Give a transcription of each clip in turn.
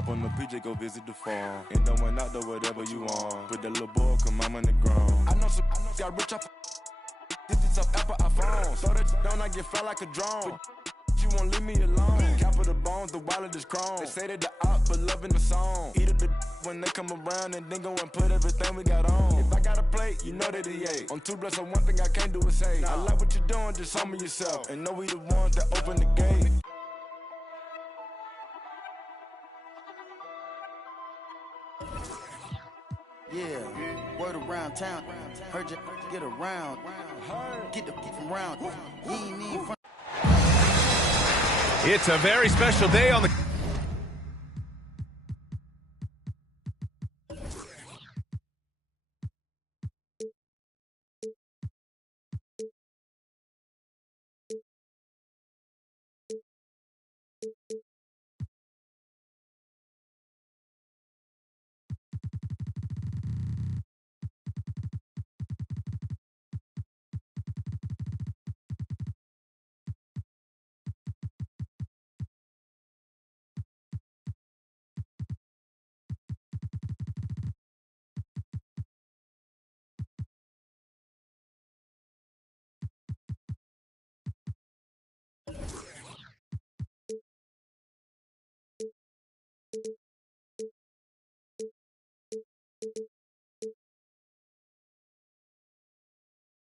Hop on the PJ, go visit the farm. And don't went out there, whatever you want. Put that little boy, come I'm on the ground. I know some got rich off digits of Apple iPhones. Throw that down, I get fly like a drone. You won't leave me alone. Capital bones, the wallet is chrome. They say that the out, but loving the song. Eat up the when they come around and then go and put everything we got on. If I got a plate, you know that he ate. I'm too blessed, so one thing I can't do is say, I like what you're doing, just show me yourself. And know we the ones that open the gate. Yeah, word around town. Heard you get around. Get the from around. He ain't need front. It's a very special day on the...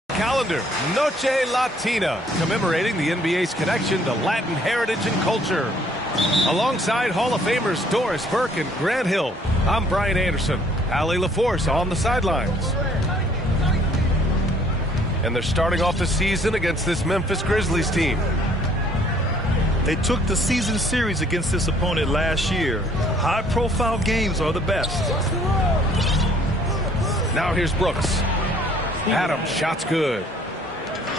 Calendar, Noche Latina, commemorating the NBA's connection to Latin heritage and culture. Alongside Hall of Famers Doris Burke and Grant Hill, I'm Brian Anderson. Allie LaForce on the sidelines. And they're starting off the season against this Memphis Grizzlies team. They took the season series against this opponent last year. High-profile games are the best. Now here's Brooks. Adam, shot's good.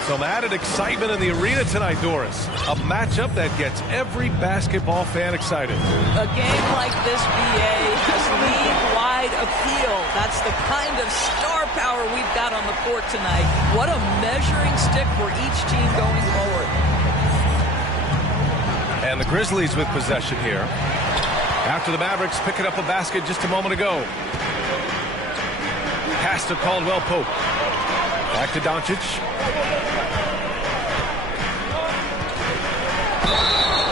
Some added excitement in the arena tonight, Doris. A matchup that gets every basketball fan excited. A game like this, BA, has league-wide appeal. That's the kind of star power we've got on the court tonight. What a measuring stick for each team going forward. And the Grizzlies with possession here. After the Mavericks picking up a basket just a moment ago. Pass to Caldwell Pope. Back to Doncic.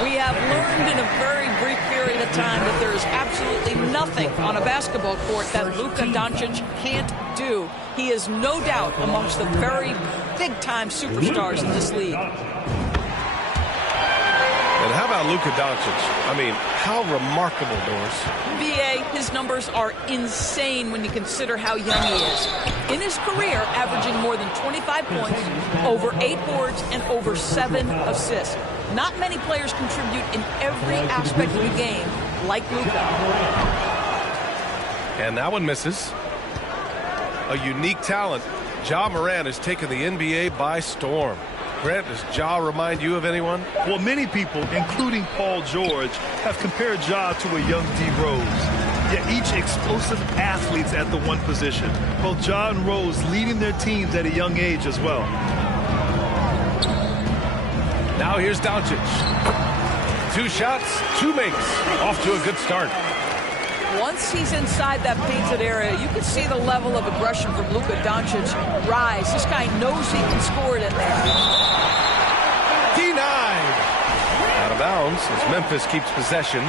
We have learned in a very brief period of time that there is absolutely nothing on a basketball court that Luka Doncic can't do. He is no doubt amongst the very big-time superstars in this league. And how about Luka Doncic? I mean, how remarkable, Doris. BA, his numbers are insane when you consider how young he is. In his career, averaging more than 25 points, over 8 boards, and over 7 assists. Not many players contribute in every aspect of the game like Luka. And that one misses. A unique talent. Ja Morant has taken the NBA by storm. Grant, does Ja remind you of anyone? Well, many people, including Paul George, have compared Ja to a young D. Rose. Yet each explosive athletes at the one position. Both Ja and Rose leading their teams at a young age as well. Now here's Doncic. 2 shots, 2 makes. Off to a good start. Once he's inside that painted area, you can see the level of aggression from Luka Doncic rise. This guy knows he can score it in there. Denied. Out of bounds as Memphis keeps possession.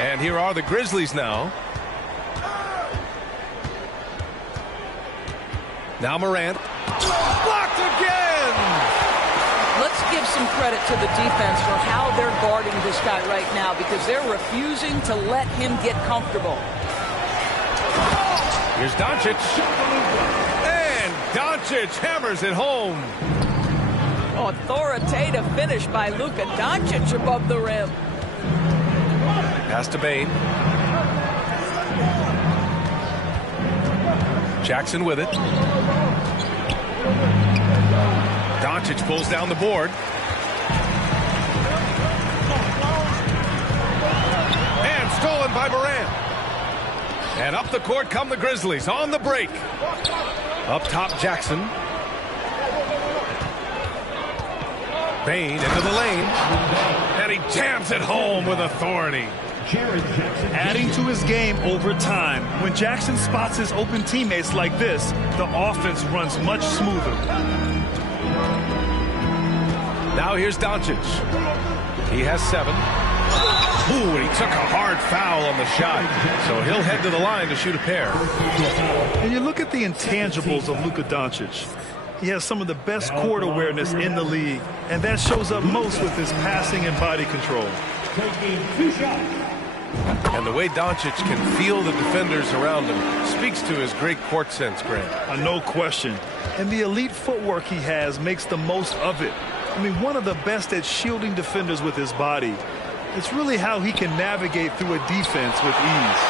And here are the Grizzlies now. Now Morant. Blocked again! Let's give some credit to the defense for how they're guarding this guy right now because they're refusing to let him get comfortable. Here's Doncic. And Doncic hammers it home. Authoritative finish by Luka Doncic above the rim. Pass to Bane. Jackson with it. Doncic pulls down the board. And stolen by Morant. And up the court come the Grizzlies on the break. Up top, Jackson. Bane into the lane. Jams it home with authority. Adding to his game over time. When Jackson spots his open teammates like this, the offense runs much smoother. Now here's Doncic. He has 7. Ooh, and he took a hard foul on the shot. So he'll head to the line to shoot a pair. And you look at the intangibles of Luka Doncic. He has some of the best court awareness in the league, and that shows up most with his passing and body control. And the way Doncic can feel the defenders around him speaks to his great court sense, Grant. No question. And the elite footwork he has makes the most of it. I mean, one of the best at shielding defenders with his body. It's really how he can navigate through a defense with ease.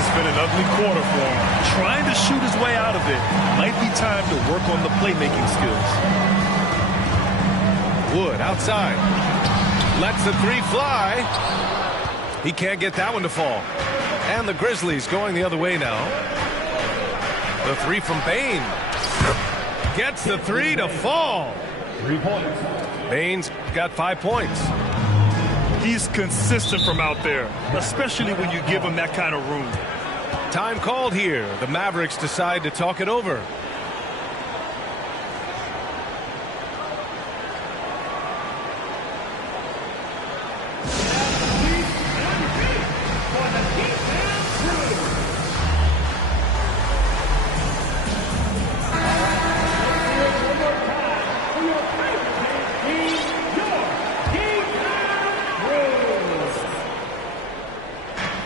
It's been an ugly quarter for him. Trying to shoot his way out of it. Might be time to work on the playmaking skills. Wood outside. Lets the 3 fly. He can't get that one to fall. And the Grizzlies going the other way now. The 3 from Bane. Gets the 3 to fall. 3 points. Bane's got 5 points. He's consistent from out there, especially when you give him that kind of room. Time called here. The Mavericks decide to talk it over.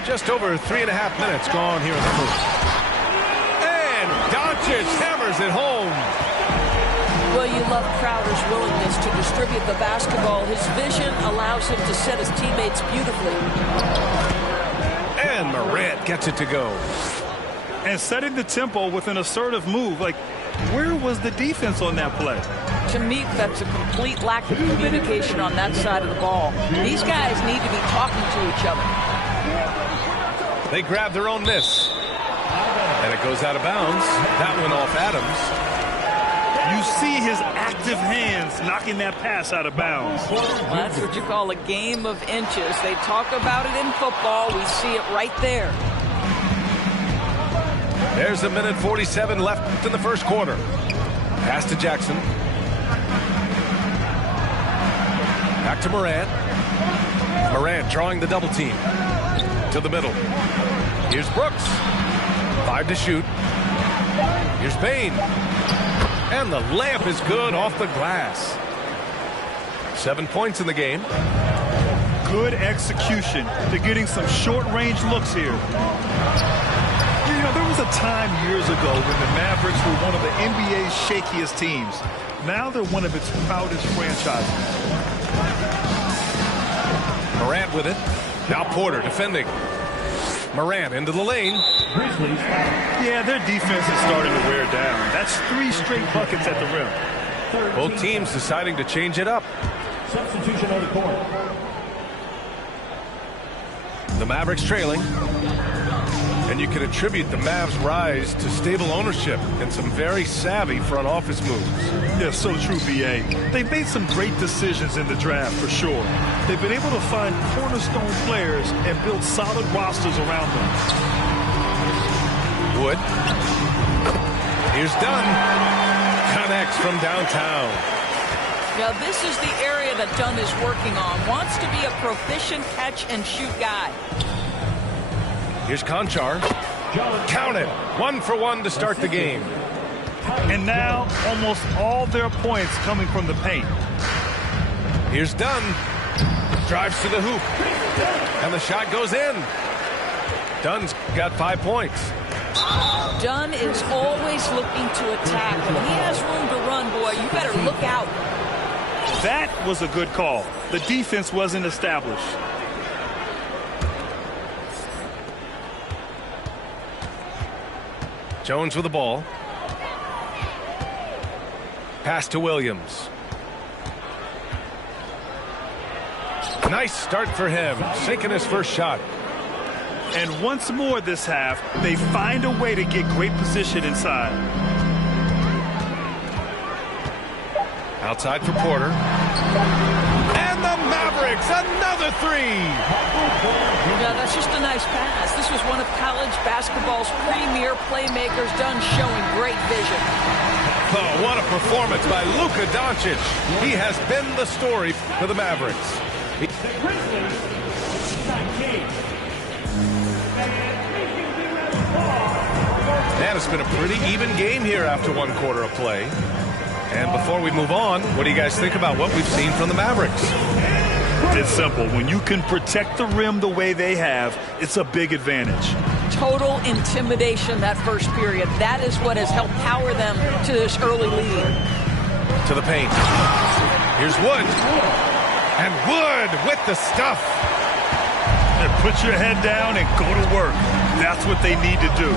Just over 3.5 minutes gone here in the first. And Doncic hammers it home. Well, you love Crowder's willingness to distribute the basketball. His vision allows him to set his teammates beautifully. And Morant gets it to go. And setting the tempo with an assertive move. Like, where was the defense on that play? To me, that's a complete lack of communication on that side of the ball. These guys need to be talking to each other. They grab their own miss. And it goes out of bounds. That went off Adams. You see his active hands knocking that pass out of bounds. That's what you call a game of inches. They talk about it in football. We see it right there. There's 1:47 left in the first quarter. Pass to Jackson. Back to Morant. Morant drawing the double team. To the middle. Here's Brooks. 5 to shoot. Here's Bane. And the layup is good off the glass. 7 points in the game. Good execution. They're getting some short-range looks here. You know, there was a time years ago when the Mavericks were one of the NBA's shakiest teams. Now they're one of its proudest franchises. Morant with it. Now Porter defending. Morant into the lane. Yeah, their defense is starting to wear down. That's 3 straight buckets at the rim. Both teams deciding to change it up. Substitution on the court. The Mavericks trailing. And you can attribute the Mavs' rise to stable ownership and some very savvy front office moves. Yeah, so true, B.A. They've made some great decisions in the draft, for sure. They've been able to find cornerstone players and build solid rosters around them. Wood. Here's Dunn. Connects from downtown. Now, this is the area that Dunn is working on. Wants to be a proficient catch-and-shoot guy. Here's Conchar. Count it. 1 for 1 to start the game. And now, almost all their points coming from the paint. Here's Dunn. Drives to the hoop. And the shot goes in. Dunn's got 5 points. Dunn is always looking to attack. When he has room to run, boy, you better look out. That was a good call. The defense wasn't established. Jones with the ball. Pass to Williams. Nice start for him, sinking his first shot. And once more this half, they find a way to get great position inside. Outside for Porter. Another three. Yeah, that's just a nice pass. This was one of college basketball's premier playmakers done showing great vision. Oh, what a performance by Luka Doncic. He has been the story for the Mavericks. And it's been a pretty even game here after one quarter of play. And before we move on, what do you guys think about what we've seen from the Mavericks? It's simple. When you can protect the rim the way they have, it's a big advantage. Total intimidation that first period. That is what has helped power them to this early lead. To the paint. Here's Wood. And Wood with the stuff. And put your head down and go to work. That's what they need to do.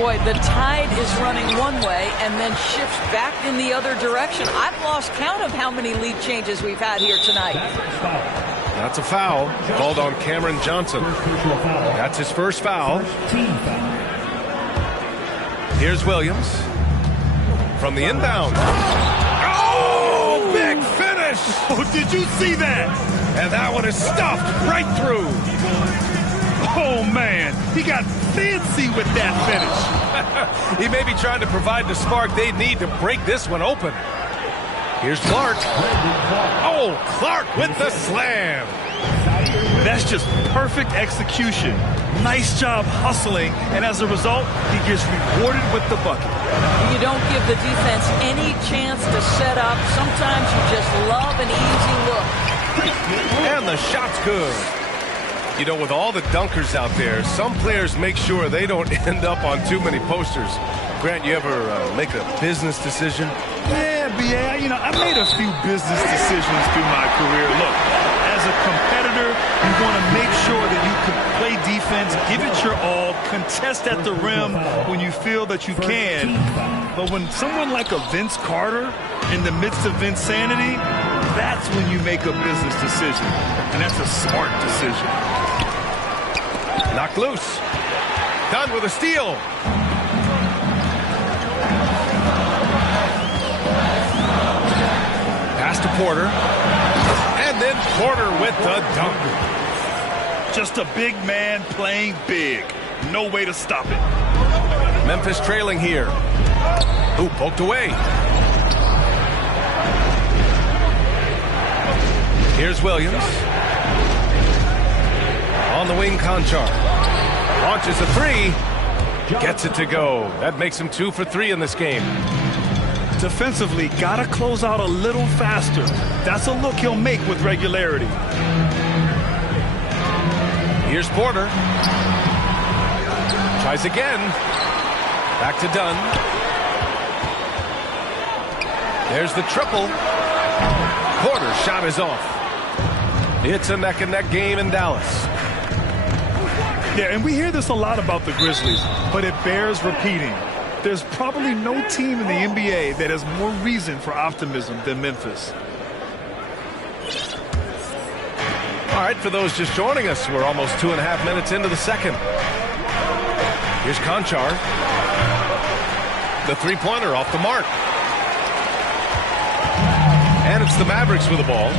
Boy, the tide is running one way and then shifts back in the other direction. I've lost count of how many lead changes we've had here tonight. That's a foul called on Cameron Johnson. That's his first foul. Here's Williams from the inbound. Oh, big finish! Oh, did you see that? And that one is stuffed right through. Oh, man, he got fancy with that finish. He may be trying to provide the spark they need to break this one open. Here's Clark. Oh, Clark with the slam. That's just perfect execution. Nice job hustling, and as a result, he gets rewarded with the bucket. You don't give the defense any chance to set up. Sometimes you just love an easy look. And the shot's good. You know, with all the dunkers out there, some players make sure they don't end up on too many posters. Grant, you ever make a business decision? Yeah, B.A., you know, I made a few business decisions through my career. Look, as a competitor, you want to make sure that you can play defense, give it your all, contest at the rim when you feel that you can. But when someone like a Vince Carter in the midst of insanity, that's when you make a business decision. And that's a smart decision. Knocked loose. Done with a steal. Pass to Porter. And then Porter with the dunk. Just a big man playing big. No way to stop it. Memphis trailing here. Ooh, poked away. Here's Williams. On the wing, Conchar. Launches a three. Gets it to go. That makes him 2 for 3 in this game. Defensively, gotta close out a little faster. That's a look he'll make with regularity. Here's Porter. Tries again. Back to Dunn. There's the triple. Porter's shot is off. It's a neck-and-neck game in Dallas. Yeah, and we hear this a lot about the Grizzlies, but it bears repeating. There's probably no team in the NBA that has more reason for optimism than Memphis. All right, for those just joining us, we're almost 2.5 minutes into the second. Here's Conchar. The three-pointer off the mark. And it's the Mavericks with the ball.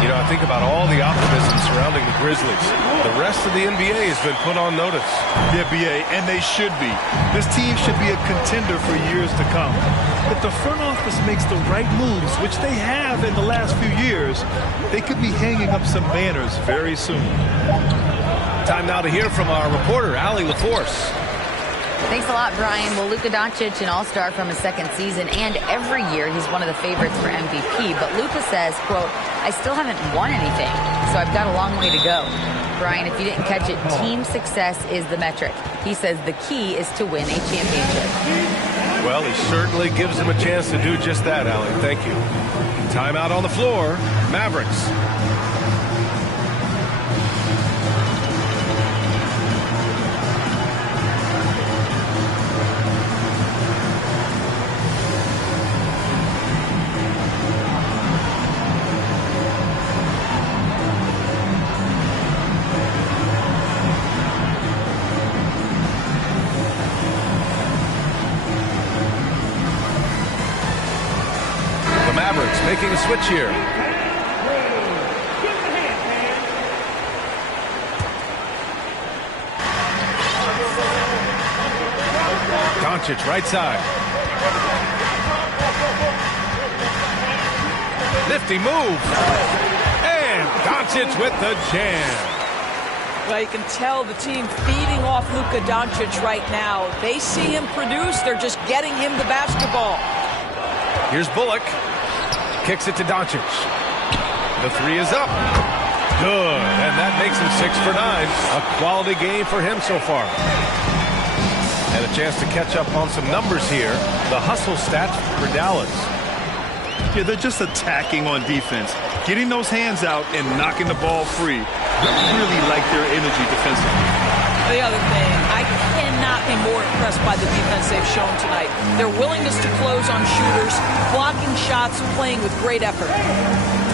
You know, I think about all the optimism surrounding the Grizzlies. The rest of the NBA has been put on notice. Yeah, B.A., and they should be. This team should be a contender for years to come. If the front office makes the right moves, which they have in the last few years, they could be hanging up some banners very soon. Time now to hear from our reporter, Allie LaForce. Thanks a lot, Brian. Well, Luka Doncic, an all-star from his second season, and every year he's one of the favorites for MVP. But Luka says, quote, I still haven't won anything, so I've got a long way to go. Brian, if you didn't catch it, team success is the metric. He says the key is to win a championship. Well, he certainly gives him a chance to do just that, Allie. Thank you. Timeout on the floor. Mavericks. Making a switch here. Doncic, right side. Nifty move. And Doncic with the jam. Well, you can tell the team feeding off Luka Doncic right now. They see him produce. They're just getting him the basketball. Here's Bullock. Kicks it to Doncic. The three is up. Good. And that makes him 6 for 9. A quality game for him so far. And a chance to catch up on some numbers here. The hustle stats for Dallas. Yeah, they're just attacking on defense. Getting those hands out and knocking the ball free. Really like their energy defensively. The other thing, I cannot be more impressed by the defense they've shown tonight. Their willingness to close on shooters, blocking shots, playing with great effort.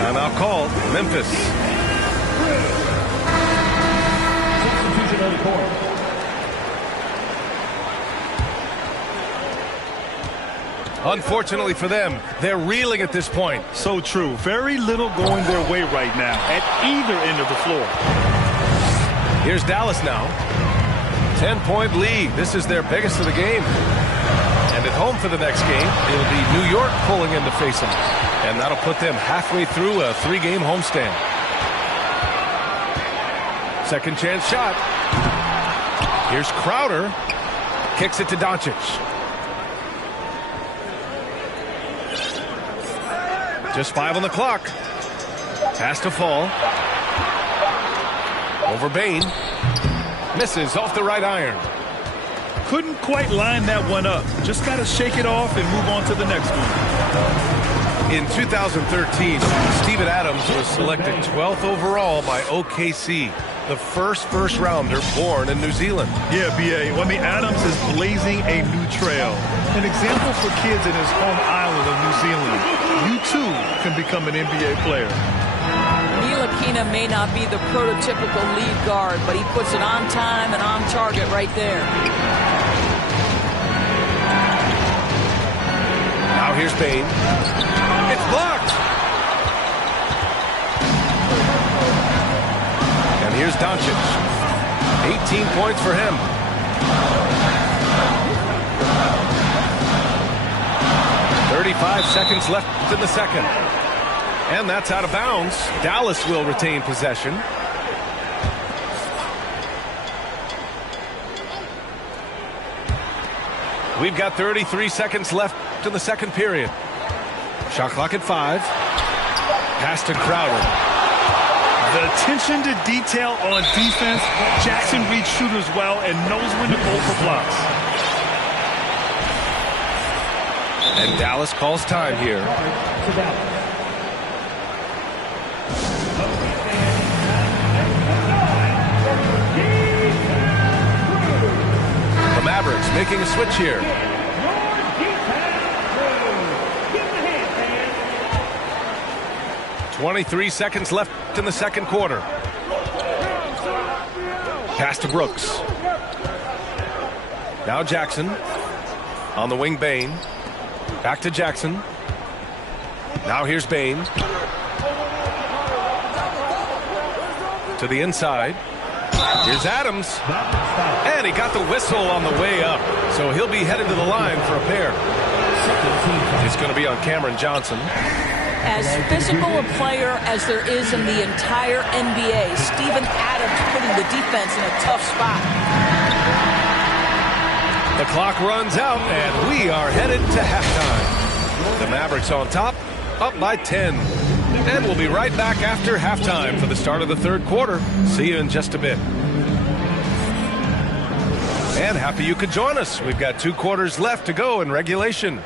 Timeout called. Memphis. Substitution on the court. Unfortunately for them, they're reeling at this point. So true. Very little going their way right now at either end of the floor. Here's Dallas now. 10-point lead. This is their biggest of the game. And at home for the next game, it'll be New York pulling in to face them. And that'll put them halfway through a 3-game homestand. Second chance shot. Here's Crowder. Kicks it to Doncic. Just 5 on the clock. Has to fall. Over Bane. Misses off the right iron. Couldn't quite line that one up. Just got to shake it off and move on to the next one. In 2013, Steven Adams was selected 12th overall by OKC, the first rounder born in New Zealand. Yeah, B.A. Well, Adams is blazing a new trail. An example for kids in his home island of New Zealand. You, too, can become an NBA player. Ntilikina may not be the prototypical lead guard, but he puts it on time and on target right there. Now here's Bane. It's blocked. And here's Doncic. 18 points for him. .35 seconds left in the second. And that's out of bounds. Dallas will retain possession. We've got 33 seconds left in the second period. Shot clock at 5. Pass to Crowder. The attention to detail on defense. Jackson reads shooters well and knows when to go for blocks. And Dallas calls time here. The Mavericks making a switch here. .23 seconds left in the second quarter. Pass to Brooks. Now Jackson. On the wing, Bane. Back to Jackson. Now here's Bane. To the inside. Here's Adams. And he got the whistle on the way up. So he'll be headed to the line for a pair. It's going to be on Cameron Johnson. As physical a player as there is in the entire NBA, Steven Adams putting the defense in a tough spot. The clock runs out, and we are headed to halftime. The Mavericks on top, up by 10. And we'll be right back after halftime for the start of the third quarter. See you in just a bit. And happy you could join us. We've got 2 quarters left to go in regulation.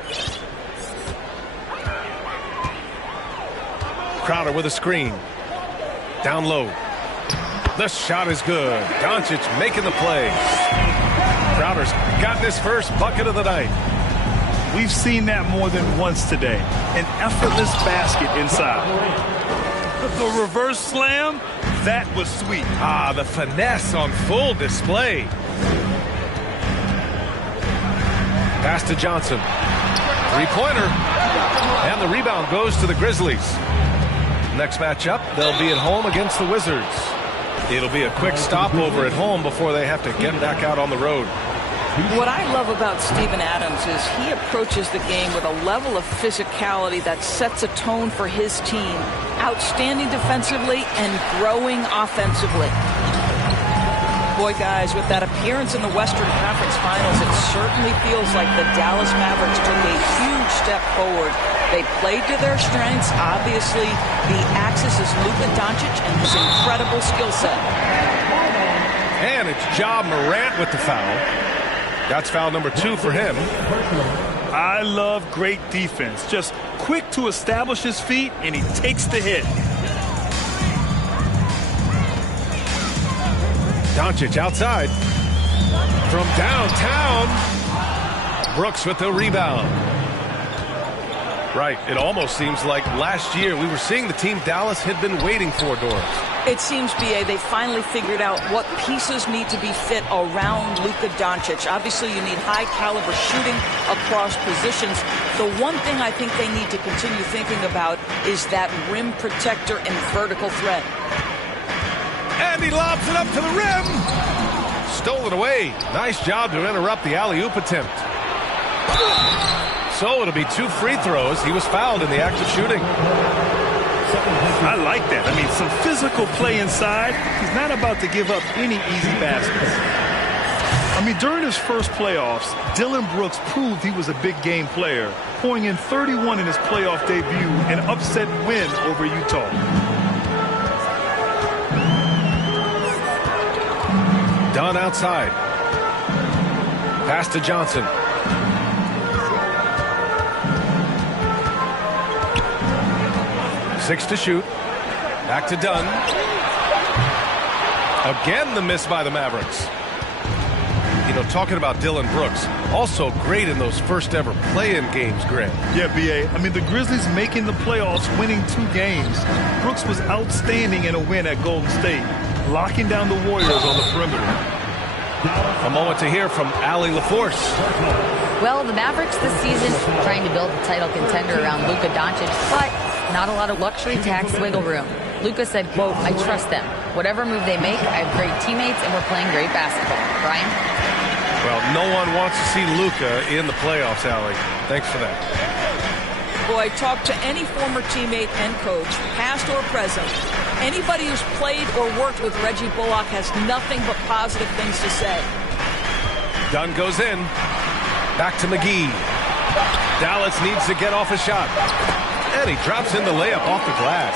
Crowder with a screen. Down low. The shot is good. Doncic making the play. Crowder's got his first bucket of the night. We've seen that more than once today. An effortless basket inside. The reverse slam, that was sweet. Ah, the finesse on full display. Pass to Johnson. Three-pointer. And the rebound goes to the Grizzlies. Next matchup, they'll be at home against the Wizards. It'll be a quick stopover at home before they have to get back out on the road. What I love about Steven Adams is he approaches the game with a level of physicality that sets a tone for his team. Outstanding defensively and growing offensively. Boy, guys, with that appearance in the Western Conference Finals, it certainly feels like the Dallas Mavericks took a huge step forward. They played to their strengths. Obviously, the axis is Luka Doncic and his incredible skill set. And it's Ja Morant with the foul. That's foul number 2 for him. I love great defense. Just quick to establish his feet, and he takes the hit. Doncic outside. From downtown. Brooks with the rebound. Right, it almost seems like last year we were seeing the team Dallas had been waiting for, Doris. It seems, B.A., they finally figured out what pieces need to be fit around Luka Doncic. Obviously, you need high-caliber shooting across positions. The one thing I think they need to continue thinking about is that rim protector and vertical threat. And he lobs it up to the rim. Stolen away. Nice job to interrupt the alley-oop attempt. So it'll be 2 free throws. He was fouled in the act of shooting. I like that. I mean, some physical play inside. He's not about to give up any easy baskets. I mean, during his first playoffs, Dillon Brooks proved he was a big game player, pouring in 31 in his playoff debut, an upset win over Utah. Dunn outside. Pass to Johnson. Six to shoot. Back to Dunn. Again, the miss by the Mavericks. You know, talking about Dillon Brooks, also great in those first ever play-in games, Greg. Yeah, B.A. I mean, the Grizzlies making the playoffs, winning 2 games. Brooks was outstanding in a win at Golden State, locking down the Warriors on the perimeter. A moment to hear from Allie LaForce. Well, the Mavericks this season trying to build a title contender around Luka Doncic, but not a lot of luxury tax wiggle room. Luka said, quote, I trust them. Whatever move they make, I have great teammates and we're playing great basketball. Brian? Well, no one wants to see Luka in the playoffs, Allie. Thanks for that. Boy, talk to any former teammate and coach, past or present. Anybody who's played or worked with Reggie Bullock has nothing but positive things to say. Dunn goes in. Back to McGee. Dallas needs to get off a shot. And he drops in the layup off the glass.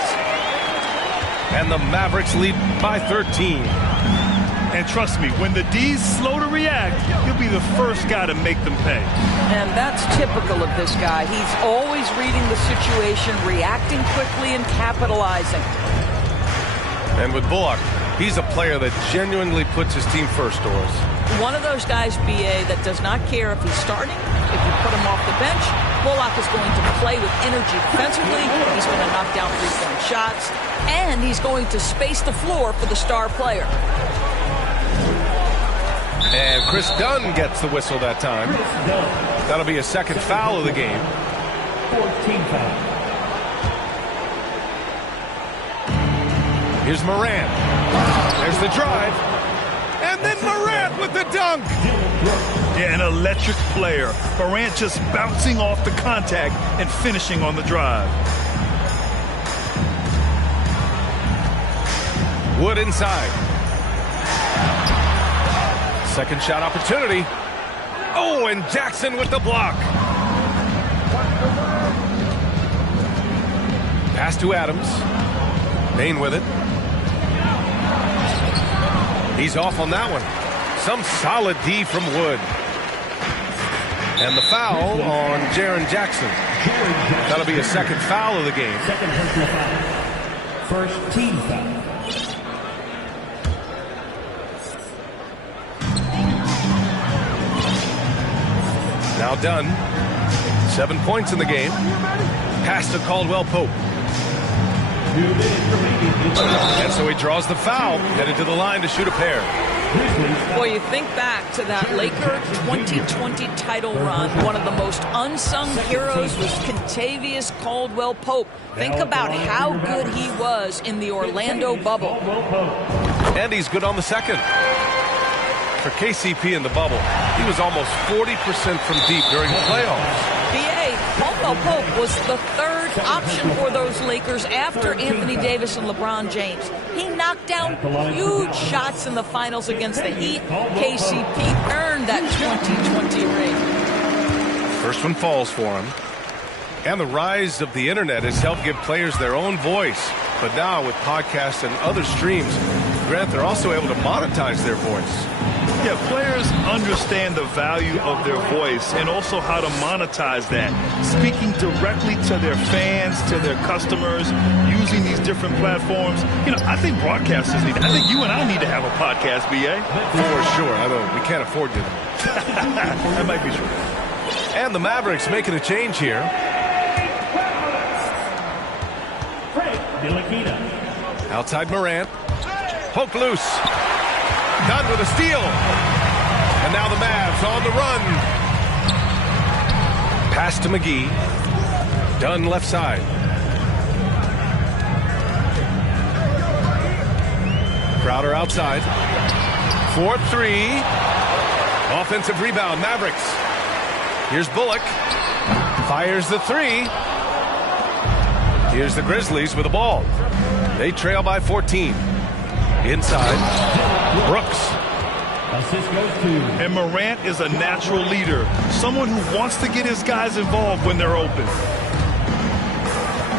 And the Mavericks lead by 13. And trust me, when the D's slow to react, he'll be the first guy to make them pay. And that's typical of this guy. He's always reading the situation, reacting quickly, and capitalizing. And with Bullock, he's a player that genuinely puts his team first, Doris. One of those guys, B.A., that does not care if he's starting, if you put him off the bench. Bullock is going to play with energy defensively. He's going to knock down 3-point shots. And he's going to space the floor for the star player. And Chris Dunn gets the whistle that time. That'll be a second foul of the game. 14 foul. Here's Morant. There's the drive. And then Morant with the dunk. Yeah, an electric player. Morant just bouncing off the contact and finishing on the drive. Wood inside. Second shot opportunity. Oh, and Jackson with the block. Pass to Adams. Payne with it. He's off on that one. Some solid D from Wood. And the foul on Jaren Jackson. That'll be a second foul of the game. Second personal foul. First team foul. Now Dunn. 7 points in the game. Pass to Caldwell Pope. And so he draws the foul, headed to the line to shoot a pair. Boy, you think back to that Laker 2020 title run. One of the most unsung heroes was Kentavious Caldwell Pope. Think about how good he was in the Orlando bubble. And he's good on the second. For KCP in the bubble, he was almost 40% from deep during the playoffs. B.A. Caldwell Pope was the third option for those Lakers after Anthony Davis and LeBron James. He knocked down huge shots in the finals against the Heat. KCP earned that 2020 ring. First one falls for him. And the rise of the internet has helped give players their own voice. But now with podcasts and other streams, Grant, they're also able to monetize their voice. Yeah, players understand the value of their voice and also how to monetize that. Speaking directly to their fans, to their customers, using these different platforms. You know, I think broadcasters need, I think you and I need to have a podcast, B.A. For sure. Although we can't afford to. That might be true. And the Mavericks making a change here. Outside Morant. Poke loose. Dunn with a steal. And now the Mavs on the run. Pass to McGee. Dunn left side. Crowder outside. 4-3. Offensive rebound, Mavericks. Here's Bullock. Fires the three. Here's the Grizzlies with the ball. They trail by 14. Inside, Brooks. And Morant is a natural leader, someone who wants to get his guys involved when they're open.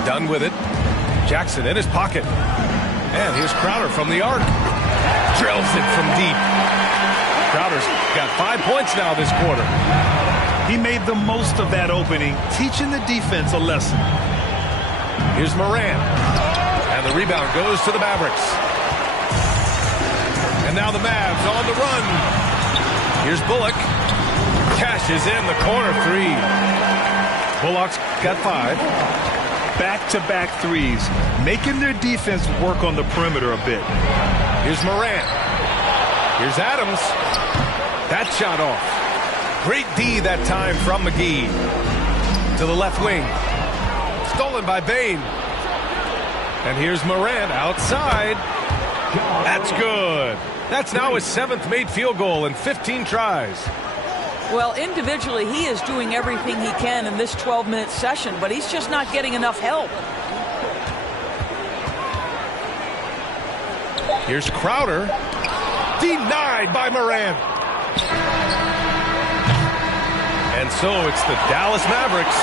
Done with it. Jackson in his pocket. And here's Crowder from the arc. Drills it from deep. Crowder's got 5 points now this quarter. He made the most of that opening, teaching the defense a lesson. Here's Morant. And the rebound goes to the Mavericks. And now the Mavs on the run. Here's Bullock. Cashes in the corner three. Bullock's got 5. Back-to-back threes, making their defense work on the perimeter a bit. Here's Morant. Here's Adams. That shot off. Great D that time from McGee. To the left wing. Stolen by Bane. And here's Morant outside. That's good. That's now his 7th made field goal in 15 tries. Well, individually, he is doing everything he can in this 12-minute session, but he's just not getting enough help. Here's Crowder. Denied by Morant. And so it's the Dallas Mavericks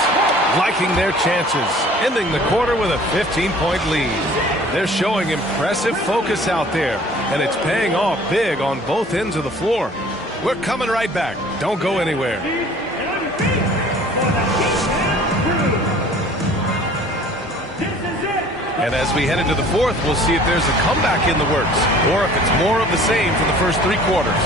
liking their chances, ending the quarter with a 15-point lead. They're showing impressive focus out there, and it's paying off big on both ends of the floor. We're coming right back. Don't go anywhere. And as we head into the fourth, we'll see if there's a comeback in the works or if it's more of the same from the first 3 quarters.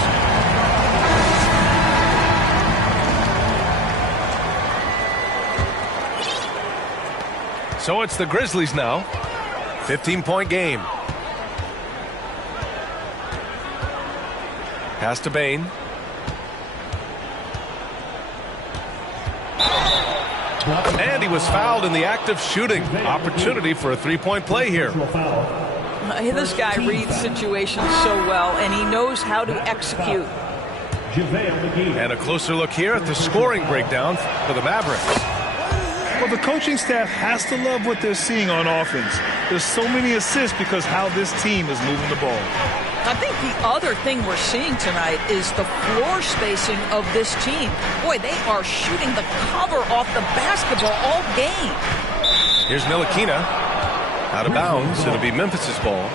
So it's the Grizzlies now. 15-point game. Pass to Bane. And he was fouled in the act of shooting. Opportunity for a 3-point play here. This guy reads situations so well, and he knows how to execute. And a closer look here at the scoring breakdown for the Mavericks. Well, the coaching staff has to love what they're seeing on offense. There's so many assists because how this team is moving the ball. I think the other thing we're seeing tonight is the floor spacing of this team. Boy, they are shooting the cover off the basketball all game. Here's Ntilikina. Out of bounds. It'll be Memphis's ball.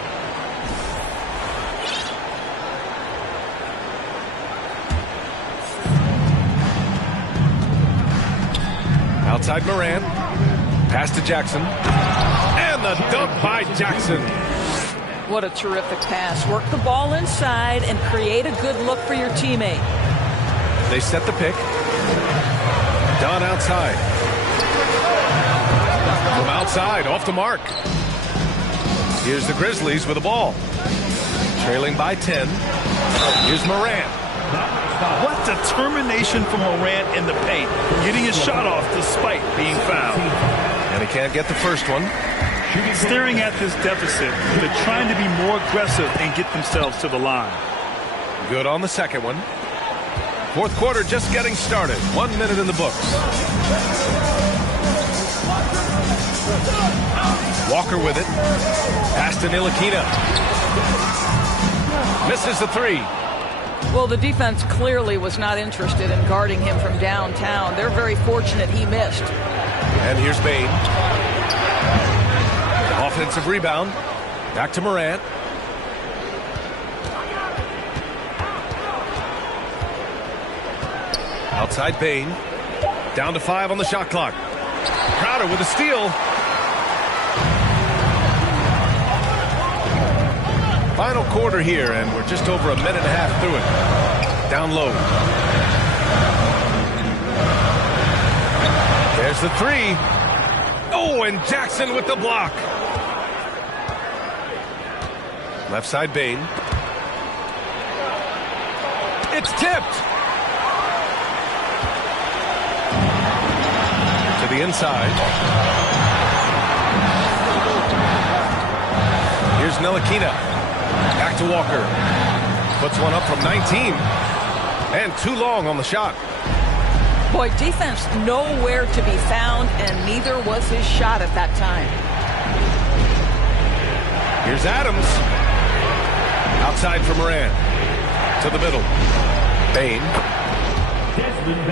Outside Morant. Pass to Jackson. And the dunk by Jackson. What a terrific pass. Work the ball inside and create a good look for your teammate. They set the pick. Dunn outside. From outside, off the mark. Here's the Grizzlies with the ball. Trailing by 10. Here's Morant. What determination from Morant in the paint. Getting his shot off despite being fouled. And he can't get the first one. Staring at this deficit, they're trying to be more aggressive and get themselves to the line. Good on the second one. Fourth quarter just getting started. 1 minute in the books. Walker with it. Pass to Ntilikina. Misses the three. Well, the defense clearly was not interested in guarding him from downtown. They're very fortunate he missed. And here's Bane. Offensive rebound. Back to Morant. Outside Bane. Down to 5 on the shot clock. Crowder with a steal. Final quarter here, and we're just over a minute and a half through it. Down low. There's the three. Oh, and Jackson with the block. Left side Bane. It's tipped. To the inside. Here's Ntilikina. Back to Walker. Puts one up from 19. And too long on the shot. Boy, defense nowhere to be found, and neither was his shot at that time. Here's Adams. Outside for Morant. To the middle. Bane.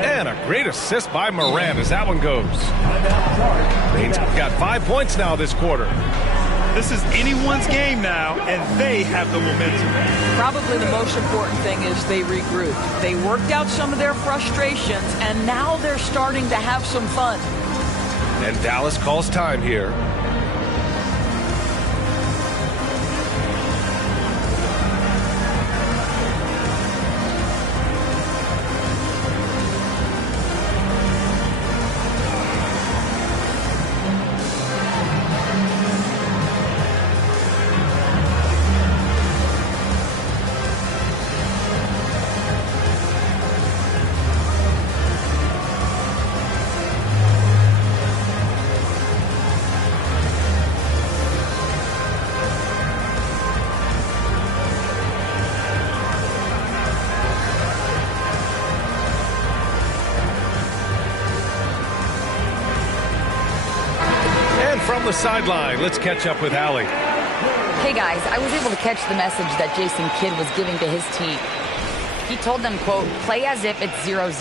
And a great assist by Morant as that one goes. Bane's got 5 points now this quarter. This is anyone's game now, and they have the momentum. Probably the most important thing is they regrouped. They worked out some of their frustrations, and now they're starting to have some fun. And Dallas calls time here. From the sideline, let's catch up with Allie. Hey guys, I was able to catch the message that Jason Kidd was giving to his team. He told them, quote, play as if it's 0-0.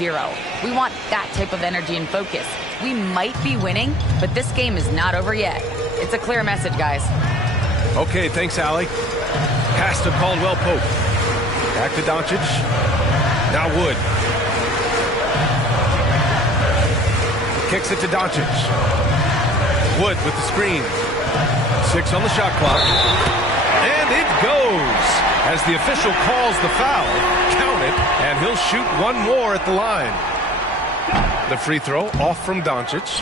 We want that type of energy and focus. We might be winning, but this game is not over yet. It's a clear message, guys. Okay, thanks, Allie. Pass to Caldwell Pope. Back to Doncic. Now Wood. Kicks it to Doncic. Wood with the screen. 6 on the shot clock. And it goes. As the official calls the foul, count it, and he'll shoot one more at the line. The free throw off from Doncic.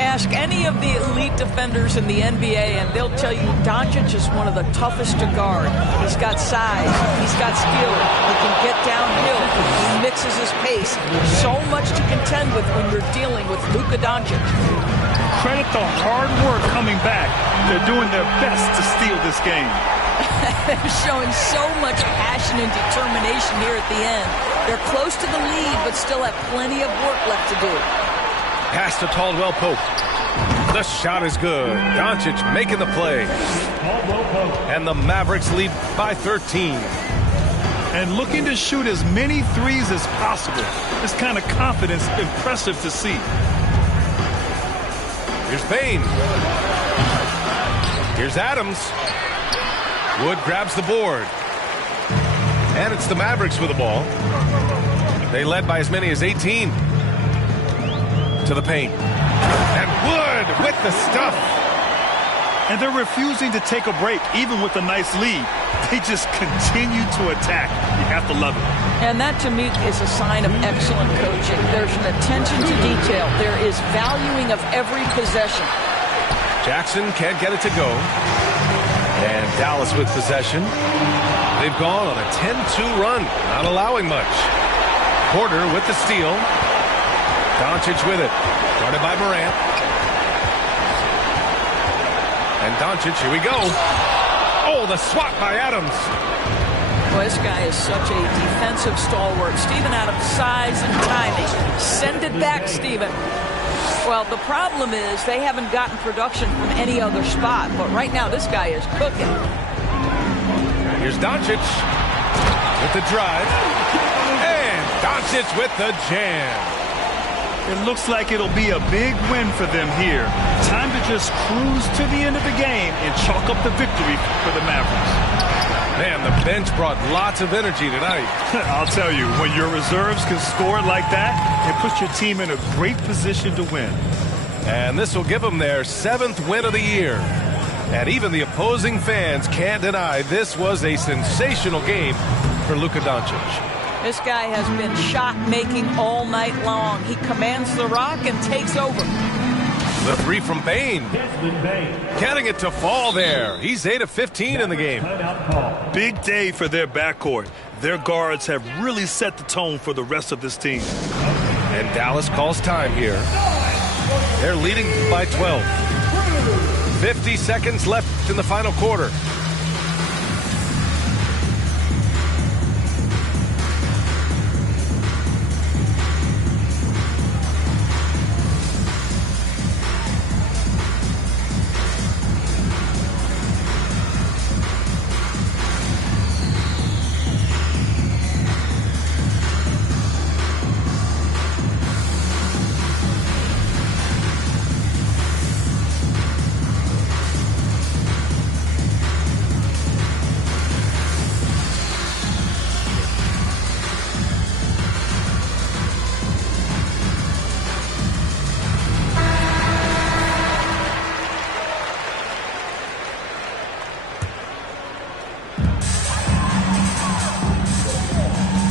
Ask any of the elite defenders in the NBA, and they'll tell you Doncic is one of the toughest to guard. He's got size. He's got skill. He can get downhill. He mixes his pace. So much to contend with when you're dealing with Luka Doncic. Credit the hard work coming back. They're doing their best to steal this game. They're showing so much passion and determination here at the end. They're close to the lead, but still have plenty of work left to do. Pass to Caldwell Pope. The shot is good. Doncic making the play. And the Mavericks lead by 13. And looking to shoot as many threes as possible. This kind of confidence, impressive to see. Here's Bane. Here's Adams. Wood grabs the board. And it's the Mavericks with the ball. They led by as many as 18. To the paint. And Wood with the stuff. And they're refusing to take a break, even with a nice lead. They just continue to attack. You have to love it. And that, to me, is a sign of excellent coaching. There's an attention to detail. There is valuing of every possession. Jackson can't get it to go. And Dallas with possession. They've gone on a 10-2 run, not allowing much. Porter with the steal. Doncic with it. Guarded by Morant. And Doncic, here we go. Oh, the swat by Adams. Boy, this guy is such a defensive stalwart. Steven Adams, size and timing. Send it back, Steven. Well, the problem is they haven't gotten production from any other spot, but right now this guy is cooking. Here's Doncic with the drive. And Doncic with the jam. It looks like it'll be a big win for them here. Time to just cruise to the end of the game and chalk up the victory for the Mavericks. Man, the bench brought lots of energy tonight. I'll tell you, when your reserves can score like that, it puts your team in a great position to win. And this will give them their 7th win of the year. And even the opposing fans can't deny this was a sensational game for Luka Doncic. This guy has been shot-making all night long. He commands the rock and takes over. The 3 from Bane. Getting it to fall there. He's 8 of 15 in the game. Big day for their backcourt. Their guards have really set the tone for the rest of this team. And Dallas calls time here. They're leading by 12. 50 seconds left in the final quarter.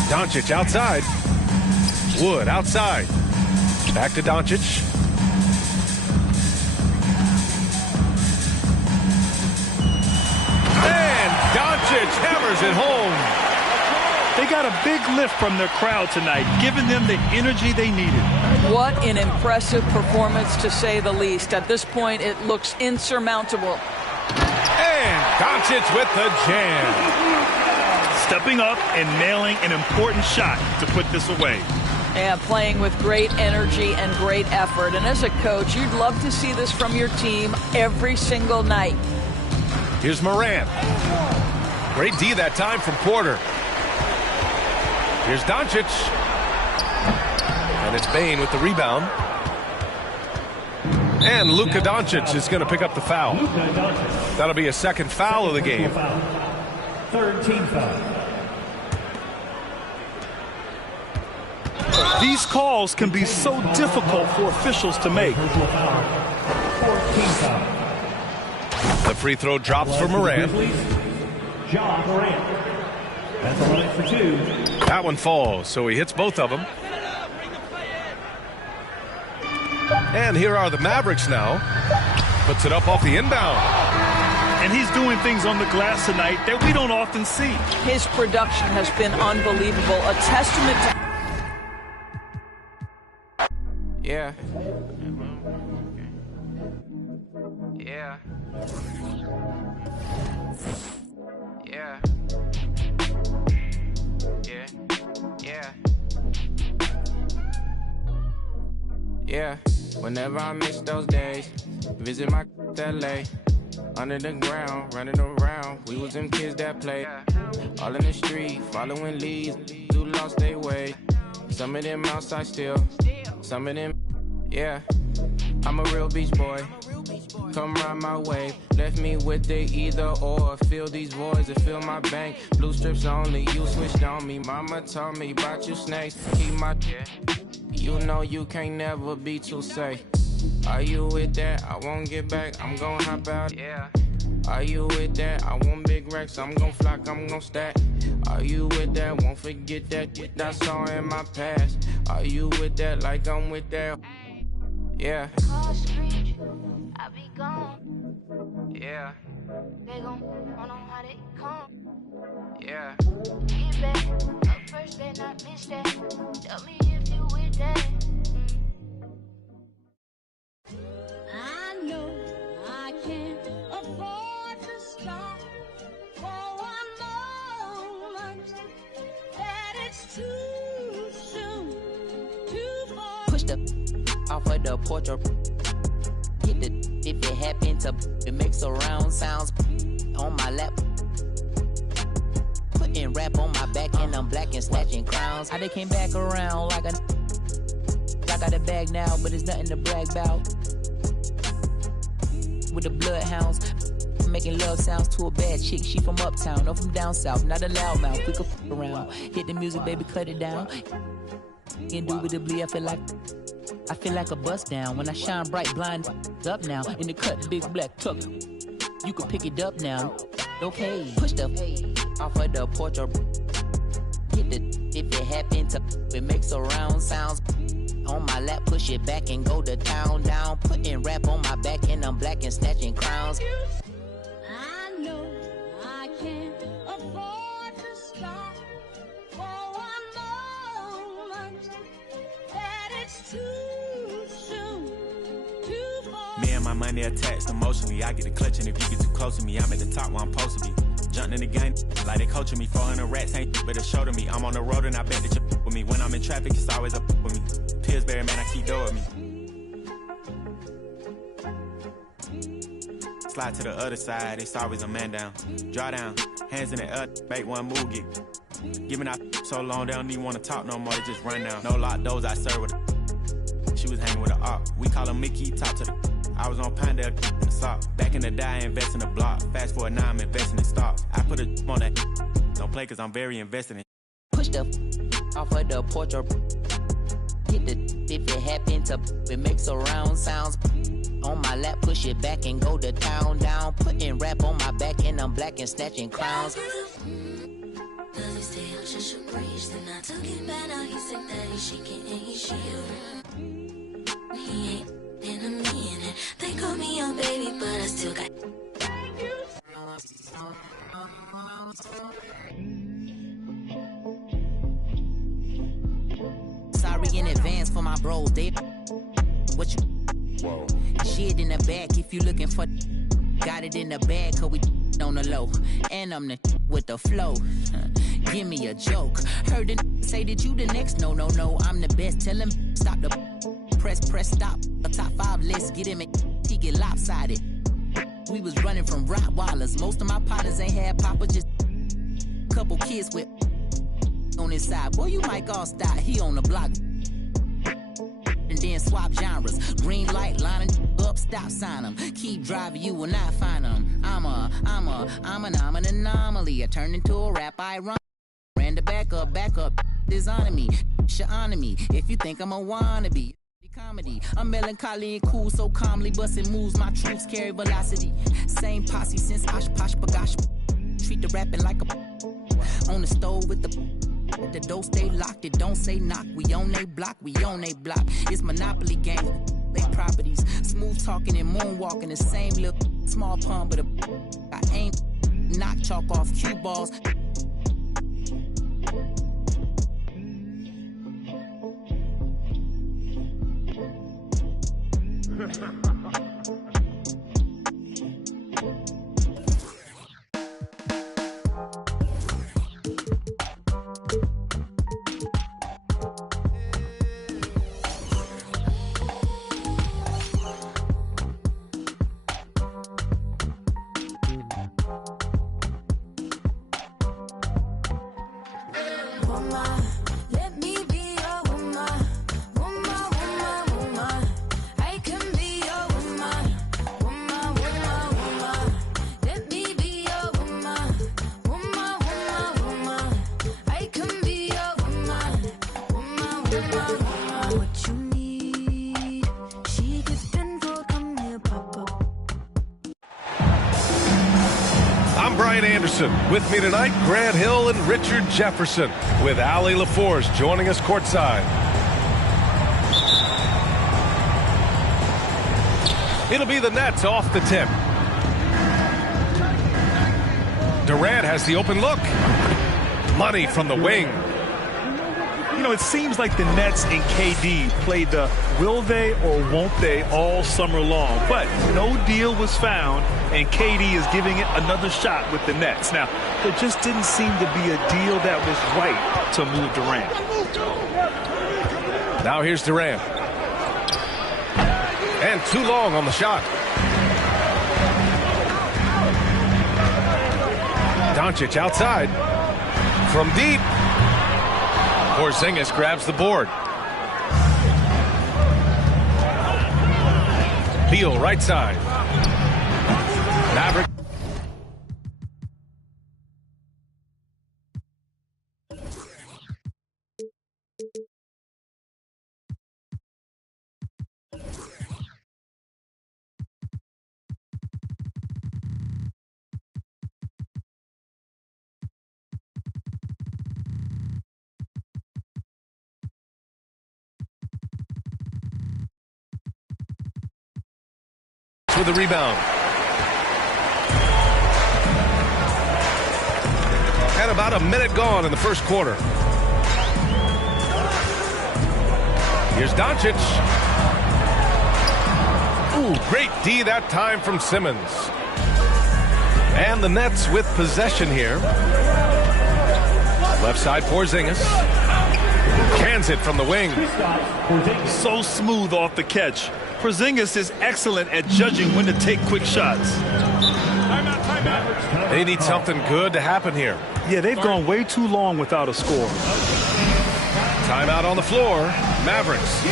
Doncic outside. Wood outside. Back to Doncic. And Doncic hammers it home. They got a big lift from their crowd tonight, giving them the energy they needed. What an impressive performance, to say the least. At this point, it looks insurmountable. And Doncic with the jam. Stepping up and nailing an important shot to put this away. Yeah, playing with great energy and great effort. And as a coach, you'd love to see this from your team every single night. Here's Morant. Great D that time from Porter. Here's Doncic. And it's Bane with the rebound. And Luka Doncic is going to pick up the foul. That'll be a 2nd foul of the game. 3rd team foul. These calls can be so difficult for officials to make. 4th team foul. The free throw drops for Morant. John Morant. That's a line for 2. That one falls, so he hits both of them. And here are the Mavericks now. Puts it up off the inbound. And he's doing things on the glass tonight that we don't often see. His production has been unbelievable. A testament to... Yeah. Yeah. Yeah. Yeah. Yeah. Yeah. Whenever I miss those days, visit my LA. Under the ground, running around, we was them kids that play. All in the street, following leads, who lost their way. Some of them outside still, some of them, yeah. I'm a real beach boy, come ride my wave. Left me with the either or, fill these voids and fill my bank. Blue strips only, you switched on me. Mama told me about you snakes, keep my, you know you can't never be too safe. Are you with that? I won't get back, I'm gon' hop out. Yeah. Are you with that? I want big racks, I'm gon' flock, I'm gon' stack. Are you with that? Won't forget that I saw in my past. Are you with that? Like I'm with that. Yeah. I be gone. Yeah. They gon' know how they come. Yeah. Get back, up first, better not miss that. Tell me if you with that. I know I can't afford to stop for one moment. the off of the porch or hit the if it happen to it makes surround sounds on my lap. Putting rap on my back and I'm black and snatching crowns. How they came back around like a I got a bag now, but it's nothing to brag about. With the bloodhounds, making love sounds to a bad chick. She from uptown, or from down south, not a loudmouth. We could f around. Hit the music, baby, cut it down. Indubitably, I feel like a bust down. When I shine bright, blind up now. In the cut, big black tuck. You can pick it up now. Okay, push the off of the porch or hit the if it happen to it makes surround sounds. On my lap, push it back and go to town down. Putting rap on my back and I'm black and snatching crowns. I know I can't afford to stop for one moment. That it's too soon, too far. Me and my money attached emotionally. I get the clutch, and if you get too close to me, I'm at the top where I'm supposed to be. Jumping in the game like they coaching me. 400 rats ain't but a show to me. I'm on the road and I bet that you with me. When I'm in traffic, it's always up with me. Pillsbury, man, I keep doing me. Slide to the other side, it's always a man down. Draw down, hands in the air, make one move, get. Giving out so long, they don't even want to talk no more, they just run down. No lock doors, I serve with a. She was hanging with a op. We call him Mickey, talk to the. I was on Pinedale in the sock. Back in the day, I invest in the block. Fast forward now, I'm investing in stocks. I put a on that. Don't play cause I'm very invested in. Push the off of the porch or hit the if it happen to it makes surround sounds. On my lap, push it back and go to town down. Putting rap on my back and I'm black and snatching crowns. Does he stay on just a breeze? Then I took it back, now he said that he's shaking and he's shivering. He ain't in a minute. They call me your baby, but I still got. Sorry in advance for my bros. They what you whoa. Shit in the back if you looking for. Got it in the bag, cause we on the low. And I'm the with the flow. Give me a joke. Heard the say that you the next. No, I'm the best. Tell him stop the press, stop. A top 5 list, get him he get lopsided. We was running from Rottweilers. Most of my partners ain't had papa, just couple kids with on his side. Boy, you might all stop. He on the block. And then swap genres. Green light, lining up, stop sign them. Keep driving, you will not find them. I'm an anomaly. I turned into a rap ironic. Ran the back up, is on me. Shit on me. If you think I'm a wannabe. Comedy. I'm melancholy and cool, so calmly busting moves. My troops carry velocity. Same posse since Osh Posh Bagash. Treat the rapping like a on the stove with the door stay locked. It don't say knock. We on they block. It's Monopoly game. They properties. Smooth talking and moonwalking. The same little small pun, but I ain't knock chalk off cue balls. With me tonight, Grant Hill and Richard Jefferson, with Allie LaForge joining us courtside. It'll be the Nets off the tip. Durant has the open look. Money from the wing. You know, it seems like the Nets and KD played the will they or won't they all summer long, but no deal was found, and KD is giving it another shot with the Nets. Now, there just didn't seem to be a deal that was right to move Durant. Now here's Durant. ran too long on the shot. Doncic outside. From deep. Porzingis grabs the board. Beal right side. Maverick. With the rebound. And about a minute gone in the first quarter. Here's Doncic. Ooh, great D that time from Simmons. And the Nets with possession here. Left side Porzingis. Cans it from the wing. So smooth off the catch. Porzingis is excellent at judging when to take quick shots. They need something good to happen here. Yeah, they've gone way too long without a score. Timeout on the floor. Mavericks.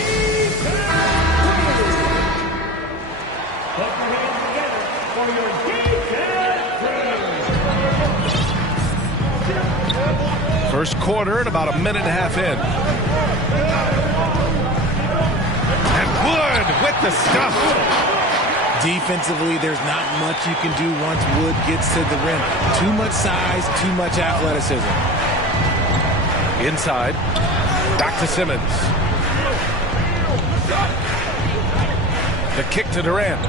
First quarter and about a minute and a half in. And Wood with the stuff. Defensively, there's not much you can do once Wood gets to the rim. Too much size, too much athleticism. Inside. Back to Simmons. The kick to Durant.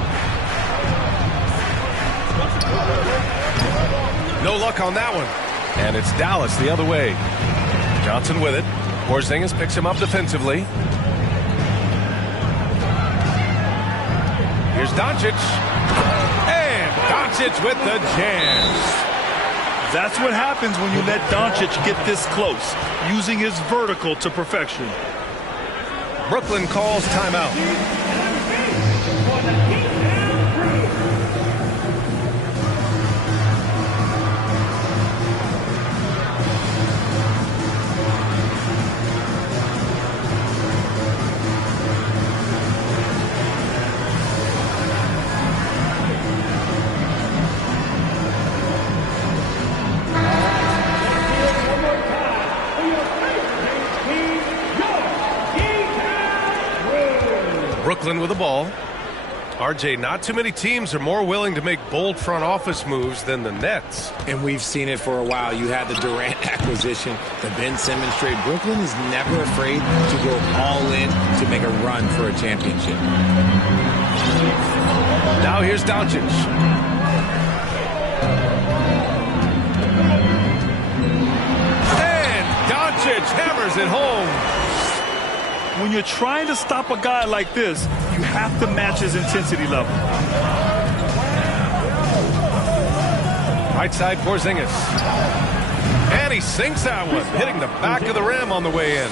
No luck on that one. And it's Dallas the other way. Johnson with it. Porzingis picks him up defensively. Here's Doncic. And Doncic with the jam. That's what happens when you let Doncic get this close, using his vertical to perfection. Brooklyn calls timeout. Brooklyn with the ball. RJ, not too many teams are more willing to make bold front office moves than the Nets. And we've seen it for a while. You had the Durant acquisition, the Ben Simmons trade. Brooklyn is never afraid to go all in to make a run for a championship. Now here's Doncic. And Doncic hammers it home. When you're trying to stop a guy like this, you have to match his intensity level. Right side Porzingis. And he sinks that one, hitting the back of the rim on the way in.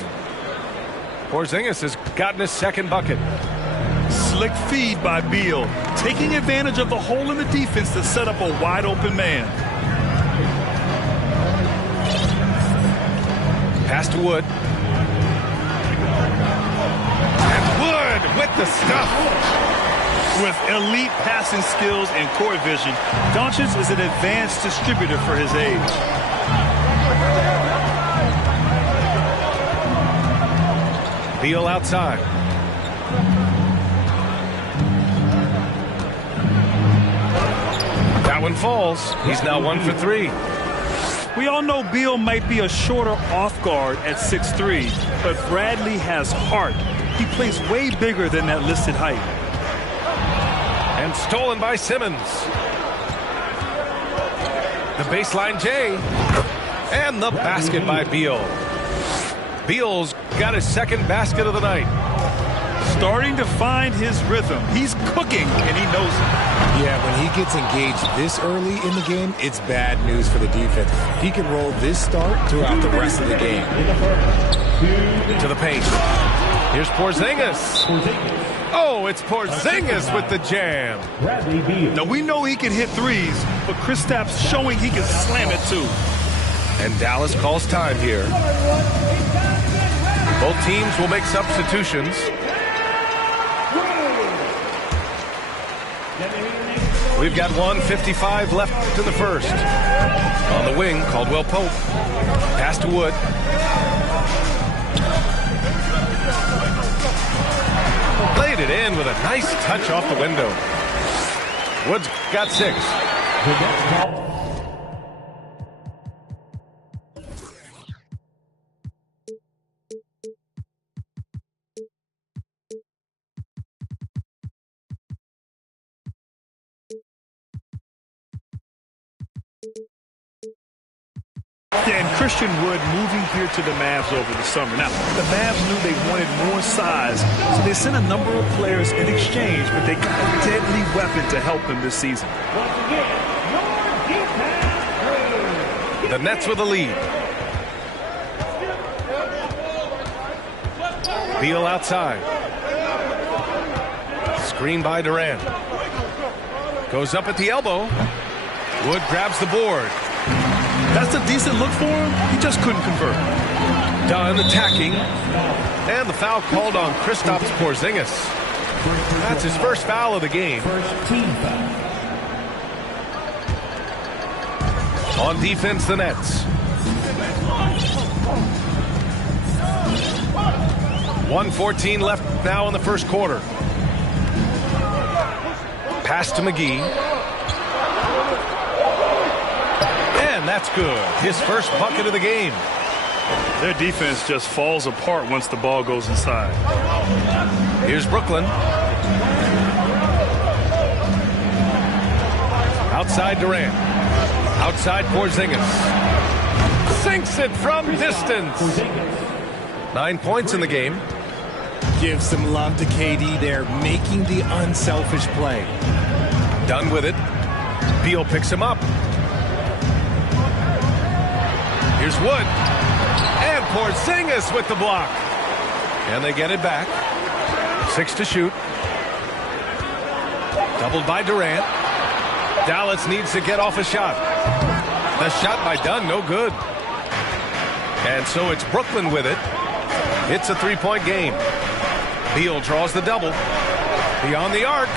Porzingis has gotten his second bucket. Slick feed by Beal, taking advantage of the hole in the defense to set up a wide open man. Pass to Wood. With the stuff. With elite passing skills and court vision, Doncic is an advanced distributor for his age. Beal outside. That one falls. He's now 1 for 3. We all know Beal might be a shorter off guard at 6'3", but Bradley has heart. He plays way bigger than that listed height. And stolen by Simmons. The baseline J. And the basket by Beal. Beal's got his second basket of the night. Starting to find his rhythm. He's cooking, and he knows it. Yeah, when he gets engaged this early in the game, it's bad news for the defense. He can roll this start throughout the rest of the game. To the paint. Here's Porzingis. Oh, it's Porzingis with the jam. Now, we know he can hit threes, but Kristaps showing he can slam it too. And Dallas calls time here. Both teams will make substitutions. We've got 1:55 left in the first. On the wing, Caldwell Pope. Pass to Wood. Laid it in with a nice touch off the window. Wood's got 6. Yeah, and Christian Wood moving here to the Mavs over the summer. Now, the Mavs knew they wanted more size, so they sent a number of players in exchange, but they got a deadly weapon to help them this season. The Nets with a lead. Beal outside. Screen by Durant. Goes up at the elbow. Wood grabs the board. That's a decent look for him. He just couldn't convert. Dunn attacking. And the foul called on Kristaps Porzingis. That's his first foul of the game. First team foul. On defense, the Nets. 1:14 left now in the first quarter. Pass to McGee. And that's good. His first bucket of the game. Their defense just falls apart once the ball goes inside. Here's Brooklyn. Outside Durant. Outside Porzingis. Sinks it from distance. 9 points in the game. Give some love to KD there, making the unselfish play. Done with it. Beal picks him up. Here's Wood. And Porzingis with the block. And they get it back. 6 to shoot. Doubled by Durant. Dallas needs to get off a shot. The shot by Dunn, no good. And so it's Brooklyn with it. It's a 3-point game. Beal draws the double. Beyond the arc.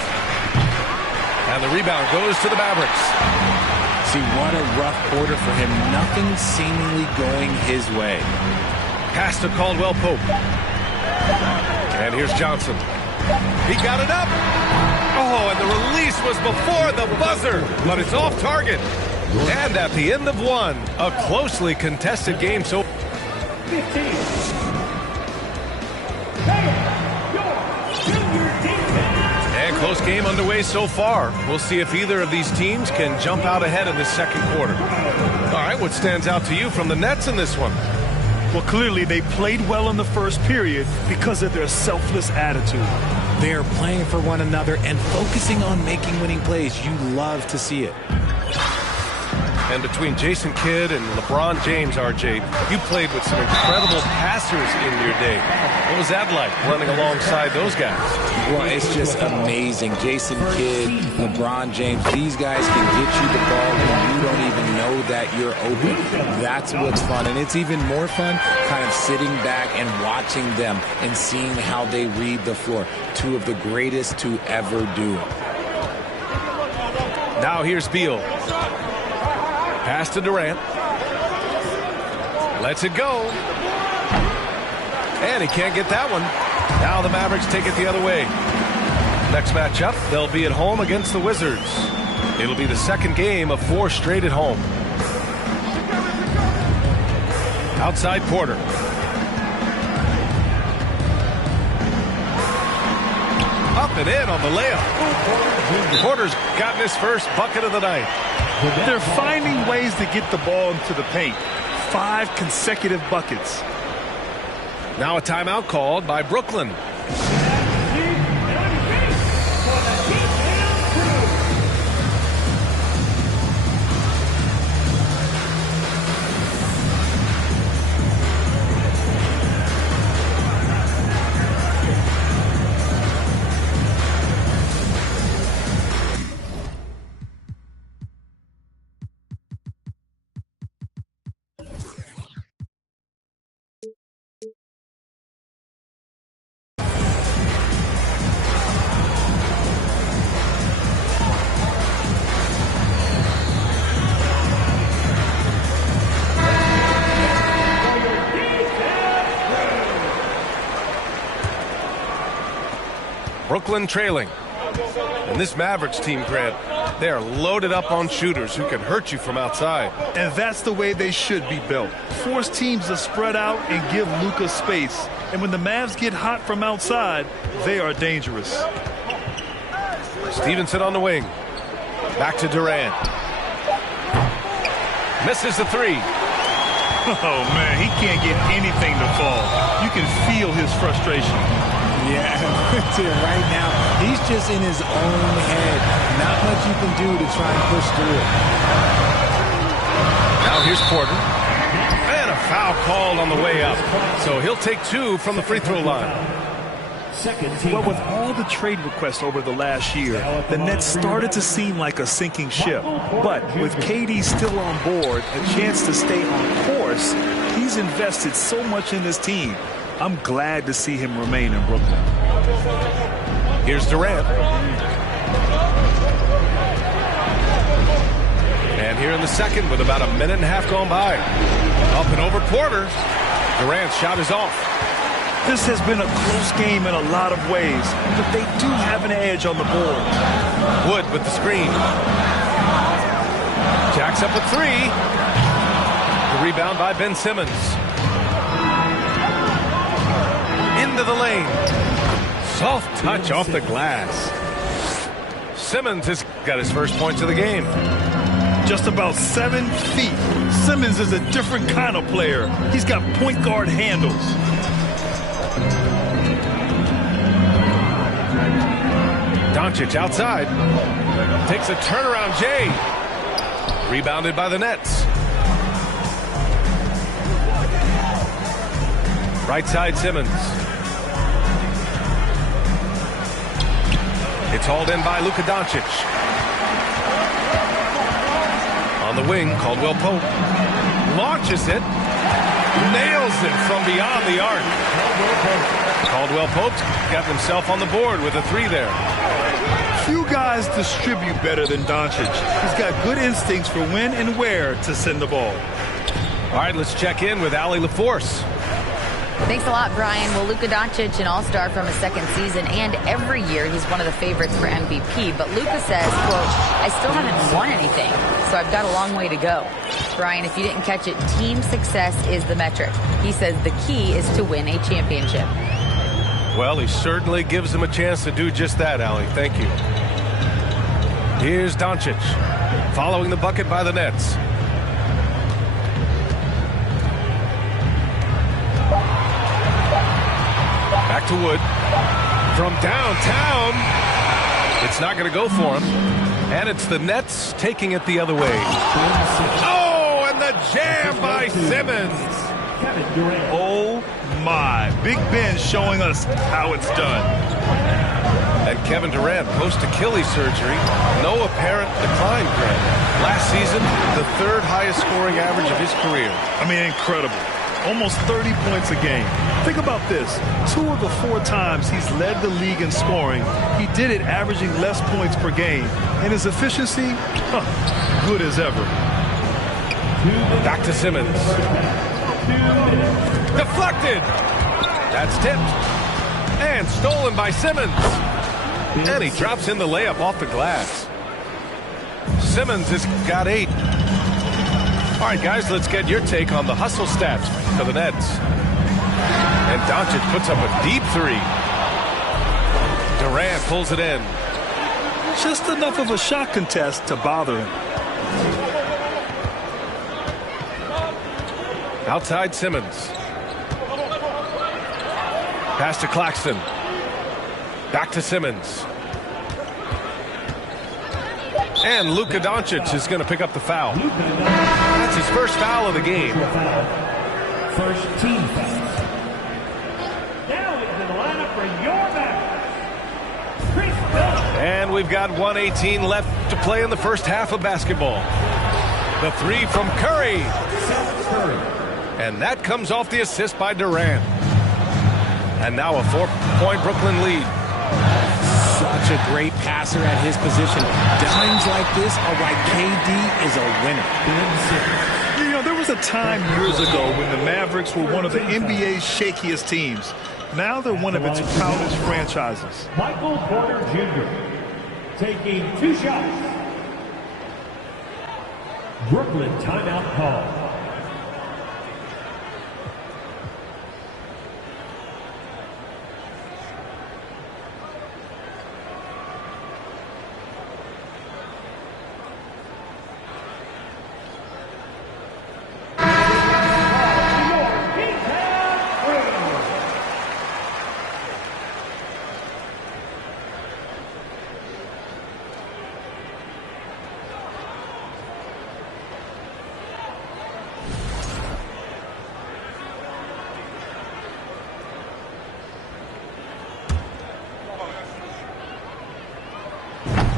And the rebound goes to the Mavericks. See, what a rough quarter for him. Nothing seemingly going his way. Pass to Caldwell Pope. And here's Johnson. He got it up. Oh, and the release was before the buzzer, but it's off target. And at the end of one, a closely contested game. So 15. And close game underway so far. We'll see if either of these teams can jump out ahead in this second quarter. All right, what stands out to you from the Nets in this one? Well, clearly they played well in the first period because of their selfless attitude. They are playing for one another and focusing on making winning plays. You love to see it. And between Jason Kidd and LeBron James, RJ, you played with some incredible passers in your day. What was that like, running alongside those guys? Well, it's just amazing. Jason Kidd, LeBron James, these guys can get you the ball when you don't even know that you're open. That's what's fun. And it's even more fun kind of sitting back and watching them and seeing how they read the floor. Two of the greatest to ever do it. Now here's Beal. Pass to Durant. Lets it go. And he can't get that one. Now the Mavericks take it the other way. Next matchup, they'll be at home against the Wizards. It'll be the second game of 4 straight at home. Outside Porter. Up and in on the layup. Porter's gotten his first bucket of the night. They're finding ways to get the ball into the paint. 5 consecutive buckets. Now a timeout called by Brooklyn. Brooklyn trailing. And this Mavericks team, Grant, they are loaded up on shooters who can hurt you from outside. And that's the way they should be built. Force teams to spread out and give Luka space. And when the Mavs get hot from outside, they are dangerous. Stevenson on the wing. Back to Durant. Misses the three. Oh, man, he can't get anything to fall. You can feel his frustration. Yeah, right now, he's just in his own head. Not much you can do to try and push through it. Now here's Porter. And a foul called on the way up. So he'll take 2 from the free throw line. Well, with all the trade requests over the last year, the Nets started to seem like a sinking ship. But with KD still on board, a chance to stay on course, he's invested so much in this team. I'm glad to see him remain in Brooklyn. Here's Durant. And here in the second with about a minute and a half gone by. Up and over Porter. Durant's shot is off. This has been a close game in a lot of ways, but they do have an edge on the board. Wood with the screen. Jacks up with 3. The rebound by Ben Simmons. Into the lane. Soft touch off the glass. Simmons has got his first points of the game. Just about 7 feet. Simmons is a different kind of player. He's got point guard handles. Doncic outside. Takes a turnaround J. Rebounded by the Nets. Right side Simmons. It's hauled in by Luka Doncic. On the wing, Caldwell Pope. Launches it. Nails it from beyond the arc. Caldwell Pope's got himself on the board with a 3 there. Few guys distribute better than Doncic. He's got good instincts for when and where to send the ball. All right, let's check in with Allie LaForce. Thanks a lot, Brian. Well, Luka Doncic, an all-star from his second season, and every year he's one of the favorites for MVP. But Luka says, quote, I still haven't won anything, so I've got a long way to go. Brian, if you didn't catch it, team success is the metric. He says the key is to win a championship. Well, he certainly gives him a chance to do just that, Allie. Thank you. Here's Doncic, following the bucket by the Nets. Back to Wood. From downtown. It's not going to go for him. And it's the Nets taking it the other way. Oh, and the jam by Simmons. Oh, my. Big Ben showing us how it's done. And Kevin Durant, post-Achilles surgery, no apparent decline, Grant. Last season, the 3rd highest scoring average of his career. I mean, incredible. Almost 30 points a game. Think about this. 2 of the 4 times he's led the league in scoring, he did it averaging less points per game. And his efficiency, good as ever. Back to Simmons. Deflected. That's tipped. And stolen by Simmons. And he drops in the layup off the glass. Simmons has got 8. All right, guys, let's get your take on the hustle stats for the Nets. And Doncic puts up a deep 3. Durant pulls it in. Just enough of a shot contest to bother him. Outside Simmons. Pass to Claxton. Back to Simmons. And Luka Doncic is going to pick up the foul. That's his first foul of the game. First team foul. Now into the lineup for your Mavericks, Chris Phillips. And we've got 1:18 left to play in the first half of basketball. The 3 from Curry. And that comes off the assist by Durant. And now a 4-point Brooklyn lead. Such a great passer at his position. Dimes like this are why KD is a winner. You know, there was was a time years ago when the Mavericks were one of the NBA's shakiest teams. Now they're one of its proudest franchises. Michael Porter Jr. taking 2 shots. Brooklyn timeout call.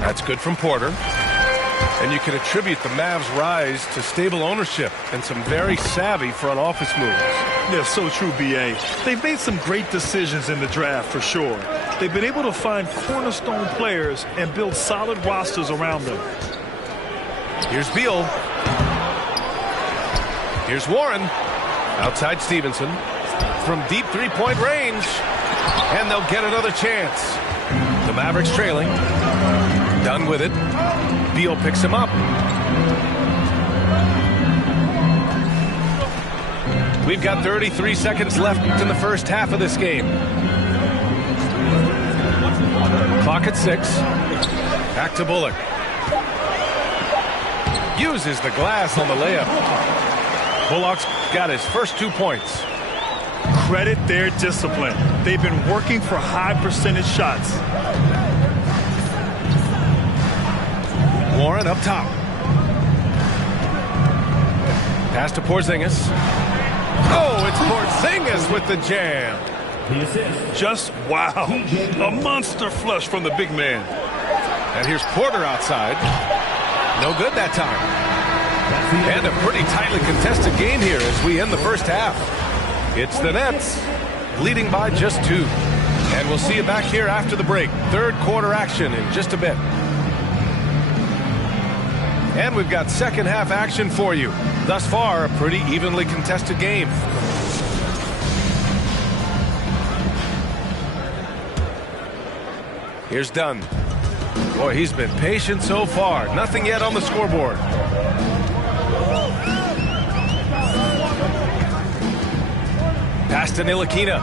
That's good from Porter. And you can attribute the Mavs' rise to stable ownership and some very savvy front office moves. Yeah, so true, B.A. They've made some great decisions in the draft, for sure. They've been able to find cornerstone players and build solid rosters around them. Here's Beal. Here's Warren. Outside Stevenson. From deep three-point range. And they'll get another chance. The Mavericks trailing. Done with it. Beal picks him up. We've got 33 seconds left in the first half of this game. Clock at 6. Back to Bullock. Uses the glass on the layup. Bullock's got his first 2 points. Credit their discipline. They've been working for high percentage shots. Warren up top. Pass to Porzingis. Oh, it's Porzingis with the jam. Just wow. A monster flush from the big man. And here's Porter outside. No good that time. And a pretty tightly contested game here as we end the first half. It's the Nets leading by just 2. And we'll see you back here after the break. Third quarter action in just a bit. And we've got second half action for you. Thus far, a pretty evenly contested game. Here's Dunn. Boy, he's been patient so far. Nothing yet on the scoreboard. Pass to Ntilikina.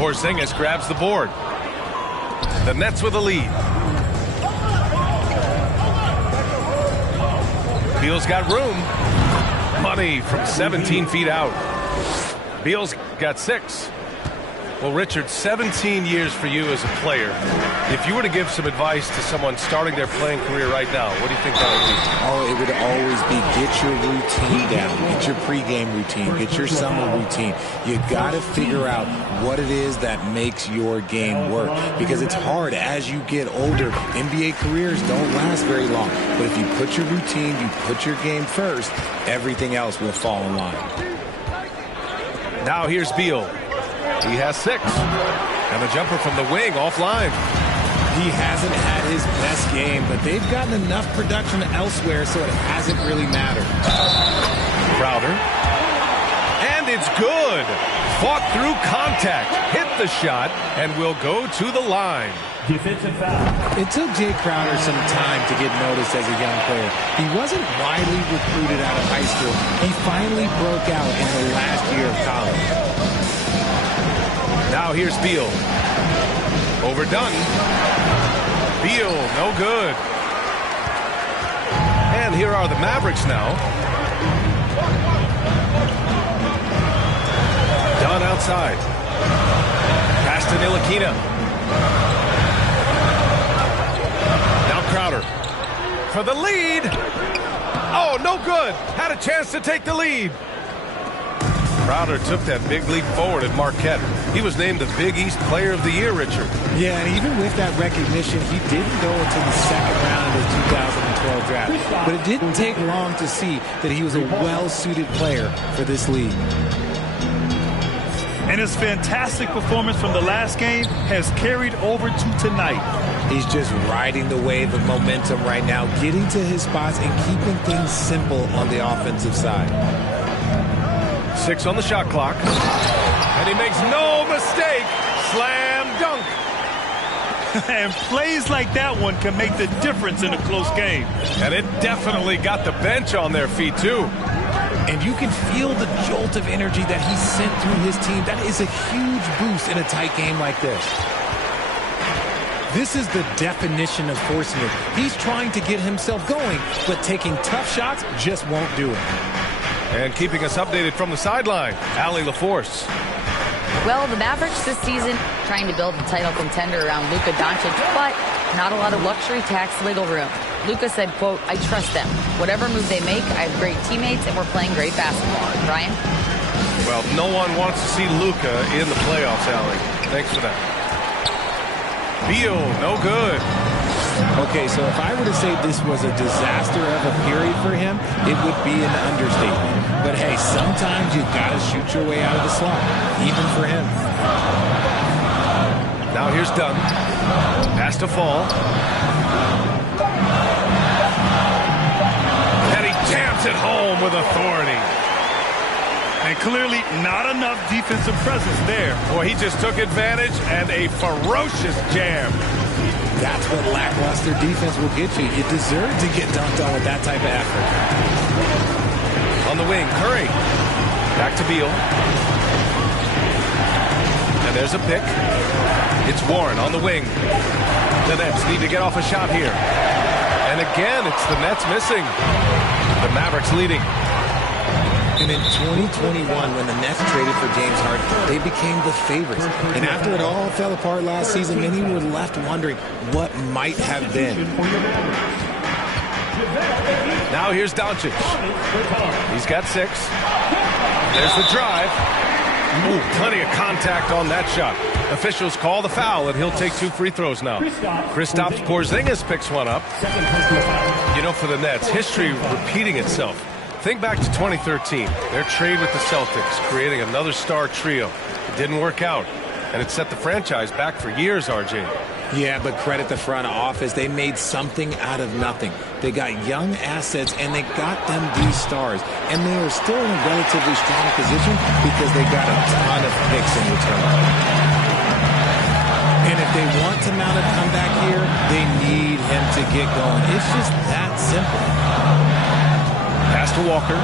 Porzingis grabs the board. The Nets with a lead. Beal's got room. Money from 17 feet out. Beal's got 6. Well, Richard, 17 years for you as a player. If you were to give some advice to someone starting their playing career right now, what do you think that would be? Oh, it would always be get your routine down. Get your pregame routine. Get your summer routine. You got to figure out what it is that makes your game work. Because it's hard as you get older. NBA careers don't last very long. But if you put your routine, you put your game first, everything else will fall in line. Now here's Beal. He has 6. And the jumper from the wing offline. He hasn't had his best game, but they've gotten enough production elsewhere, so it hasn't really mattered. Crowder. And it's good. Fought through contact. Hit the shot and will go to the line. Defensive foul. It took Jay Crowder some time to get noticed as a young player. He wasn't widely recruited out of high school. He finally broke out in the last year of college. Now here's Beal. Overdone. Beal, no good. And here are the Mavericks now. Dunn outside. Pass to Ntilikina. Now Crowder. For the lead. Oh, no good. Had a chance to take the lead. Crowder took that big leap forward at Marquette. He was named the Big East Player of the Year, Richard. Yeah, and even with that recognition, he didn't go until the second round of the 2012 draft. But it didn't take long to see that he was a well-suited player for this league. And his fantastic performance from the last game has carried over to tonight. He's just riding the wave of momentum right now, getting to his spots and keeping things simple on the offensive side. 6 on the shot clock. And he makes no mistake. Slam dunk. And plays like that one can make the difference in a close game. And it definitely got the bench on their feet, too. And you can feel the jolt of energy that he sent through his team. That is a huge boost in a tight game like this. This is the definition of forcing it. He's trying to get himself going, but taking tough shots just won't do it. And keeping us updated from the sideline, Allie LaForce. Well, the Mavericks this season trying to build a title contender around Luka Doncic, but not a lot of luxury tax wiggle room. Luka said, quote, I trust them. Whatever move they make, I have great teammates, and we're playing great basketball. Brian? Well, no one wants to see Luka in the playoffs, Allie. Thanks for that. Beal, no good. Okay, so if I were to say this was a disaster of a period for him, it would be an understatement. But hey, sometimes you got to shoot your way out of the slump, even for him. Now here's Dunn. Has to fall. And he jams it home with authority. And clearly not enough defensive presence there. Boy, he just took advantage and a ferocious jam. That's what lackluster defense will get you. You deserve to get dunked on with that type of effort. On the wing, Curry. Back to Beal. And there's a pick. It's Warren on the wing. The Nets need to get off a shot here. And again, it's the Nets missing. The Mavericks leading. And in 2021, when the Nets traded for James Harden, they became the favorites. And after it all fell apart last season, many were left wondering what might have been. Now here's Doncic. He's got 6. There's the drive. Ooh, plenty of contact on that shot. Officials call the foul, and he'll take 2 free throws now. Kristaps Porzingis picks one up. You know, for the Nets, history repeating itself. Think back to 2013, their trade with the Celtics, creating another star trio. It didn't work out, and it set the franchise back for years, RJ. Yeah, but credit the front office. They made something out of nothing. They got young assets, and they got them these stars. And they are still in a relatively strong position because they got a ton of picks in return. And if they want to mount a comeback here, they need him to get going. It's just that simple. Pass to Walker.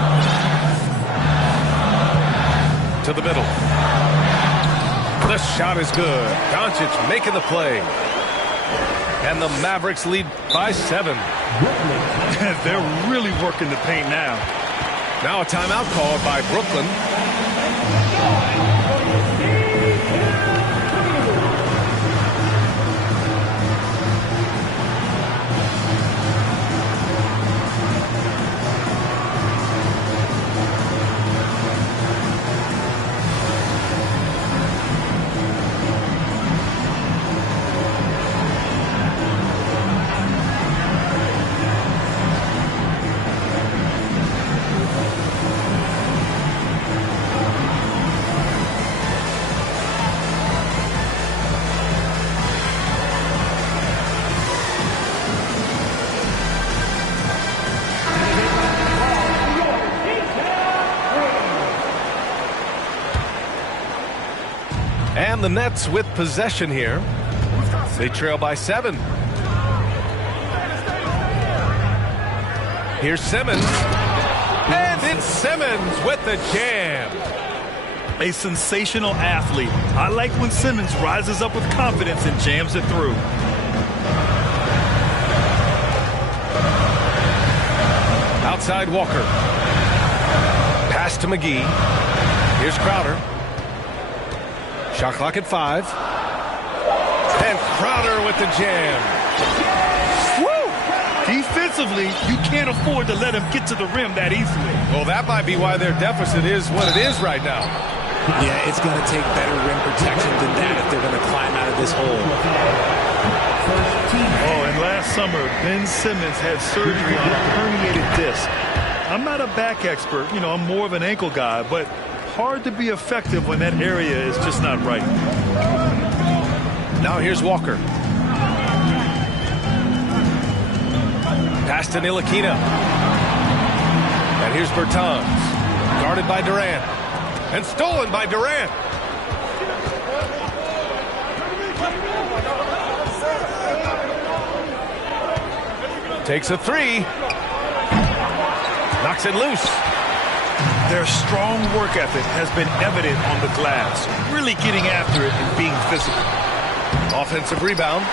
To the middle. The shot is good. Doncic making the play. And the Mavericks lead by 7. They're really working the paint now. Now a timeout called by Brooklyn. And the Nets with possession here. They trail by 7. Here's Simmons. And it's Simmons with the jam. A sensational athlete. I like when Simmons rises up with confidence and jams it through. Outside Walker. Pass to McGee. Here's Crowder. Shot clock at 5. And Crowder with the jam. Woo! Defensively, you can't afford to let him get to the rim that easily. Well, that might be why their deficit is what it is right now. Yeah, it's going to take better rim protection than that if they're going to climb out of this hole. Oh, and last summer, Ben Simmons had surgery on a herniated disc. I'm not a back expert. You know, I'm more of an ankle guy, but hard to be effective when that area is just not right. Now here's Walker. Pass to Ntilikina. And here's Bertans. Guarded by Durant. And stolen by Durant. Takes a three. Knocks it loose. Their strong work ethic has been evident on the glass. Really getting after it and being physical. Offensive rebound.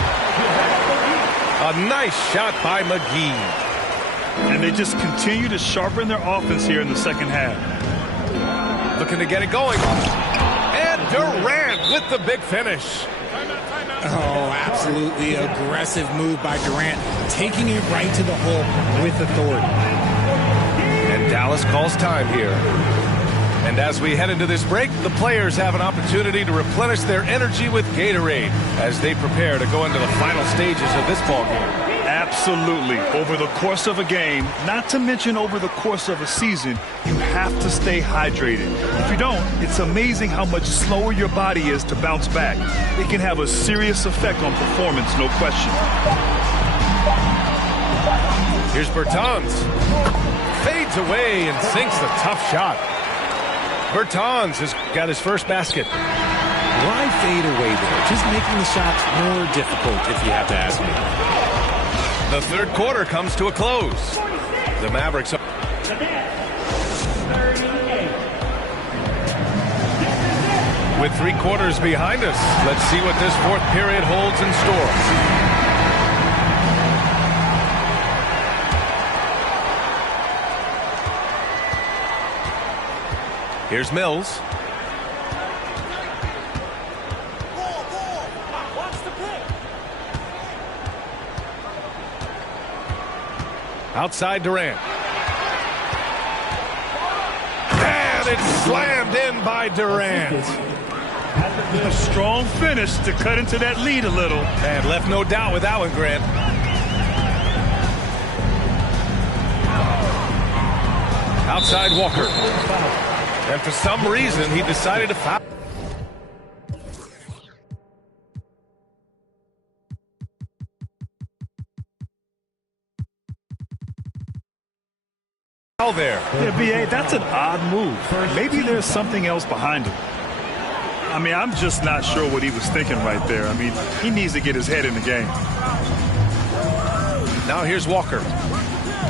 A nice shot by McGee. And they just continue to sharpen their offense here in the second half. Looking to get it going. And Durant with the big finish. Oh, absolutely aggressive move by Durant, taking it right to the hole with authority. And Dallas calls time here. And as we head into this break, the players have an opportunity to replenish their energy with Gatorade as they prepare to go into the final stages of this ball game. Absolutely. Over the course of a game, not to mention over the course of a season, you have to stay hydrated. If you don't, it's amazing how much slower your body is to bounce back. It can have a serious effect on performance, no question. Here's Bertans. Fades away and sinks the tough shot. Bertans has got his first basket. Why fade away there? Just making the shots more difficult, if you have to ask me. The third quarter comes to a close. The Mavericks. With 3 quarters behind us, let's see what this fourth period holds in store. Here's Mills. Outside Durant. And it's slammed in by Durant. A strong finish to cut into that lead a little. And left no doubt with that one, Grant. Outside Walker. And for some reason, he decided to foul. There. Yeah, B.A., that's an odd move. Maybe there's something else behind it. I mean, I'm just not sure what he was thinking right there. I mean, he needs to get his head in the game. Now here's Walker.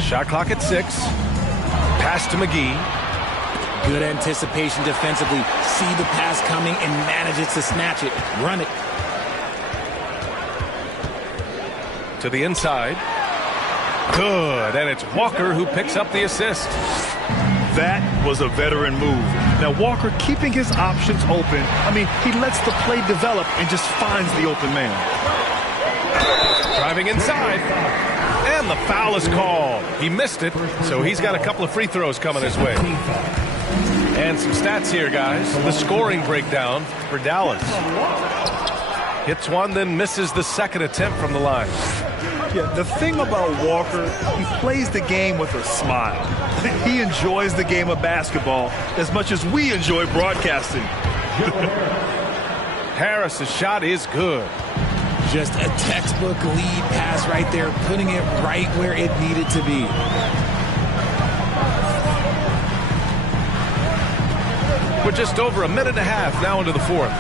Shot clock at 6. Pass to McGee. Good anticipation defensively. See the pass coming and manages to snatch it. Run it. To the inside. Good, and it's Walker who picks up the assist. That was a veteran move. Now, Walker keeping his options open. I mean, he lets the play develop and just finds the open man. Driving inside, and the foul is called. He missed it, so he's got a couple of free throws coming his way. And some stats here, guys. The scoring breakdown for Dallas. Hits one, then misses the second attempt from the line. Yeah, the thing about Walker, he plays the game with a smile. He enjoys the game of basketball as much as we enjoy broadcasting. Harris's shot is good. Just a textbook lead pass right there, putting it right where it needed to be. We're just over a minute and a half now into the fourth.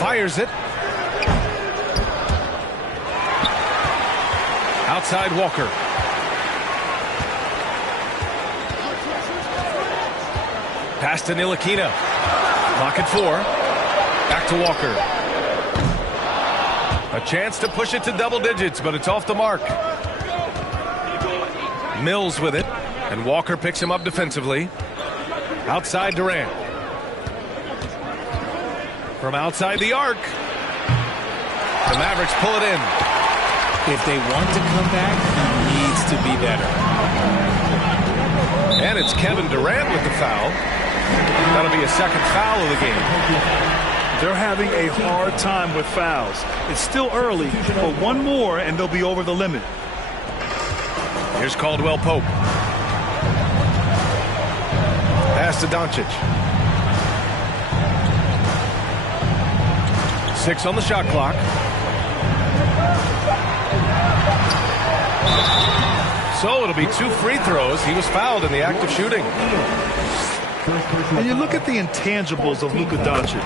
Fires it. Outside Walker. Pass to Ntilikina. Clock at 4. Back to Walker. A chance to push it to double digits, but it's off the mark. Mills with it, and Walker picks him up defensively. Outside Durant. From outside the arc. The Mavericks pull it in. If they want to come back, he needs to be better. And it's Kevin Durant with the foul. That'll be a second foul of the game. They're having a hard time with fouls. It's still early, but one more and they'll be over the limit. Here's Caldwell Pope. Pass to Doncic. 6 on the shot clock. So it'll be 2 free throws. He was fouled in the act of shooting. And you look at the intangibles of Luka Doncic.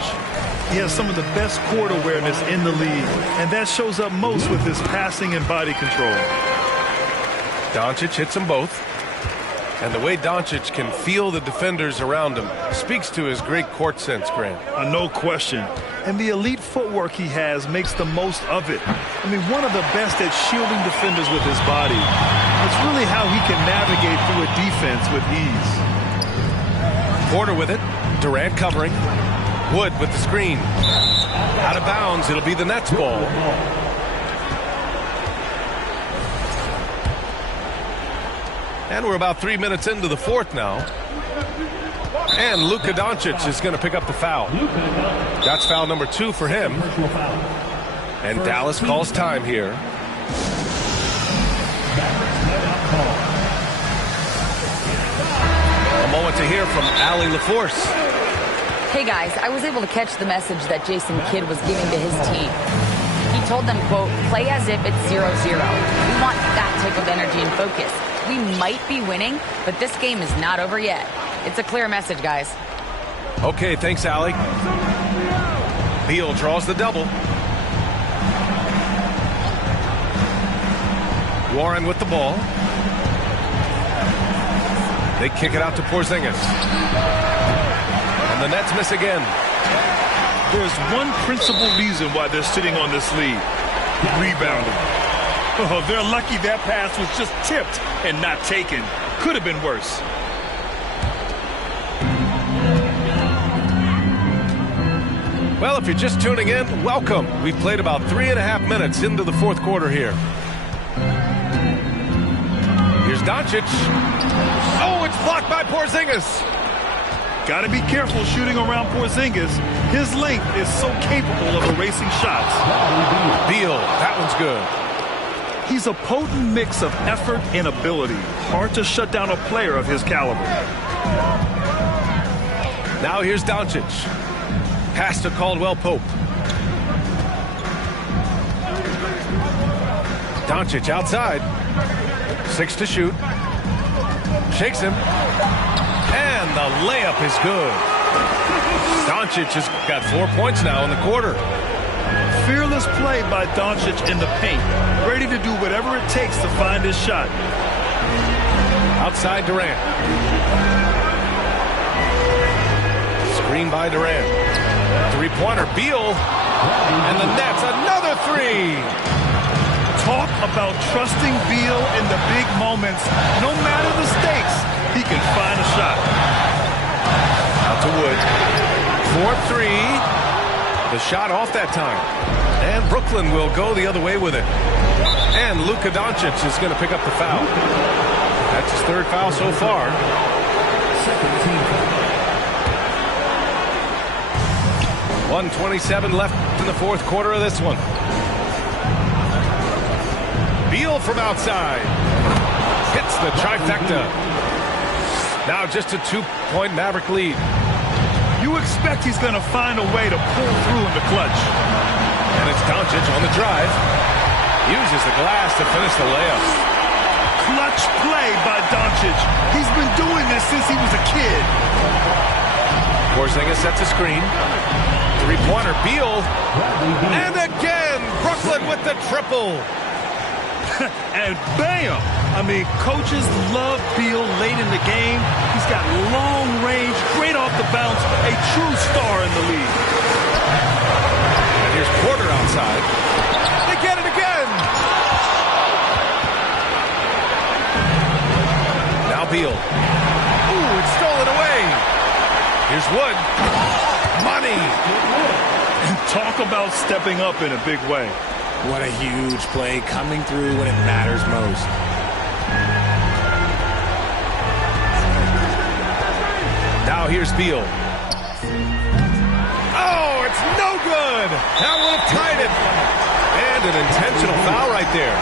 He has some of the best court awareness in the league, and that shows up most with his passing and body control. Doncic hits them both. And the way Doncic can feel the defenders around him speaks to his great court sense, Grant. No question. And the elite footwork he has makes the most of it. I mean, one of the best at shielding defenders with his body. It's really how he can navigate through a defense with ease. Porter with it. Durant covering. Wood with the screen. Out of bounds. It'll be the Nets ball. And we're about 3 minutes into the fourth now. And Luka Doncic is going to pick up the foul. That's foul number 2 for him. And Dallas calls time here. A moment to hear from Allie LaForce. Hey guys, I was able to catch the message that Jason Kidd was giving to his team. He told them, quote, play as if it's 0-0. We want that type of energy and focus. We might be winning, but this game is not over yet. It's a clear message, guys. Okay, thanks, Allie. Beal draws the double. Warren with the ball. They kick it out to Porzingis. And the Nets miss again. There's one principal reason why they're sitting on this lead. Rebounding. Oh, they're lucky that pass was just tipped and not taken. Could have been worse. Well, if you're just tuning in, welcome. We've played about 3.5 minutes into the fourth quarter here. Here's Doncic. Oh, it's blocked by Porzingis. Got to be careful shooting around Porzingis. His length is so capable of erasing shots. Beal, that one's good. He's a potent mix of effort and ability. Hard to shut down a player of his caliber. Now here's Doncic. Pass to Caldwell Pope. Doncic outside. 6 to shoot. Shakes him. And the layup is good. Doncic has got 4 points now in the quarter. Fearless play by Doncic in the paint. Ready to do whatever it takes to find his shot. Outside Durant. Screen by Durant. Three-pointer, Beal. And the Nets, another 3. Talk about trusting Beal in the big moments. No matter the stakes, he can find a shot. Out to Wood. 4-3. The shot off that time. And Brooklyn will go the other way with it. And Luka Doncic is going to pick up the foul. That's his 3rd foul so far. 1:27 left in the fourth quarter of this one. Beal from outside. Hits the trifecta. Now just a 2-point Maverick lead. You expect he's going to find a way to pull through in the clutch. And it's Doncic on the drive. Uses the glass to finish the layup. Clutch play by Doncic. He's been doing this since he was a kid. Porzingis sets a screen. Three-pointer, Beal. And again, Brooklyn with the triple. And bam! I mean, coaches love Beal late in the game. He's got long range, great off the bounce, a true star in the league. And here's Porter outside. They get it again! Now Beal. Ooh, it's stolen away. Here's Wood. Money! And talk about stepping up in a big way. What a huge play, coming through when it matters most. Now here's Beal. Oh, it's no good! That would have tied it. And an intentional foul right there.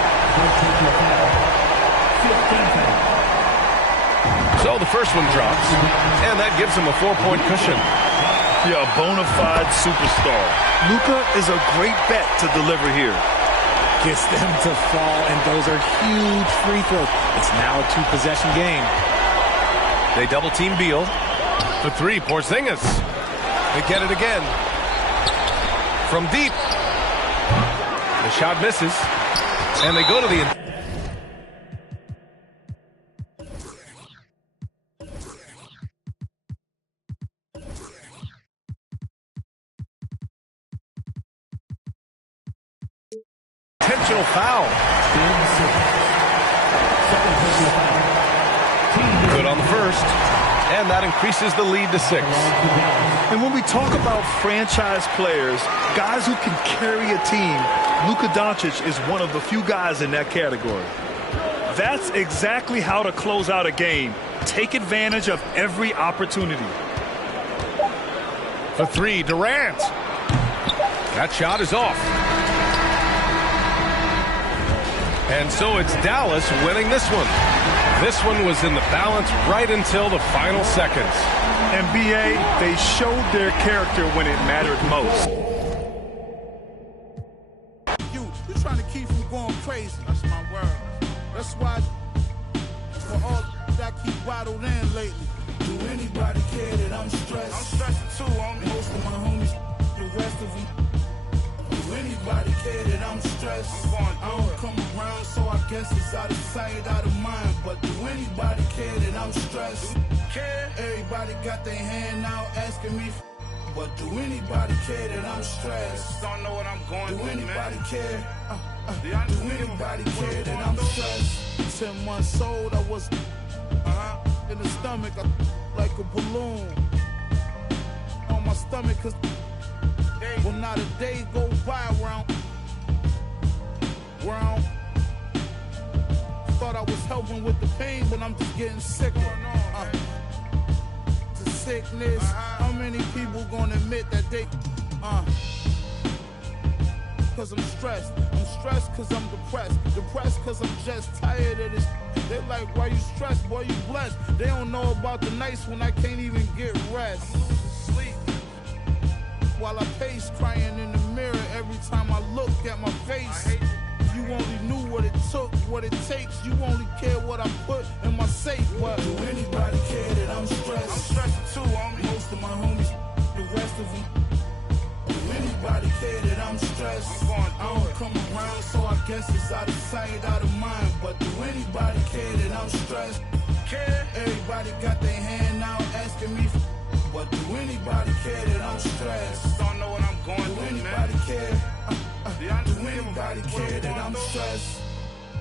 So the first one drops, and that gives him a 4-point cushion. Yeah, a bona fide superstar. Luka is a great bet to deliver here. Gets them to fall, and those are huge free throws. It's now a 2-possession game. They double-team Beal. For 3, Porzingis. They get it again. From deep. The shot misses. And they go to the... intentional foul. Good on the first. And that increases the lead to 6. And when we talk about franchise players, guys who can carry a team, Luka Doncic is one of the few guys in that category. That's exactly how to close out a game. Take advantage of every opportunity. For 3, Durant. That shot is off. And so it's Dallas winning this one. This one was in the balance right until the final seconds. NBA, they showed their character when it mattered most. You're trying to keep from going crazy. That's my word. That's why for all that I keep bottled in lately. Do anybody care that I'm stressed? I'm stressed too, homie. Most of my homies, the rest of them. Do anybody care that I'm stressed? I don't come around, so I guess it's out of sight, out of mind. But do anybody care that I'm stressed? Care? Everybody got their hand out asking me. But do anybody care that I'm stressed? Don't know what I'm going through. Do anybody care? Do anybody care that I'm stressed? 10 months old, I was in the stomach, like a balloon. On my stomach, cause well, not a day go by around. Thought I was helping with the pain, but I'm just getting sicker. To sickness. How many people gonna admit that they cause I'm stressed. I'm stressed cause I'm depressed. Depressed cause I'm just tired of this. They like, why you stressed, boy, you blessed. They don't know about the nights when I can't even get rest. Sleep. While I pace, crying in the mirror every time I look at my face. You only knew what it took, what it takes. You only care what I put in my safe. But do anybody care that I'm stressed? I'm stressed too, homie. Most of my homies, the rest of them. Do anybody care that I'm stressed? I don't come around, so I guess it's out of sight, out of mind. But do anybody care that I'm stressed? Care? Everybody got their hand out asking me. But do anybody care that I'm stressed? Don't know what I'm going through, man. Do anybody care? Do anybody care that I'm stressed?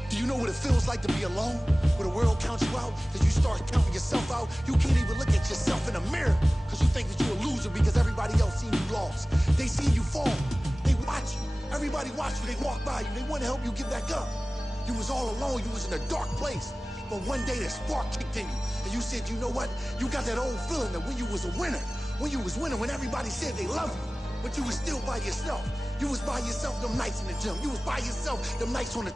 Do you know what it feels like to be alone? Where the world counts you out, that you start counting yourself out. You can't even look at yourself in the mirror because you think that you're a loser because everybody else seen you lost. They seen you fall. They watch you. Everybody watch you. They walk by you. They want to help you get back up. You was all alone. You was in a dark place. But one day that spark kicked in you. And you said, you know what? You got that old feeling that when you was a winner, when everybody said they love you, but you was still by yourself. You was by yourself them nights in the gym. You was by yourself them nights on the...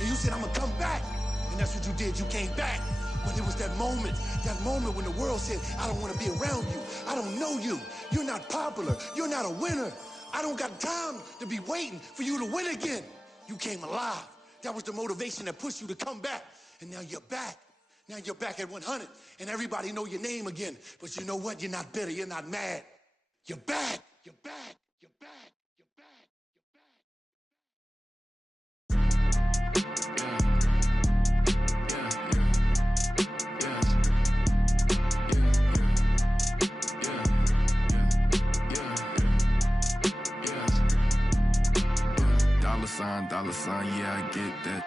And you said, I'm gonna come back. And that's what you did. You came back. But it was that moment when the world said, I don't want to be around you. I don't know you. You're not popular. You're not a winner. I don't got time to be waiting for you to win again. You came alive. That was the motivation that pushed you to come back. And now you're back. Now you're back at 100. And everybody know your name again. But you know what? You're not bitter. You're not mad. You're back. You're back. You're back. Dollar sign, yeah, I get that.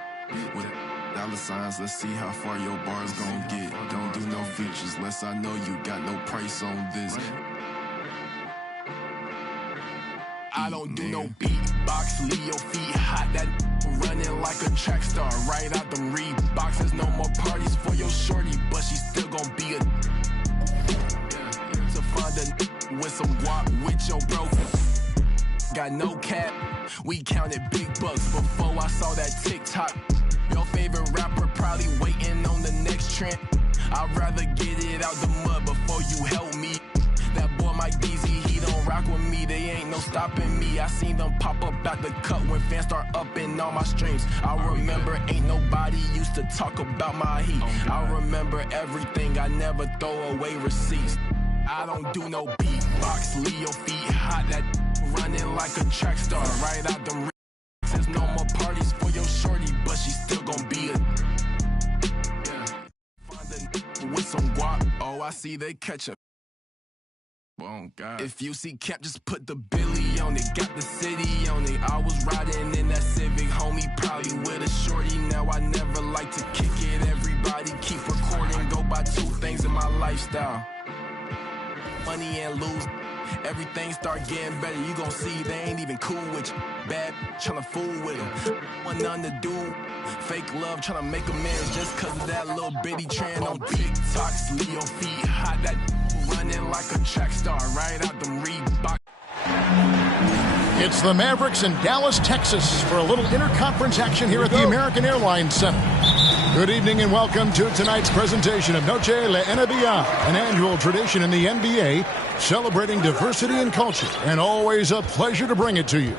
With dollar signs, let's see how far your bar's gon' get. Don't do no features, unless I know you got no price on this. I don't do no beatbox, leave your feet hot. That running like a track star, right out them Reeboks. There's no more parties for your shorty, but she still gon' be a. To find a with some guap with your bro. Got no cap, we counted big bucks before I saw that TikTok. Your favorite rapper probably waiting on the next trend. I'd rather get it out the mud before you help me. That boy Mike Deasy, he don't rock with me. They ain't no stopping me. I seen them pop up at the cut when fans start upping all my streams. I remember ain't nobody used to talk about my heat. I remember everything. I never throw away receipts. I don't do no beatbox. Leave your feet hot. That running like a track star. Right out them. There's no more parties for your shorty, but she still gon' be a. Find a with some guap. Oh, I see they catch a. Oh God. If you see Cap, just put the Billy on it. Got the city on it. I was riding in that Civic, homie, probably with a shorty. Now I never like to kick it. Everybody keep recording. Go by two things in my lifestyle: money and lose. Everything start getting better. You gon' see they ain't even cool with you. Bad tryna fool with them. Want nothing to do. Fake love tryna make amends just cause of that little bitty trend on TikTok. Leave your feet hot. That running like a track star. Right out them Reebok. It's the Mavericks in Dallas, Texas for a little interconference action here at the American Airlines Center. Good evening and welcome to tonight's presentation of Noche La NBA, an annual tradition in the NBA celebrating diversity and culture, and always a pleasure to bring it to you.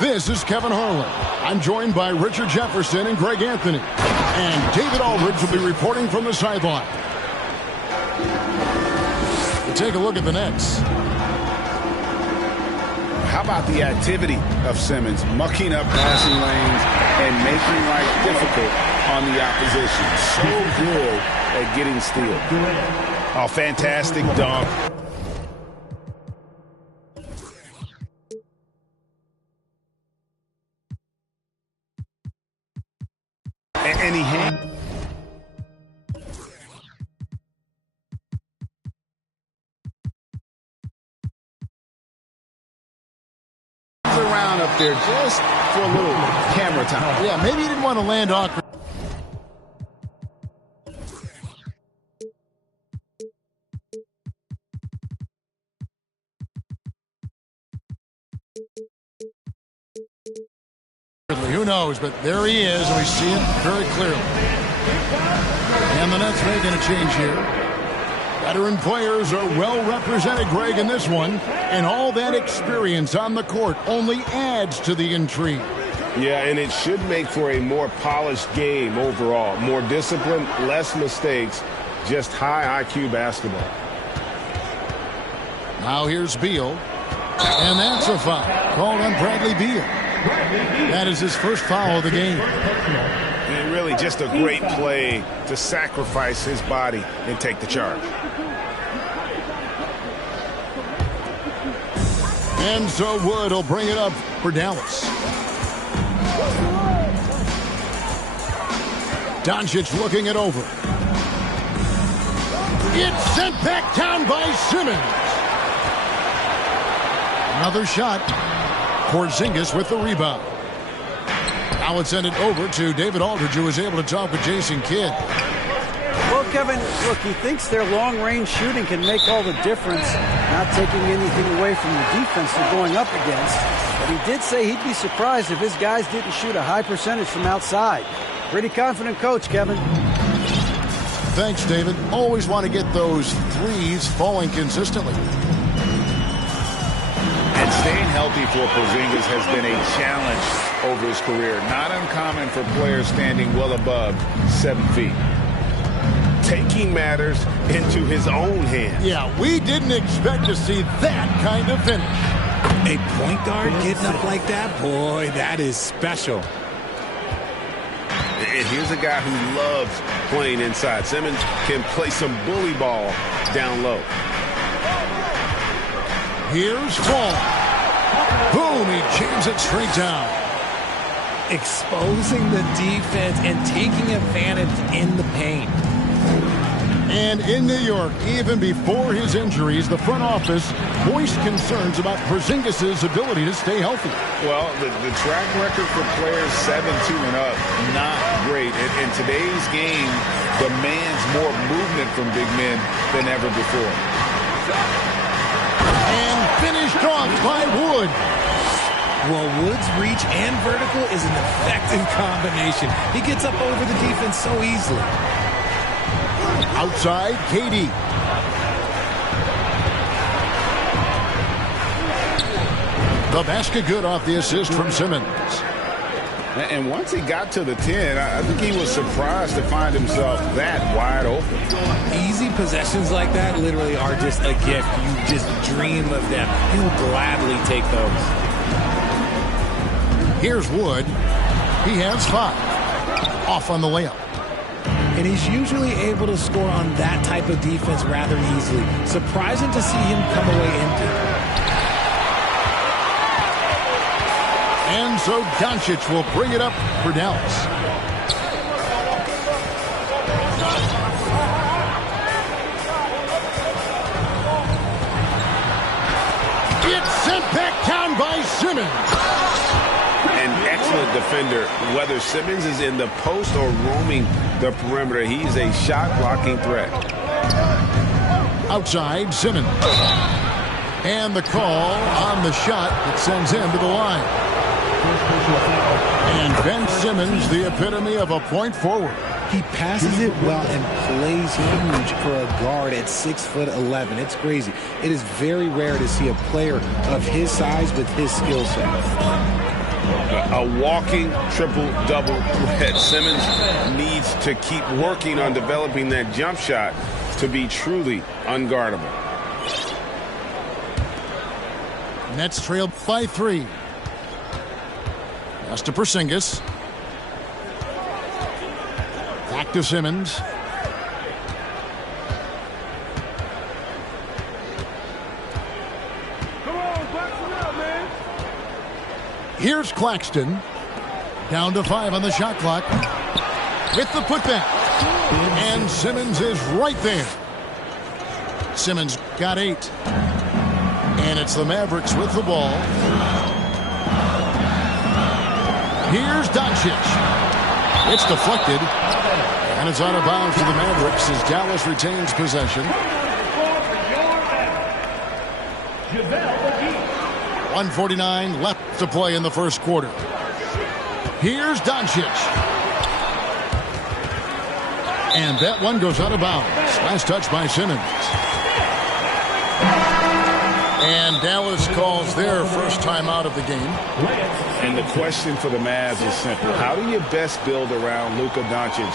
This is Kevin Harlan. I'm joined by Richard Jefferson and Greg Anthony, and David Aldridge will be reporting from the sideline. We'll take a look at the Nets. How about the activity of Simmons, mucking up passing lanes and making life difficult on the opposition. So good at getting steals. Oh, fantastic dunk. And he had... around up there just for a little camera time. Yeah, maybe he didn't want to land awkward. Who knows, but there he is, and we see it very clearly. And the Nets making a change here. Veteran players are well represented, Greg, in this one, and all that experience on the court only adds to the intrigue. Yeah, and it should make for a more polished game overall. More discipline, less mistakes, just high IQ basketball. Now here's Beal, and that's a foul called on Bradley Beal. That is his first foul of the game. And really just a great play to sacrifice his body and take the charge. And so Wood will bring it up for Dallas. Doncic looking it over. It's sent back down by Simmons. Another shot. Porzingis with the rebound. Now let's send it over to David Aldridge, who was able to talk with Jason Kidd. Well, Kevin, look, he thinks their long-range shooting can make all the difference, not taking anything away from the defense they're going up against. But he did say he'd be surprised if his guys didn't shoot a high percentage from outside. Pretty confident coach, Kevin. Thanks, David. Always want to get those threes falling consistently. And staying healthy for Porzingis has been a challenge over his career. Not uncommon for players standing well above 7 feet. Taking matters into his own hands. Yeah, we didn't expect to see that kind of finish. A point guard getting up like that? Boy, that is special. And here's a guy who loves playing inside. Simmons can play some bully ball down low. Here's Fall. Boom, he jams it straight down. Exposing the defense and taking advantage in the paint. And in New York, even before his injuries, the front office voiced concerns about Porzingis' ability to stay healthy. Well, the track record for players 7-2 and up, not great. And today's game demands more movement from big men than ever before. And finished off by Wood. Well, Wood's reach and vertical is an effective combination. He gets up over the defense so easily. Outside, Katie. The basket good off the assist from Simmons. And once he got to the 10, I think he was surprised to find himself that wide open. Easy possessions like that literally are just a gift. You just dream of them. He'll gladly take those. Here's Wood. He has 5. Off on the layup. And he's usually able to score on that type of defense rather easily. Surprising to see him come away empty. And so Doncic will bring it up for Dallas. It's sent back down by Simmons. An excellent defender. Whether Simmons is in the post or roaming the perimeter, he's a shot-blocking threat. Outside, Simmons. And the call on the shot that sends him to the line. And Ben Simmons, the epitome of a point forward. He passes it well and plays huge for a guard at 6'11". It's crazy. It is very rare to see a player of his size with his skill set. A walking triple-double threat. Simmons needs to keep working on developing that jump shot to be truly unguardable. Nets trailed by 3. Pass to Porzingis. Back to Simmons. Here's Claxton. Down to 5 on the shot clock. With the putback. And Simmons is right there. Simmons got 8. And it's the Mavericks with the ball. Here's Doncic. It's deflected. And it's out of bounds to the Mavericks as Dallas retains possession. 1:49 left to play in the first quarter. Here's Doncic. And that one goes out of bounds. Last touch by Simmons. And Dallas calls their first time out of the game. And the question for the Mavs is simple. How do you best build around Luka Doncic?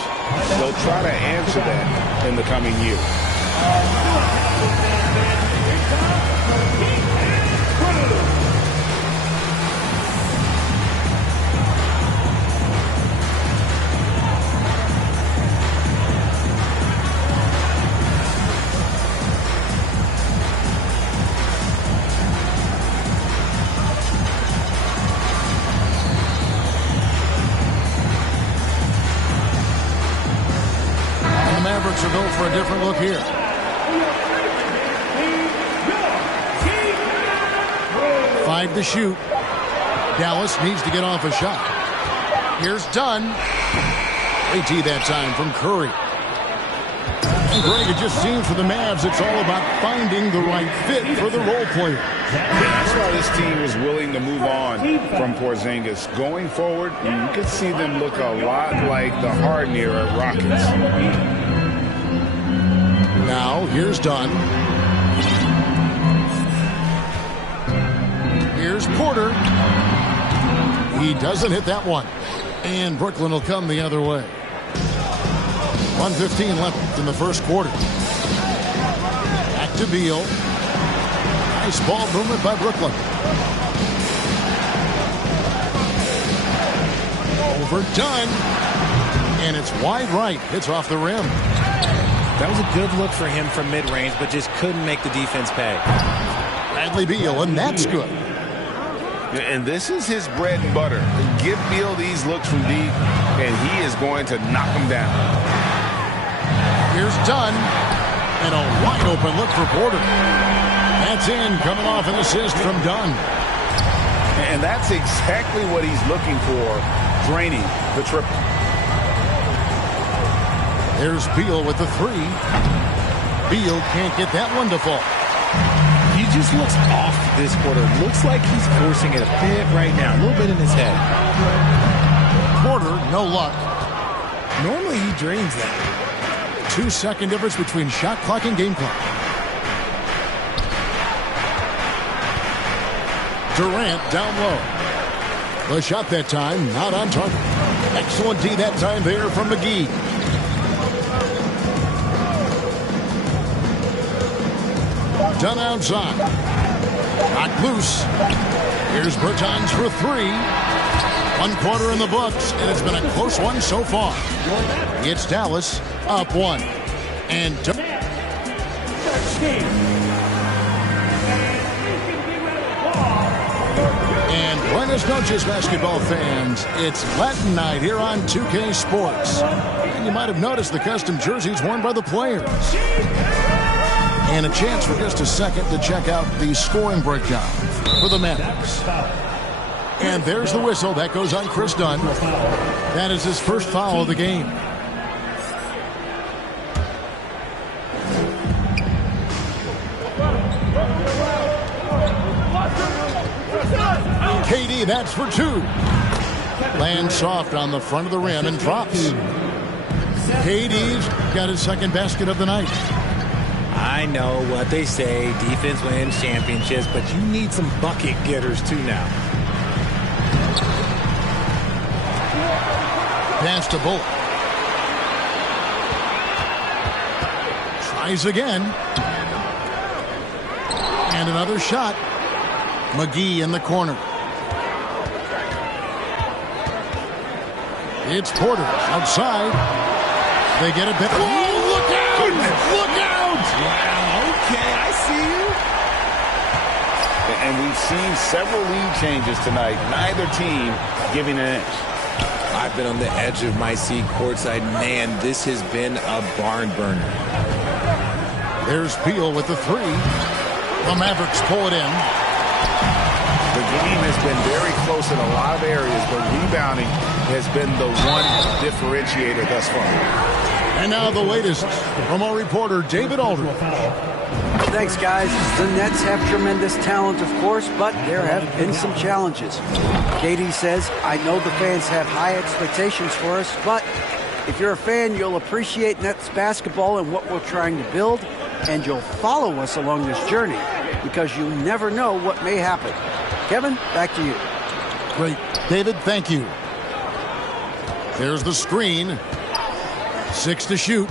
They'll try to answer that in the coming year. Mavericks will go for a different look here. Five to shoot. Dallas needs to get off a shot. Here's Dunn. AT that time from Curry. And Greg, it just seems for the Mavs it's all about finding the right fit for the role player. That's why this team was willing to move on from Porzingis. Going forward, you could see them look a lot like the Harden era Rockets. Now, here's Dunn. Here's Porter. He doesn't hit that one. And Brooklyn will come the other way. 1:15 left in the first quarter. Back to Beal. Nice ball movement by Brooklyn. Over Dunn. And it's wide right. It's off the rim. That was a good look for him from mid-range, but just couldn't make the defense pay. Bradley Beal, and that's good. And this is his bread and butter. Give Beal these looks from deep, and he is going to knock them down. Here's Dunn, and a wide open look for Porter. That's in, coming off an assist from Dunn. And that's exactly what he's looking for, draining the triple. There's Beal with the three. Beal can't get that one to fall. He just looks off this quarter. Looks like he's forcing it a bit right now. A little bit in his head. Porter, no luck. Normally he drains that. 2-second difference between shot clock and game clock. Durant down low. The shot that time not on target. Excellent D that time there from McGee. Done outside. Knocked loose. Here's Bertans for three. 1 quarter in the books, and it's been a close one so far. It's Dallas up 1. And buenas noches, basketball fans. It's Latin night here on 2K Sports. And you might have noticed the custom jerseys worn by the players. And a chance for just a second to check out the scoring breakdown for the Mavericks. And there's the whistle. That goes on Chris Dunn. That is his first foul of the game. KD, that's for 2. Lands soft on the front of the rim and drops. KD's got his second basket of the night. I know what they say, defense wins championships, but you need some bucket getters too now. Pass to Bullock. Tries again. And another shot. McGee in the corner. It's Porter outside. They get a bit. Whoa, look out! Goodness. Look out! Wow, okay, I see you. And we've seen several lead changes tonight. Neither team giving an inch. I've been on the edge of my seat courtside. Man, this has been a barn burner. There's Beal with the 3. The Mavericks pull it in. The game has been very close in a lot of areas, but rebounding has been the one differentiator thus far. And now the latest from our reporter, David Aldridge. Thanks, guys. The Nets have tremendous talent, of course, but there have been some challenges. KD says, I know the fans have high expectations for us, but if you're a fan, you'll appreciate Nets basketball and what we're trying to build, and you'll follow us along this journey because you never know what may happen. Kevin, back to you. Great. David, thank you. There's the screen. 6 to shoot.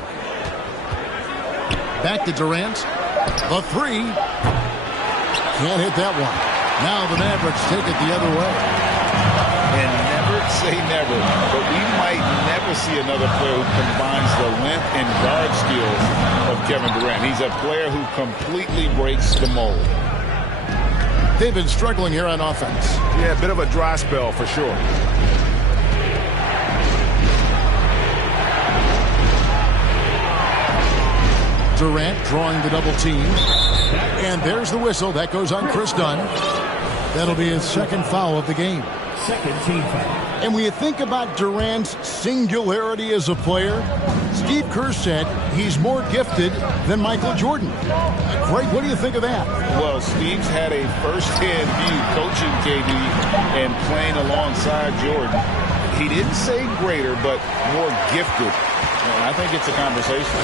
Back to Durant. The 3. Can't hit that one. Now the Mavericks take it the other way. And never say never, but we might never see another player who combines the length and guard skills of Kevin Durant. He's a player who completely breaks the mold. They've been struggling here on offense. Yeah, a bit of a dry spell for sure. Durant drawing the double team. And there's the whistle. That goes on Chris Dunn. That'll be his second foul of the game. Second team foul. And when you think about Durant's singularity as a player, Steve Kerr said he's more gifted than Michael Jordan. Greg, what do you think of that? Well, Steve's had a first-hand view coaching KD and playing alongside Jordan. He didn't say greater, but more gifted. And I think it's a conversation.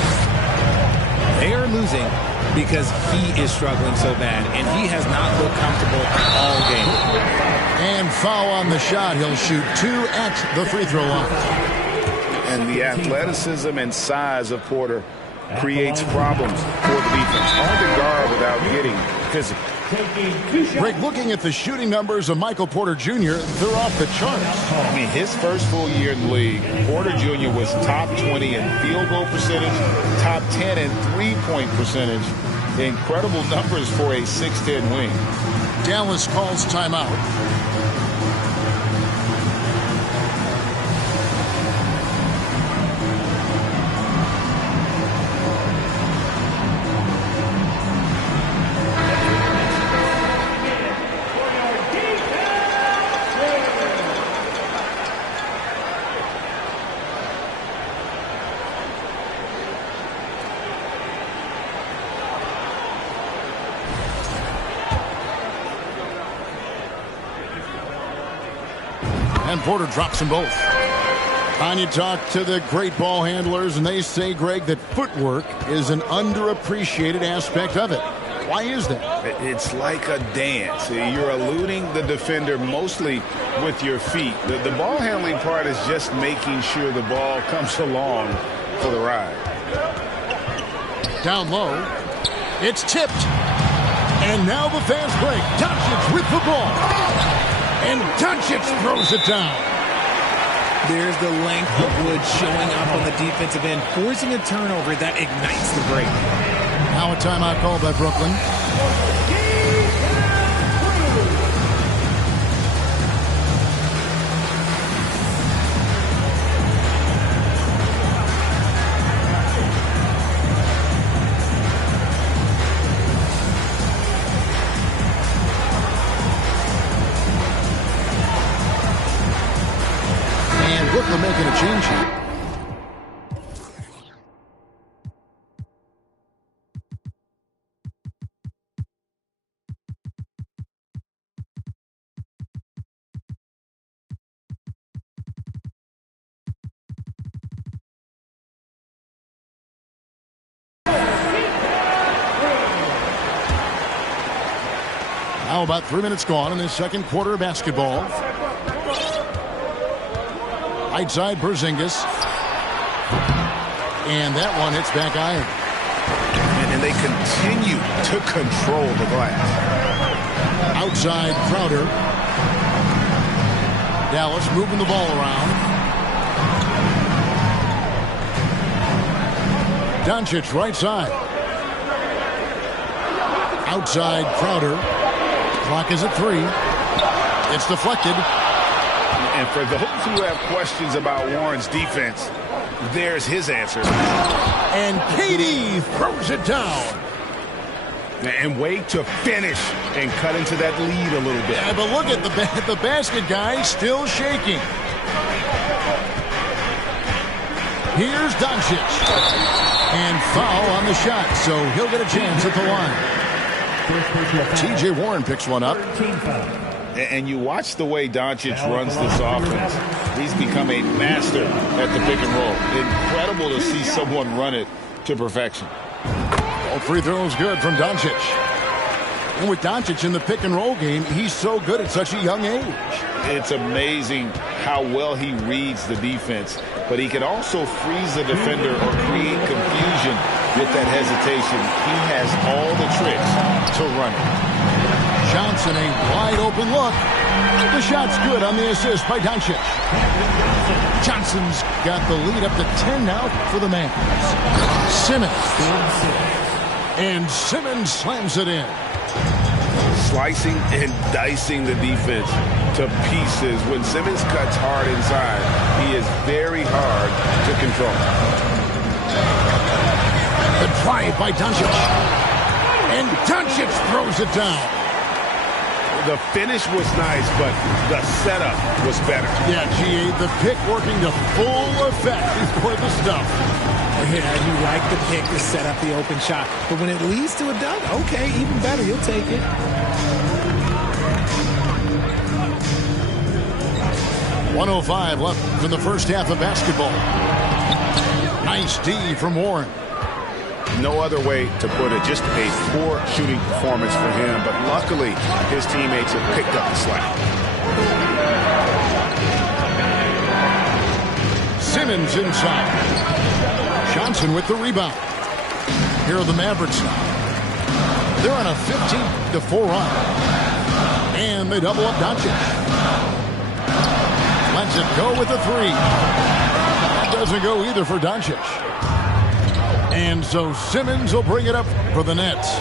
They are losing because he is struggling so bad, and he has not looked comfortable all game. And foul on the shot. He'll shoot 2 at the free throw line. And the athleticism and size of Porter creates problems for the defense. Hard to guard without getting physical. Greg, looking at the shooting numbers of Michael Porter Jr., they're off the charts. I mean, his first full year in the league, Porter Jr. was top 20 in field goal percentage, top 10 in three-point percentage. Incredible numbers for a 6'10 wing. Dallas calls timeout. And Porter drops them both. And you talk to the great ball handlers, and they say, Greg, that footwork is an underappreciated aspect of it. Why is that? It's like a dance. You're eluding the defender mostly with your feet. The ball handling part is just making sure the ball comes along for the ride. Down low. It's tipped. And now the fans break. Doncic with the ball. And Doncic throws it down. There's the length of Wood showing up on the defensive end, forcing a turnover that ignites the break. Now a timeout called by Brooklyn. And Brooklyn making a change here. Now about 3 minutes gone in the second quarter of basketball. Right side, Porzingis. And that one hits back iron. And they continue to control the glass. Outside, Crowder. Dallas moving the ball around. Doncic, right side. Outside, Crowder. Clock is at 3. It's deflected. And for those who have questions about Warren's defense, there's his answer. And KD throws it down. And wait to finish and cut into that lead a little bit. Yeah, but look at the basket guy still shaking. Here's Doncic. And foul on the shot, so he'll get a chance at the line. T.J. Warren picks one up. And you watch the way Doncic runs this offense. He's become a master at the pick and roll. Incredible to see someone run it to perfection. All free throws good from Doncic. And with Doncic in the pick and roll game, he's so good at such a young age. It's amazing how well he reads the defense, but he can also freeze the defender or create confusion with that hesitation. He has all the tricks to run it. Johnson, a wide open look. The shot's good on the assist by Doncic. Johnson's got the lead up to 10 now for the Mavs. Simmons. And Simmons slams it in. Slicing and dicing the defense to pieces. When Simmons cuts hard inside, he is very hard to control. The drive by Doncic. And Doncic throws it down. The finish was nice, but the setup was better. Yeah, G.A., the pick working to full effect before the stuff. Yeah, you like the pick to set up the open shot. But when it leads to a dunk, okay, even better. You'll take it. .105 left in the first half of basketball. Nice D from Warren. No other way to put it. Just a poor shooting performance for him. But luckily, his teammates have picked up the slack. Simmons inside. Johnson with the rebound. Here are the Mavericks now. They're on a 15-4 run. And they double up Doncic. Lets it go with a 3. That doesn't go either for Doncic. And so Simmons will bring it up for the Nets.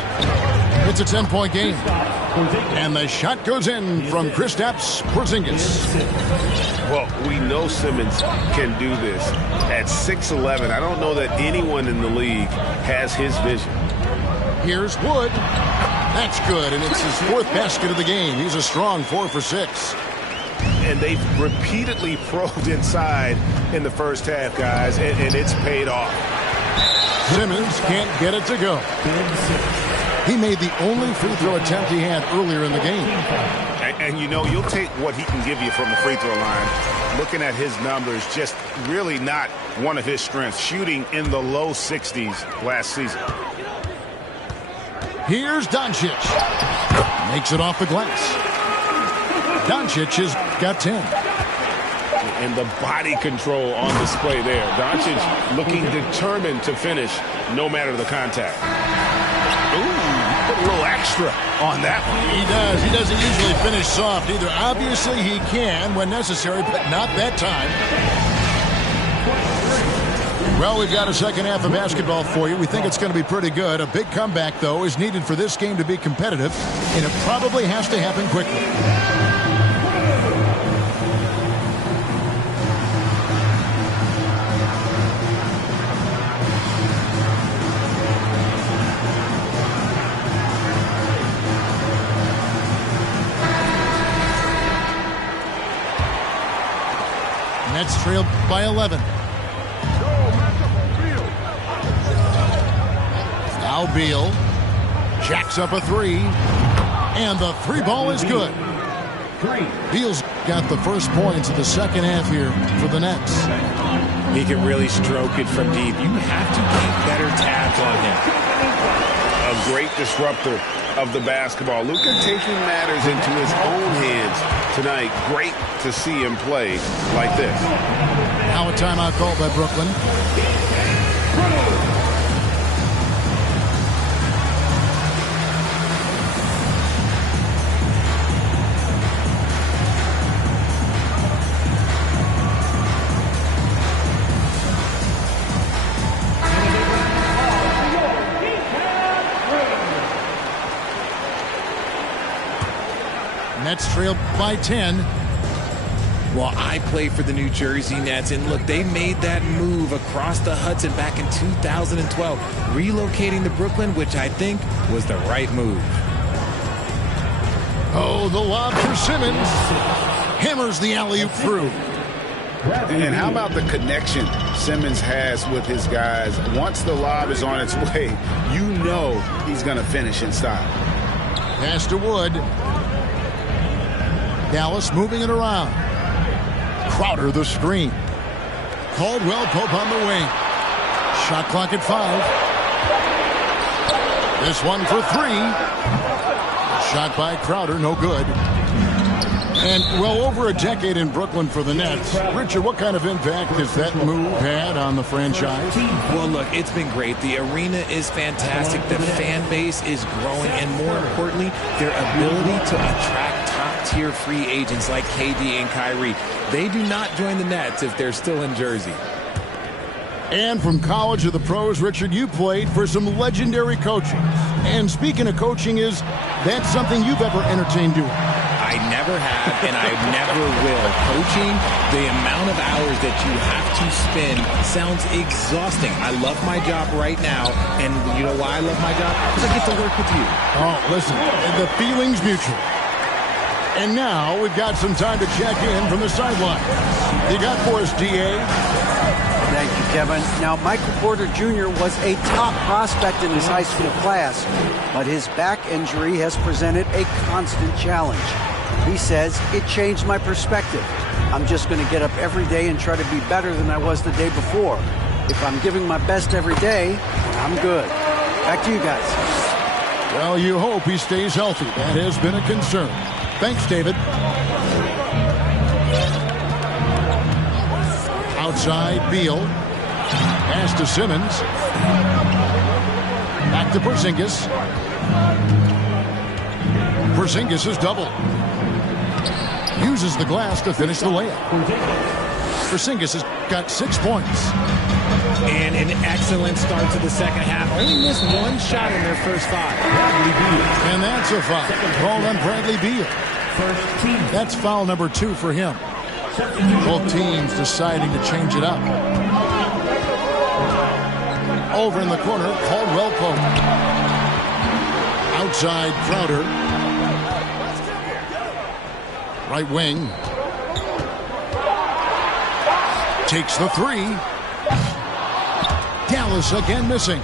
It's a 10-point game. And the shot goes in from Kristaps Porzingis. Well, we know Simmons can do this. At 6'11", I don't know that anyone in the league has his vision. Here's Wood. That's good, and it's his 4th basket of the game. He's a strong 4 for 6. And they've repeatedly probed inside in the first half, guys, and it's paid off. Simmons can't get it to go. He made the only free throw attempt he had earlier in the game. And you know, you'll take what he can give you from the free throw line. Looking at his numbers, just really not one of his strengths. Shooting in the low 60s last season. Here's Doncic. Makes it off the glass. Doncic has got 10. And the body control on display there. Doncic looking determined to finish no matter the contact. Ooh, put a little extra on that one. He does. He doesn't usually finish soft either. Obviously, he can when necessary, but not that time. Well, we've got a second half of basketball for you. We think it's going to be pretty good. A big comeback, though, is needed for this game to be competitive, and it probably has to happen quickly. Nets trailed by 11. Now Beal jacks up a three, and the three ball is good. Beal's got the first points of the second half here for the Nets. He can really stroke it from deep. You have to keep better tabs on him. A great disruptor of the basketball. Luka taking matters into his own hands tonight. Great to see him play like this. Now a timeout called by Brooklyn. Nets trailed by 10. Well, I play for the New Jersey Nets, and look, they made that move across the Hudson back in 2012, relocating to Brooklyn, which I think was the right move. Oh, the lob for Simmons. Hammers the alley-oop through. And how about the connection Simmons has with his guys? Once the lob is on its way, you know he's going to finish in style. Pass to Wood. Dallas moving it around. Crowder the screen. Caldwell Pope on the wing. Shot clock at 5. This one for 3. Shot by Crowder, no good. And well over a decade in Brooklyn for the Nets. Richard, what kind of impact has that move had on the franchise? Well, look, it's been great. The arena is fantastic. The fan base is growing. And more importantly, their ability to attract top-tier free agents like KD and Kyrie. They do not join the Nets if they're still in Jersey. And from college to the pros, Richard, you played for some legendary coaching. And speaking of coaching, is that something you've ever entertained doing? I never have, and I never will. Coaching, the amount of hours that you have to spend sounds exhausting. I love my job right now, and you know why I love my job? Because I get to work with you. Oh, listen, the feeling's mutual. And now we've got some time to check in from the sideline. You got for us, D.A.? Thank you, Kevin. Now, Michael Porter Jr. was a top prospect in his high school class, but his back injury has presented a constant challenge. He says, it changed my perspective. I'm just going to get up every day and try to be better than I was the day before. If I'm giving my best every day, I'm good. Back to you guys. Well, you hope he stays healthy. That has been a concern. Thanks, David. Outside, Beal. Pass to Simmons. Back to Porzingis. Porzingis is double. Uses the glass to finish the layup. Porzingis has got 6 points. And an excellent start to the second half. Only missed one shot in their first 5. Bradley Beal. And that's a foul called on Bradley Beal. That's foul number 2 for him. Both teams deciding to change it up. Over in the corner, Caldwell Pope. Outside, Crowder. Right wing. Takes the 3. Dallas again missing.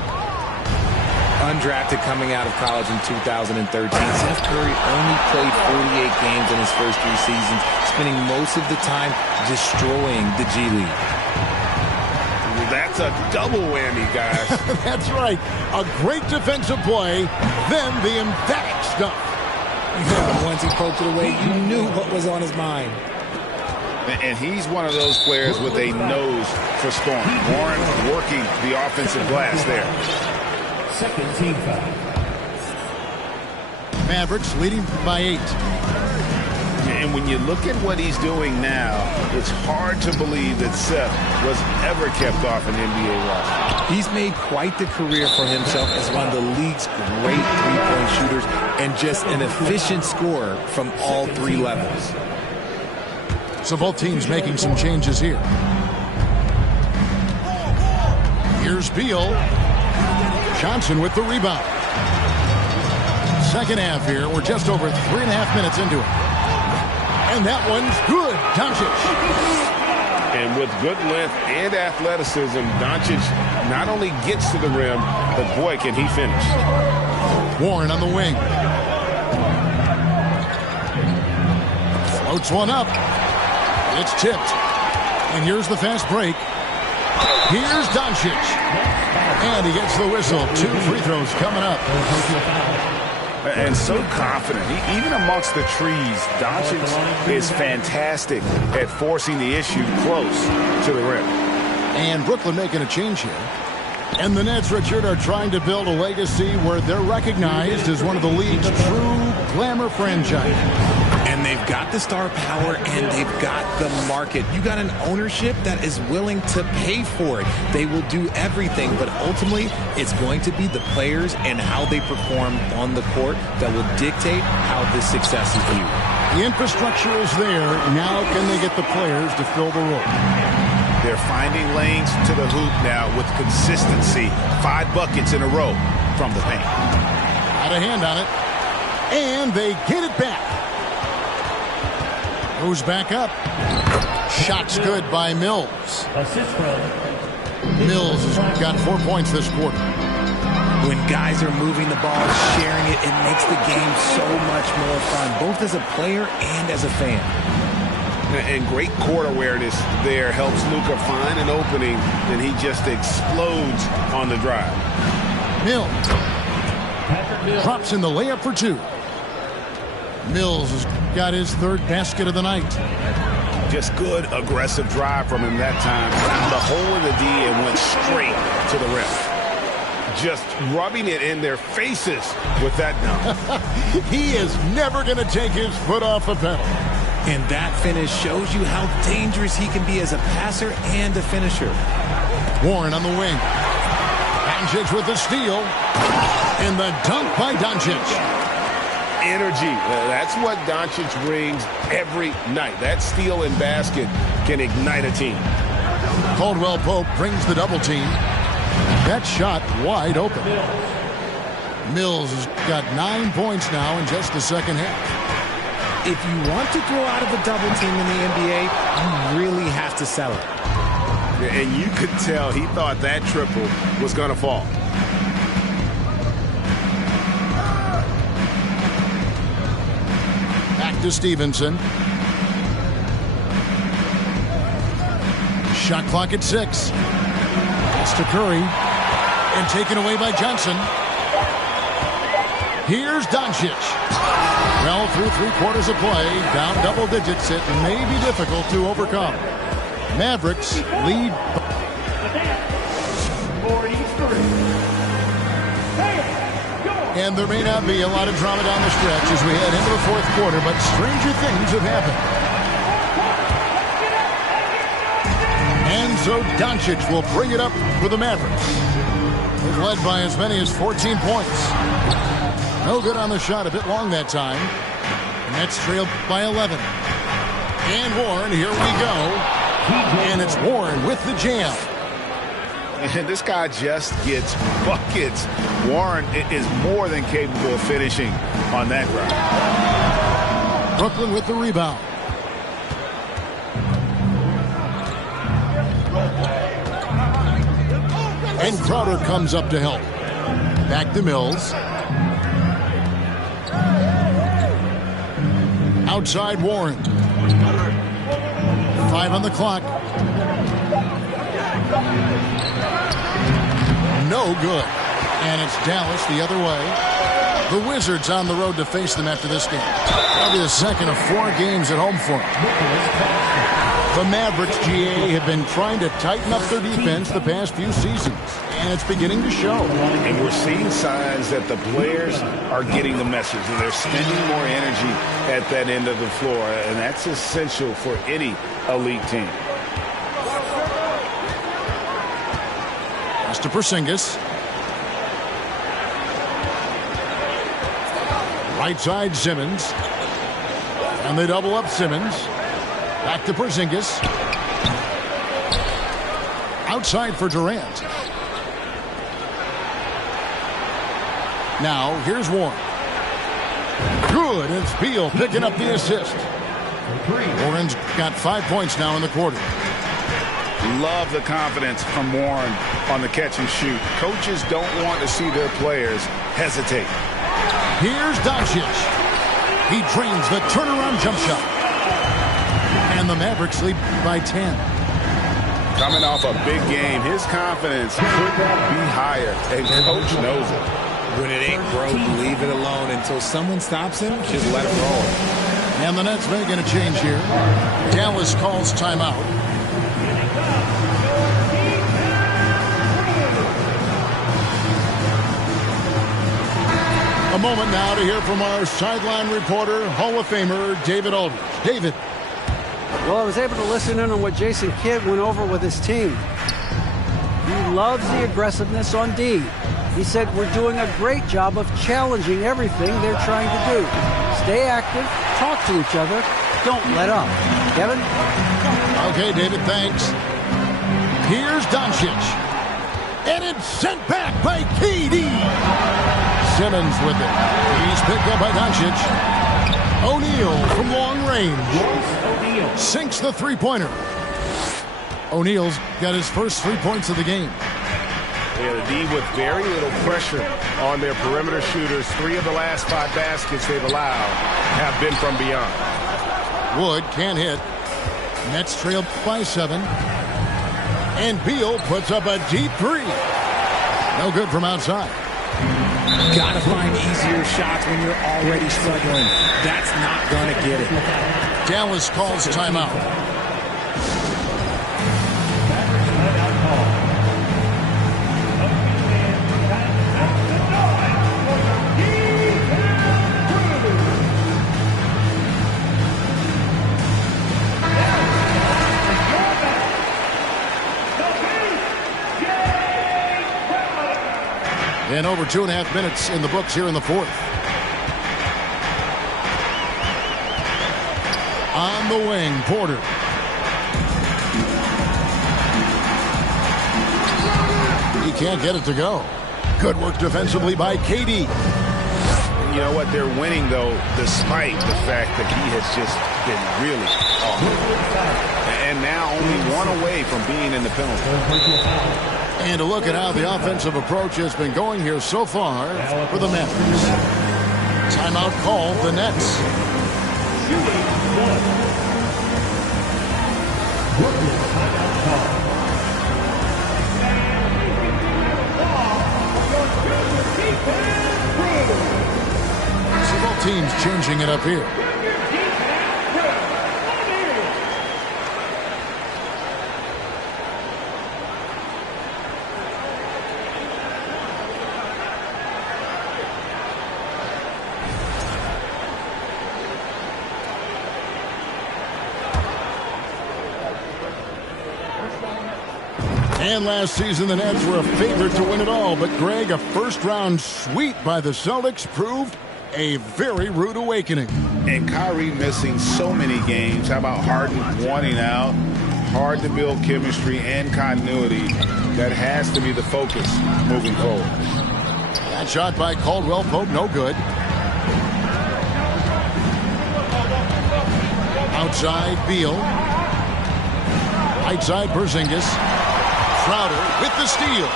undrafted coming out of college in 2013. Seth Curry only played 48 games in his first 3 seasons, spending most of the time destroying the G League. That's a double whammy, guys. That's right. A great defensive play, then the emphatic stuff. Yeah, once he poked it away, you knew what was on his mind. And he's one of those players with a nose for scoring. Warren working the offensive glass there. Second team foul. Mavericks leading by 8. And when you look at what he's doing now, it's hard to believe that Seth was ever kept off an NBA roster. He's made quite the career for himself as one of the league's great three-point shooters and just an efficient scorer from all 3 levels. So both teams making some changes here. Here's Beal. Johnson with the rebound. Second half here. We're just over 3.5 minutes into it. And that one's good. Doncic. And with good length and athleticism, Doncic not only gets to the rim, but boy, can he finish. Warren on the wing. Floats one up. It's tipped. And here's the fast break. Here's Doncic. And he gets the whistle. 2 free throws coming up. And so confident. Even amongst the trees, Doncic is fantastic at forcing the issue close to the rim. And Brooklyn making a change here. And the Nets, Richard, are trying to build a legacy where they're recognized as one of the league's true glamour franchises. And they've got the star power and they've got the market. You got an ownership that is willing to pay for it. They will do everything, but ultimately it's going to be the players and how they perform on the court that will dictate how this success is viewed. The infrastructure is there. Now can they get the players to fill the role? They're finding lanes to the hoop now with consistency. 5 buckets in a row from the paint. Got a hand on it. And they get it back. Goes back up. Shot's good by Mills. Assist from Mills has got 4 points this quarter. When guys are moving the ball, sharing it, it makes the game so much more fun, both as a player and as a fan. And great court awareness there helps Luka find an opening, and he just explodes on the drive. Mills drops in the layup for 2. Mills has got his 3rd basket of the night. Just good aggressive drive from him that time. Found the hole in the D and went straight to the rim. Just rubbing it in their faces with that dunk. He is never going to take his foot off the pedal. And that finish shows you how dangerous he can be as a passer and a finisher. Warren on the wing. Doncic with the steal. And the dunk by Doncic. Energy. That's what Doncic brings every night. That steal and basket can ignite a team. Caldwell Pope brings the double team. That shot wide open. Mills has got 9 points now in just the second half. If you want to throw out of a double team in the NBA, you really have to sell it. And you could tell he thought that triple was going to fall. Back to Stevenson. Shot clock at 6. Pass to Curry. And taken away by Johnson. Here's Doncic. Well, through 3 quarters of play, down double digits, it may be difficult to overcome. Mavericks lead. And there may not be a lot of drama down the stretch as we head into the 4th quarter, but stranger things have happened. And so Doncic will bring it up for the Mavericks. They've led by as many as 14 points. No good on the shot, a bit long that time. Nets trailed by 11. And Warren, here we go. And it's Warren with the jam. And this guy just gets buckets. Warren is more than capable of finishing on that drive. Brooklyn with the rebound. And Crowder comes up to help. Back to Mills. Outside Warren. 5 on the clock. No good. And it's Dallas the other way. The Wizards on the road to face them after this game. That'll be the second of 4 games at home for them. The Mavericks, GA, have been trying to tighten up their defense the past few seasons, and it's beginning to show. And we're seeing signs that the players are getting the message, and they're spending more energy at that end of the floor, and that's essential for any elite team. Pass to Porzingis. Right side, Simmons. And they double up Simmons. Back to Porzingis. Outside for Durant. Now, here's Warren. Good. It's Beal picking up the assist. Warren's got 5 points now in the quarter. Love the confidence from Warren on the catch and shoot. Coaches don't want to see their players hesitate. Here's Doncic. He drains the turnaround jump shot. And the Mavericks lead by 10. Coming off a big game, his confidence could be higher, and coach knows it. When it ain't broke, leave it alone until someone stops him. Just let him roll. And the Nets making a change here. Dallas calls timeout. A moment now to hear from our sideline reporter, Hall of Famer David Aldridge. David. Well, I was able to listen in on what Jason Kidd went over with his team. He loves the aggressiveness on D. He said, we're doing a great job of challenging everything they're trying to do. Stay active, talk to each other, don't let up. Kevin? Okay, David, thanks. Here's Doncic. And it's sent back by KD. Simmons with it. He's picked up by Doncic. O'Neal from long range. Sinks the three-pointer. O'Neal's got his first 3 points of the game. Yeah, the D with very little pressure on their perimeter shooters. 3 of the last 5 baskets they've allowed have been from beyond. Wood can't hit. Nets trailed by 7. And Beal puts up a deep 3. No good from outside. Gotta find easier shots when you're already struggling. That's not gonna get it. Dallas calls timeout. And over 2.5 minutes in the books here in the fourth. On the wing, Porter. He can't get it to go. Good work defensively by KD. You know what? They're winning, though, despite the fact that he has just been really awful. And now only 1 away from being in the penalty. And to look at how the offensive approach has been going here so far for the Mavericks. Timeout called the Nets. So both teams changing it up here. And last season, the Nets were a favorite to win it all. But, Greg, a first-round sweep by the Celtics proved a very rude awakening. And Kyrie missing so many games. How about Harden wanting out? Hard to build chemistry and continuity. That has to be the focus moving forward. That shot by Caldwell Pope, no good. Outside, Beal. Right side, Porzingis. Crowder with the steal.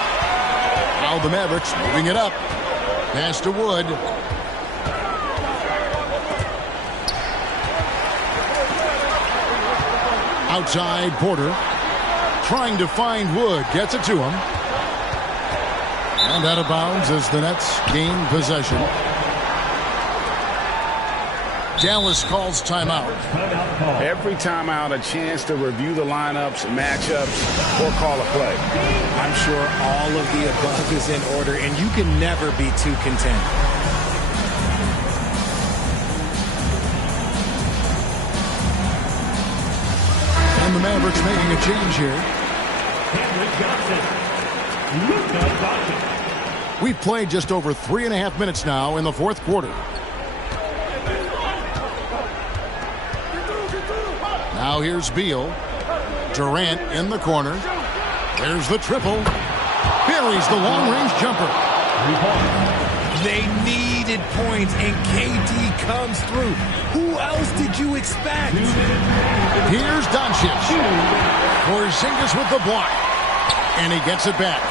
Now the Mavericks moving it up. Pass to Wood. Outside Porter. Trying to find Wood. Gets it to him. And out of bounds as the Nets gain possession. Dallas calls timeout. Every timeout, a chance to review the lineups, matchups, or call a play. I'm sure all of the above is in order, and you can never be too content. And the Mavericks making a change here. We've played just over 3.5 minutes now in the fourth quarter. Now here's Beal. Durant in the corner. There's the triple. Buries the long-range jumper. They needed points, and KD comes through. Who else did you expect? Here's Doncic. Porzingis with the block. And he gets it back.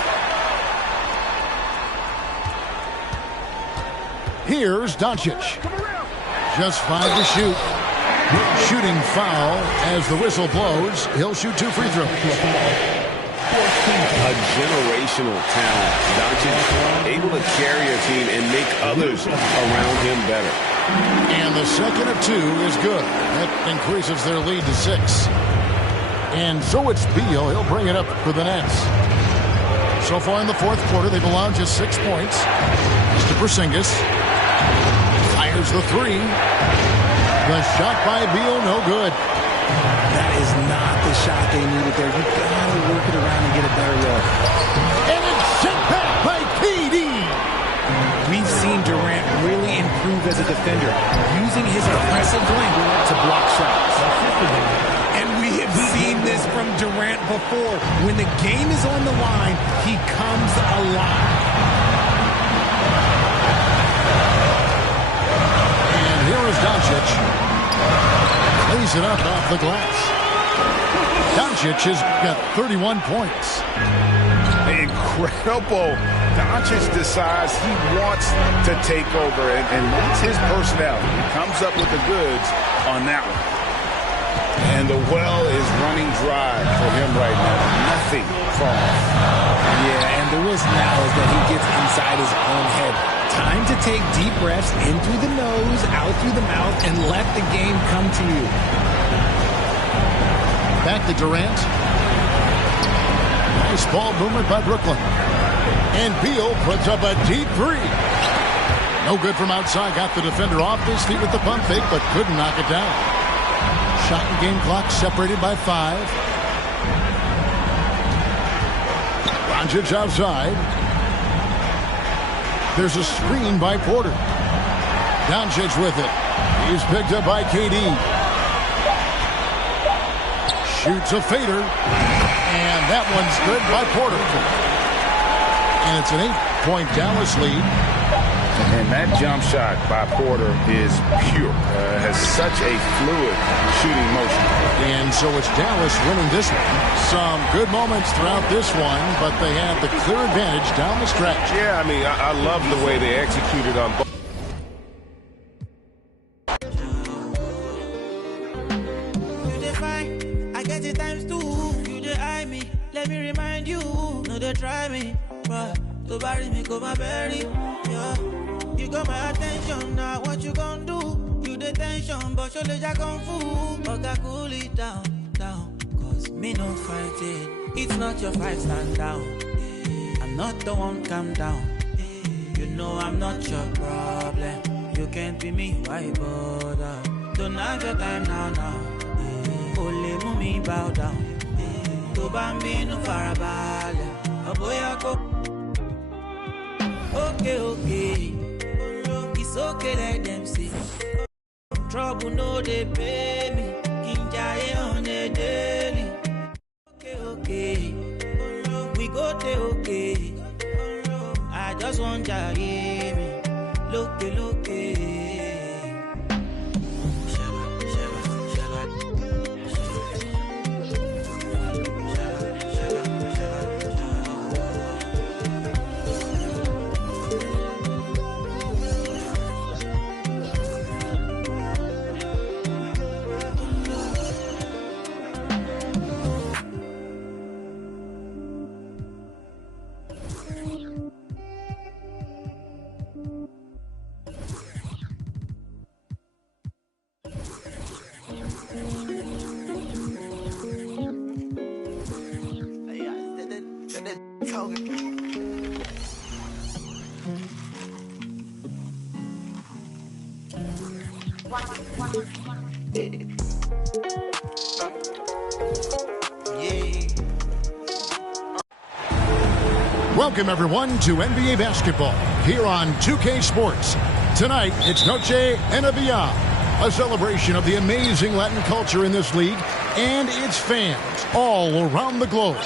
Here's Doncic. Just 5 to shoot. Shooting foul as the whistle blows. He'll shoot 2 free throws. A generational talent. Doncic able to carry a team and make others around him better. And the second of 2 is good. That increases their lead to 6. And so it's Beal. He'll bring it up for the Nets. So far in the fourth quarter, they've allowed just 6 points. Mr. Porzingis fires the 3. The shot by Beal, no good. That is not the shot they needed there. You gotta work it around and get a better look. And it's sent back by KD. We've seen Durant really improve as a defender, using his aggressive length to block shots. And we have seen this from Durant before. When the game is on the line, he comes alive. And here is Doncic. Lays it up off the glass. Doncic has got 31 points. Incredible. Doncic decides he wants to take over, and that's his personality. He comes up with the goods on that one. And the well is running dry for him right now. Nothing falls. Yeah, and the risk now is that he gets inside his own head. Time to take deep breaths in through the nose, out through the mouth, and let the game come to you. Back to Durant. Nice ball movement by Brooklyn. And Beal puts up a deep 3. No good from outside. Got the defender off his feet with the pump fake, but couldn't knock it down. Shot and game clock separated by 5. Doncic outside. There's a screen by Porter. Doncic with it. He's picked up by KD. Shoots a fader. And that one's good by Porter. And it's an 8-point Dallas lead. And that jump shot by Porter is pure. Has such a fluid shooting motion. And so it's Dallas winning this one. Some good moments throughout this one, but they have the clear advantage down the stretch. Yeah, I mean, I love the way they executed on both. You define, I get it times 2. You dey eye me, let me remind you. No, they try me, but to bury me, go my berry. Yeah. You got my attention, now what you gonna do? You the tension, but your legs are kung fu. Okay, cool it down, down. Cause me no fighting. It's not your fight, stand down. I'm not the one, calm down. You know I'm not your problem. You can't be me, why bother? Don't have your time now. Only mummy bow down. To bambino farabale. Oh boy, I go. Okay. It's okay, let them see. Trouble no they pay me. Kinjaye on a daily. Okay. We go there, okay. I just want to hear me. Look. Welcome, everyone, to NBA basketball here on 2K Sports. Tonight, it's Noche NBA, a celebration of the amazing Latin culture in this league and its fans all around the globe.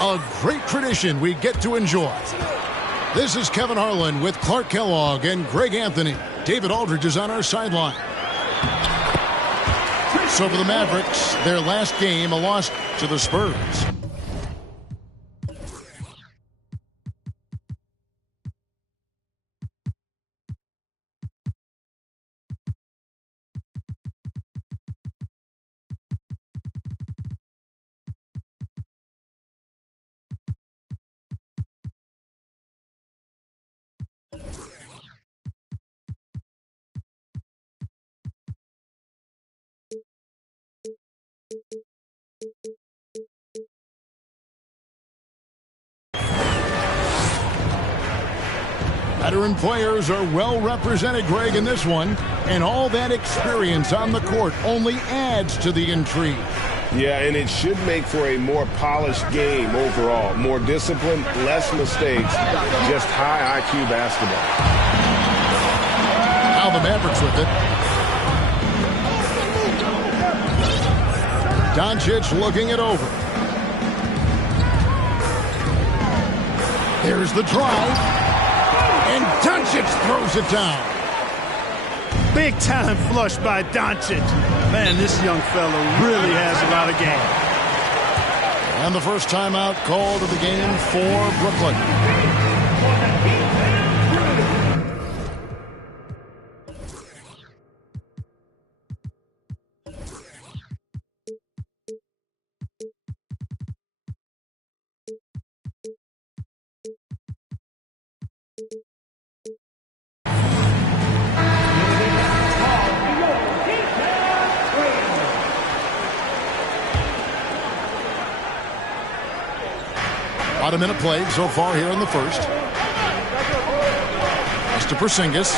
A great tradition we get to enjoy. This is Kevin Harlan with Clark Kellogg and Greg Anthony. David Aldridge is on our sideline. So for the Mavericks, their last game, a loss to the Spurs. Veteran players are well represented, Greg, in this one, and all that experience on the court only adds to the intrigue. Yeah, and it should make for a more polished game overall. More discipline, less mistakes, just high IQ basketball. Now the Mavericks with it. Doncic looking it over. Here's the drive. And Doncic throws it down. Big time flush by Doncic. Man, this young fella really has a lot of game. And the first timeout called of the game for Brooklyn. About a minute played so far here in the first. Pass to Porzingis.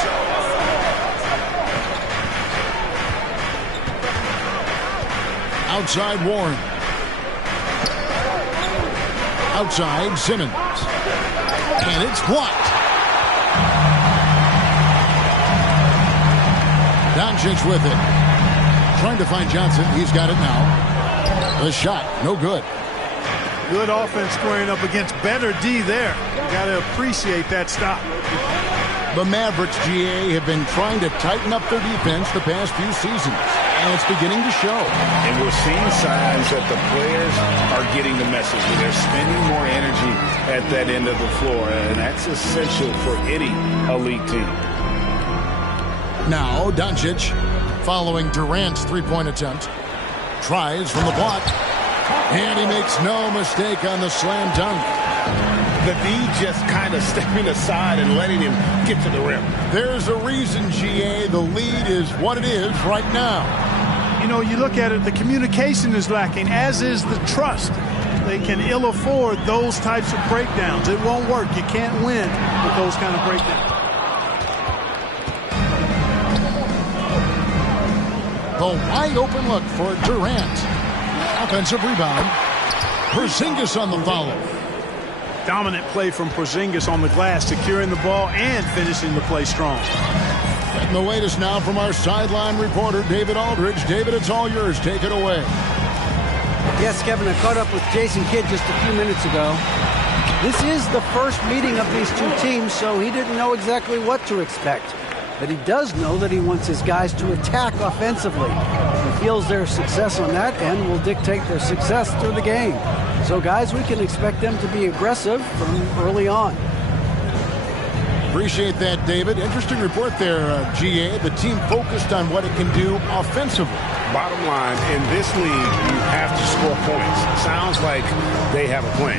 Outside Warren. Outside Simmons. And it's blocked. Doncic with it. Trying to find Johnson. He's got it now. The shot, no good. Good offense squaring up against better D there. You got to appreciate that stop. The Mavericks, GA, have been trying to tighten up their defense the past few seasons, and it's beginning to show. And we're seeing signs that the players are getting the message. They're spending more energy at that end of the floor, and that's essential for any elite team. Now, Doncic, following Durant's three-point attempt, tries from the block. And he makes no mistake on the slam dunk. The D just kind of stepping aside and letting him get to the rim. There's a reason, GA, the lead is what it is right now. You know, you look at it, the communication is lacking, as is the trust. They can ill afford those types of breakdowns. It won't work. You can't win with those kind of breakdowns. The wide open look for Durant. Offensive rebound. Porzingis on the follow. Dominant play from Porzingis on the glass, securing the ball and finishing the play strong. Getting the latest now from our sideline reporter, David Aldridge. David, it's all yours. Take it away. Yes, Kevin, I caught up with Jason Kidd just a few minutes ago. This is the first meeting of these two teams, so he didn't know exactly what to expect. But he does know that he wants his guys to attack offensively. He feels their success on that end will dictate their success through the game. So, guys, we can expect them to be aggressive from early on. Appreciate that, David. Interesting report there, GA. The team focused on what it can do offensively. Bottom line, in this league, you have to score points. Sounds like they have a plan.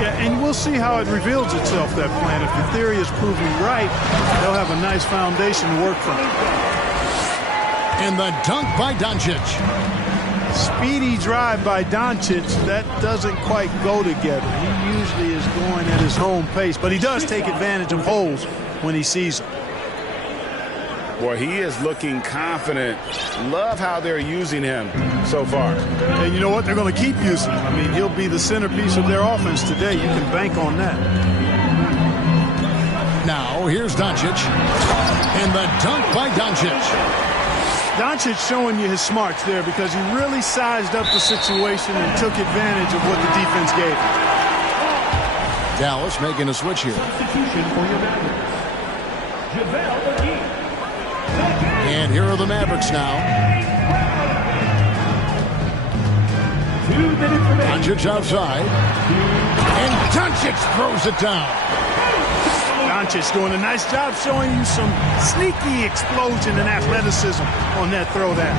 Yeah, and we'll see how it reveals itself, that plan. If the theory is proven right, they'll have a nice foundation to work from. And the dunk by Doncic. speedy drive by Doncic, that doesn't quite go together. He usually is going at his home pace, but he does take advantage of holes when he sees them. Boy, he is looking confident. Love how they're using him so far. And you know what? They're going to keep using him. I mean, he'll be the centerpiece of their offense today. You can bank on that. Now, here's Doncic. And the dunk by Doncic. Doncic showing you his smarts there because he really sized up the situation and took advantage of what the defense gave him. Dallas making a switch here. Substitution for your Mavericks. JaVale McGee. And here are the Mavericks now. 2 minutes remaining. Doncic outside. And Doncic throws it down. Doncic doing a nice job showing you some sneaky explosion and athleticism on that throwdown.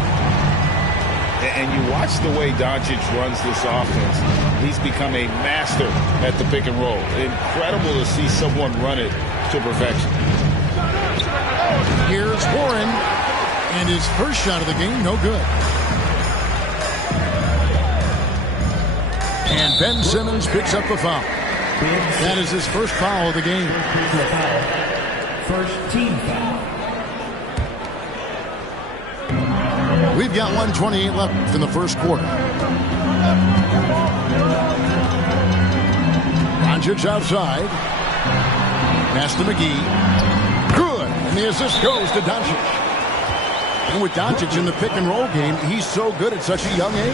And you watch the way Doncic runs this offense. He's become a master at the pick and roll. Incredible to see someone run it to perfection. Here's Warren. And his first shot of the game, no good. And Ben Simmons picks up the foul. That is his first foul of the game. First team foul. We've got 1:28 left in the first quarter. Doncic outside. Pass to McGee. Good. And the assist goes to Doncic. And with Doncic in the pick and roll game, he's so good at such a young age.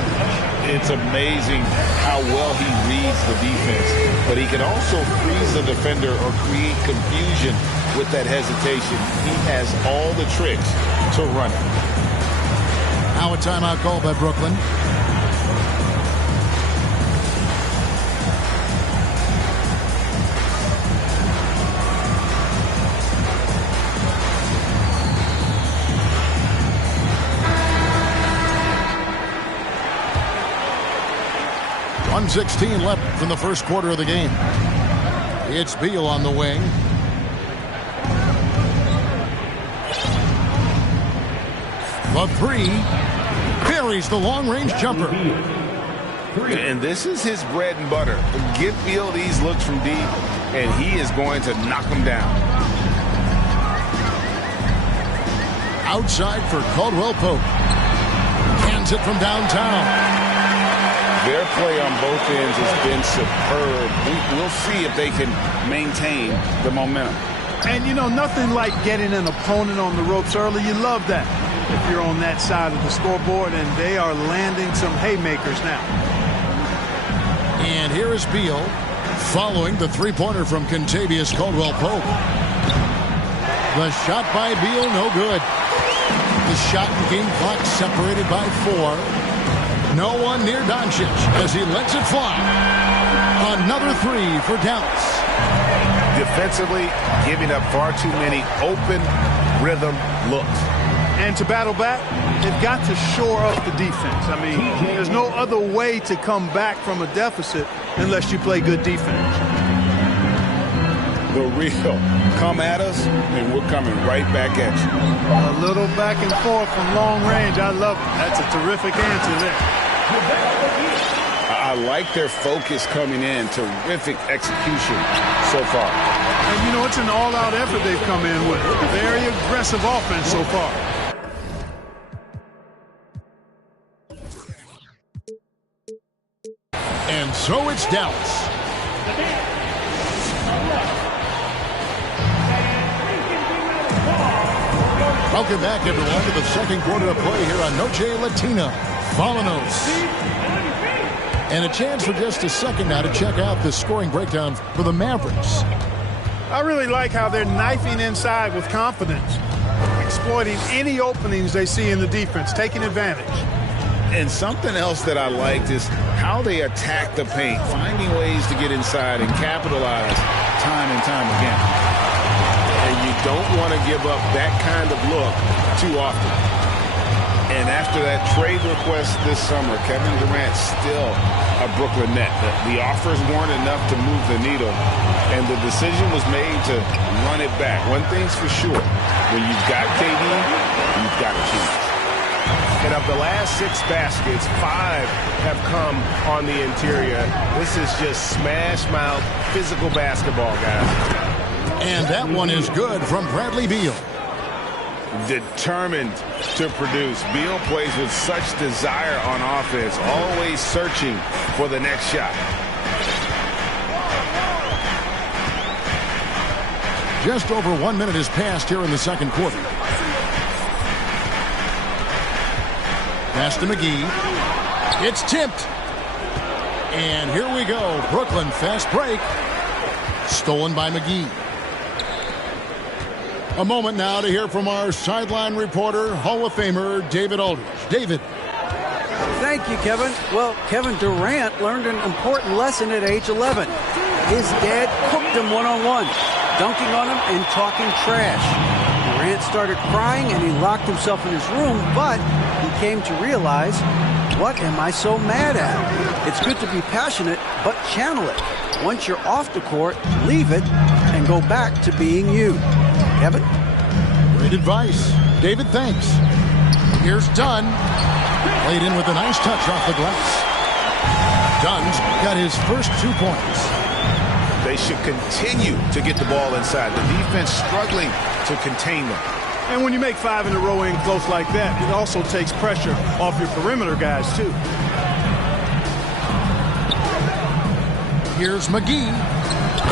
It's amazing how well he reads the defense, but he can also freeze the defender or create confusion with that hesitation. He has all the tricks to run it. Now a timeout called by Brooklyn. .16 left from the first quarter of the game. It's Beal on the wing. The three. Buries the long-range jumper. And this is his bread and butter. Give Beal these looks from deep, and he is going to knock them down. Outside for Caldwell Pope. Cans it from downtown. Their play on both ends has been superb. We'll see if they can maintain the momentum. And, you know, nothing like getting an opponent on the ropes early. You love that if you're on that side of the scoreboard, and they are landing some haymakers now. And here is Beal following the three-pointer from Kentavious Caldwell-Pope. The shot by Beal, no good. The shot and game clock separated by 4. No one near Doncic as he lets it fly. Another three for Dallas. Defensively, giving up far too many open rhythm looks. And to battle back, they've got to shore up the defense. I mean, there's no other way to come back from a deficit unless you play good defense. The real come at us, and we're coming right back at you. A little back and forth from long range. I love it. That's a terrific answer there. I like their focus coming in. Terrific execution so far. And, you know, it's an all-out effort they've come in with. Very aggressive offense so far. And so it's Dallas. Welcome back, everyone, to the second quarter of play here on Noche Latina. Volanos. And a chance for just a second now to check out the scoring breakdown for the Mavericks. I really like how they're knifing inside with confidence, exploiting any openings they see in the defense, taking advantage. And something else that I liked is how they attack the paint, finding ways to get inside and capitalize time and time again. And you don't want to give up that kind of look too often. And after that trade request this summer, Kevin Durant still a Brooklyn Net. The offers weren't enough to move the needle, and the decision was made to run it back. One thing's for sure, when you've got KD, you've got a chance. And of the last 6 baskets, 5 have come on the interior. This is just smash mouth physical basketball, guys. And that one is good from Bradley Beal. Determined to produce. Beal plays with such desire on offense, always searching for the next shot. Just over 1 minute has passed here in the second quarter. Pass to McGee. It's tipped. And here we go. Brooklyn fast break. Stolen by McGee. A moment now to hear from our sideline reporter, Hall of Famer David Aldridge. David. Thank you, Kevin. Well, Kevin Durant learned an important lesson at age 11. His dad cooked him one-on-one, dunking on him and talking trash. Durant started crying and he locked himself in his room, but he came to realize, what am I so mad at? It's good to be passionate, but channel it. Once you're off the court, leave it and go back to being you. Kevin? Great advice. David, thanks. Here's Dunn. Played in with a nice touch off the glass. Dunn's got his first 2 points. They should continue to get the ball inside. The defense struggling to contain them. And when you make 5 in a row in close like that, it also takes pressure off your perimeter guys, too. Here's McGee.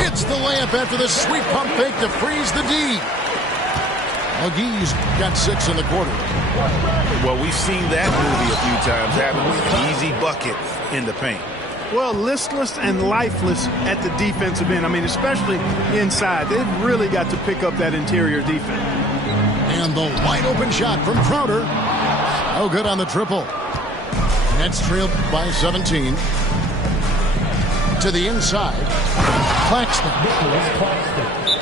Hits the layup after the sweep pump fake to freeze the D. McGee's got 6 in the quarter. Well, we've seen that movie a few times, haven't we? Easy bucket in the paint. Well, listless and lifeless at the defensive end. I mean, especially inside. They've really got to pick up that interior defense. And the wide open shot from Crowder. Oh, good on the triple. Nets trailed by 17. To the inside. Claxton.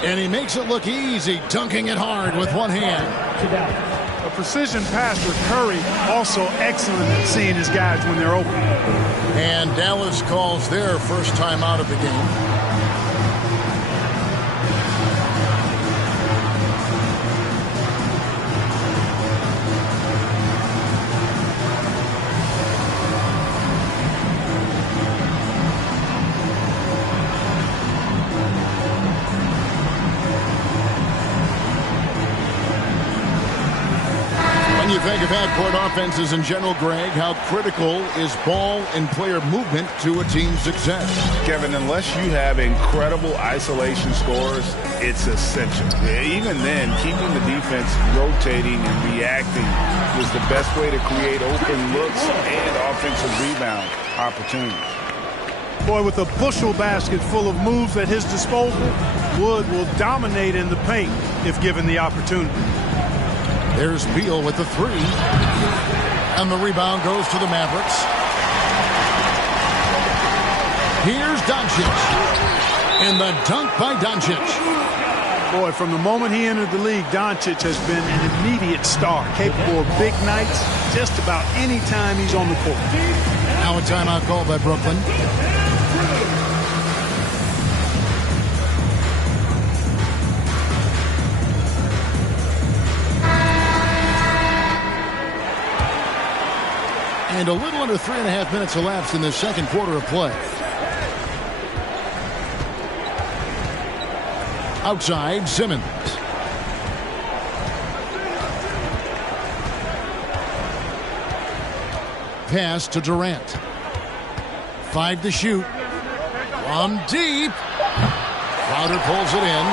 And he makes it look easy, dunking it hard with one hand. A precision passer, Curry, also excellent at seeing his guys when they're open. And Dallas calls their first time out of the game. When you think of half-court offenses in general, Greg, how critical is ball and player movement to a team's success? Kevin, unless you have incredible isolation scores, it's essential. Even then, keeping the defense rotating and reacting is the best way to create open looks and offensive rebound opportunities. Boy, with a bushel basket full of moves at his disposal, Wood will dominate in the paint if given the opportunity. There's Beal with the 3. And the rebound goes to the Mavericks. Here's Doncic. And the dunk by Doncic. Boy, from the moment he entered the league, Doncic has been an immediate star, capable of big nights just about any time he's on the court. Now a timeout call by Brooklyn. And a little under 3.5 minutes elapsed in the second quarter of play. Outside, Simmons. Pass to Durant. 5 to shoot. From deep. Crowder pulls it in.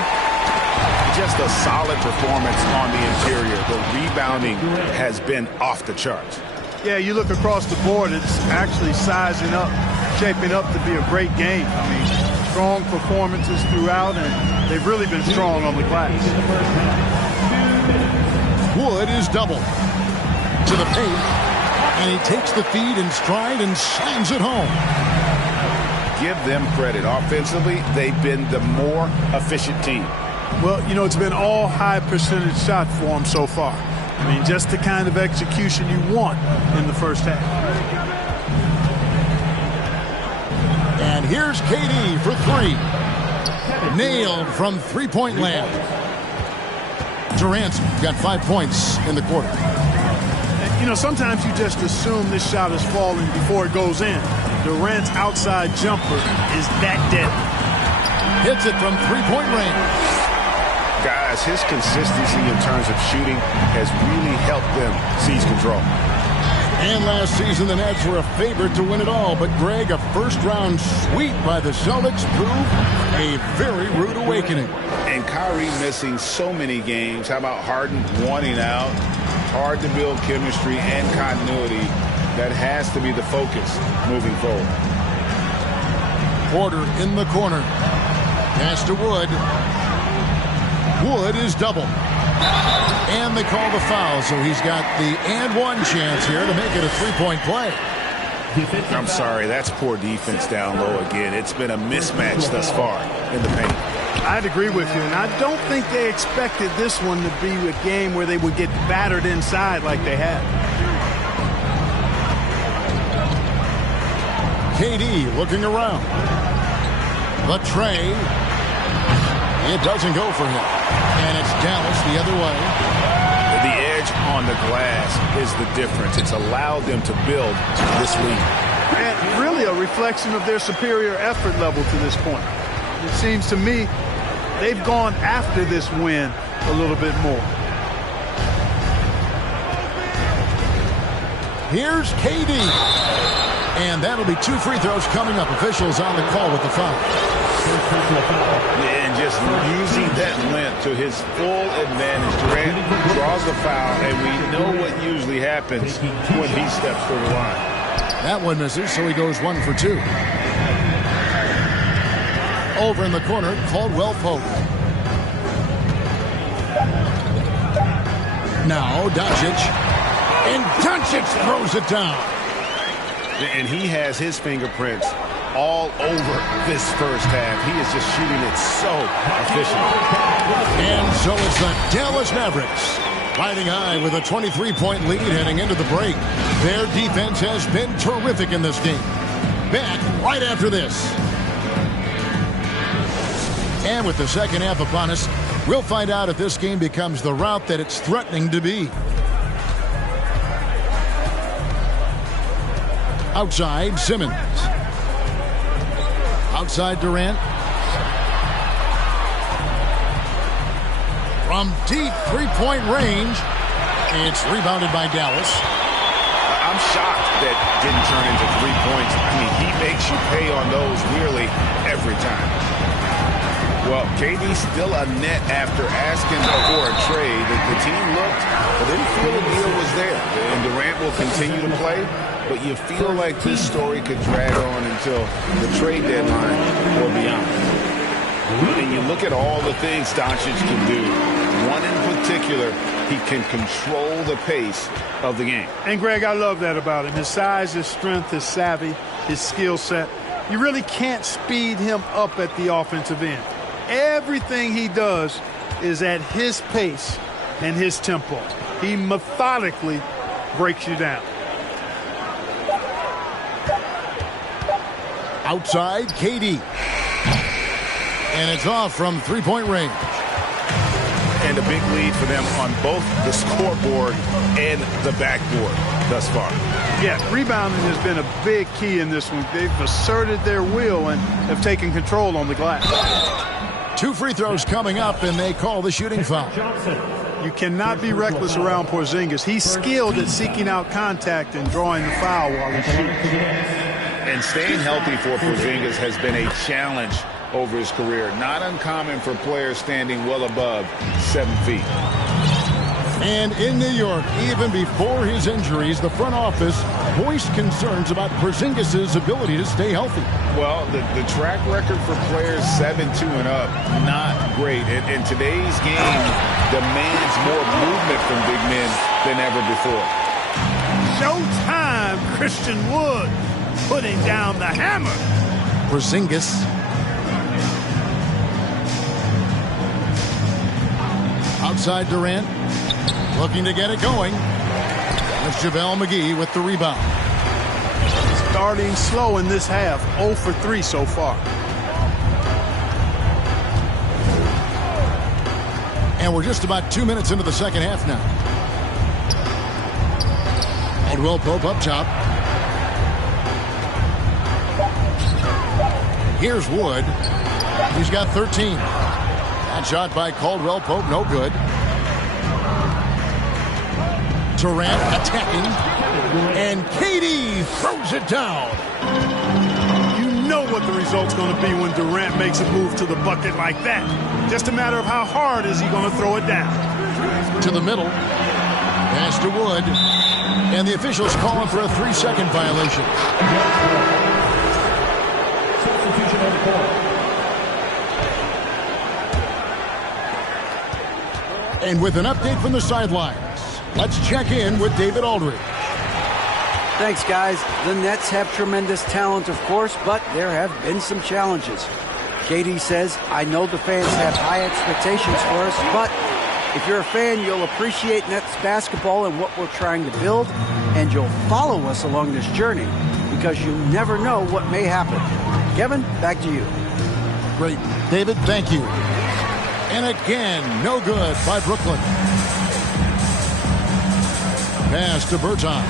Just a solid performance on the interior. The rebounding has been off the charts. Yeah, you look across the board, it's actually sizing up, shaping up to be a great game. I mean, strong performances throughout, and they've really been strong on the glass. Wood is doubled to the paint, and he takes the feed in stride and slams it home. Give them credit. Offensively, they've been the more efficient team. Well, you know, it's been all high percentage shots for them so far. I mean, just the kind of execution you want in the first half. And here's KD for 3. Nailed from three-point land. Durant got 5 points in the quarter. And, You know, sometimes you just assume this shot is falling before it goes in. Durant's outside jumper is that deadly. Hits it from three-point range. Guys, his consistency in terms of shooting has really helped them seize control. And last season, the Nets were a favorite to win it all. But, Greg, a first-round sweep by the Celtics proved a very rude awakening. And Kyrie missing so many games. How about Harden wanting out? Hard to build chemistry and continuity. That has to be the focus moving forward. Porter in the corner. Pass to Wood. Wood is double. And they call the foul, so he's got the and one chance here to make it a three-point play. I'm sorry, that's poor defense down low again. It's been a mismatch thus far in the paint. I'd agree with you, and I don't think they expected this one to be a game where they would get battered inside like they had. KD looking around. The tray. It doesn't go for him. And it's Dallas the other way. The edge on the glass is the difference. It's allowed them to build this lead. And really a reflection of their superior effort level to this point. It seems to me they've gone after this win a little bit more. Here's KD. And that'll be 2 free throws coming up. Officials on the call with the foul. And just using that length to his full advantage. Durant draws the foul, and we know what usually happens when he steps to the line. That one misses, so he goes 1 for 2. Over in the corner, Caldwell Pope. Now Doncic. And Doncic throws it down. And he has his fingerprints all over this first half. He is just shooting it so efficiently. And so it's the Dallas Mavericks riding high with a 23-point lead heading into the break. Their defense has been terrific in this game. Back right after this. And with the second half upon us, we'll find out if this game becomes the route that it's threatening to be. Outside, Simmons. Outside, Durant. From deep three-point range, it's rebounded by Dallas. I'm shocked that didn't turn into 3 points. I mean, he makes you pay on those nearly every time. Well, KD's still a net after asking for a trade. The team looked, but didn't feel the deal was there. And Durant will continue to play. But you feel like this story could drag on until the trade deadline or beyond. And you look at all the things Doncic can do. One in particular, he can control the pace of the game. And, Greg, I love that about him. His size, his strength, his savvy, his skill set. You really can't speed him up at the offensive end. Everything he does is at his pace and his tempo. He methodically breaks you down. Outside, KD. And it's off from three-point range. And a big lead for them on both the scoreboard and the backboard thus far. Yeah, rebounding has been a big key in this one. They've asserted their will and have taken control on the glass. 2 free throws coming up, and they call the shooting foul. You cannot be reckless around Porzingis. He's skilled at seeking out contact and drawing the foul while he shoots. And staying healthy for Porzingis has been a challenge over his career. Not uncommon for players standing well above 7 feet. And in New York, even before his injuries, the front office voiced concerns about Porzingis' ability to stay healthy. Well, the track record for players 7-2 and up, not great. And today's game demands more movement from big men than ever before. Showtime, Christian Wood putting down the hammer. Porzingis. Outside Durant. Looking to get it going. There's JaVale McGee with the rebound. Starting slow in this half. 0 for 3 so far. And we're just about 2 minutes into the second half now. Caldwell Pope up top. Here's Wood. He's got 13. That shot by Caldwell Pope, no good. Durant attacking. And KD throws it down. You know what the result's going to be when Durant makes a move to the bucket like that. Just a matter of how hard is he going to throw it down. To the middle. Pass to Wood. And the officials call him for a 3-second violation. And with an update from the sidelines, let's check in with David Aldridge. Thanks, guys. The Nets have tremendous talent, of course, but there have been some challenges. KD says, I know the fans have high expectations for us, but if you're a fan, you'll appreciate Nets basketball and what we're trying to build, and you'll follow us along this journey because you never know what may happen. Kevin, back to you. Great. David, thank you. And again, no good by Brooklyn. Pass to Bertans.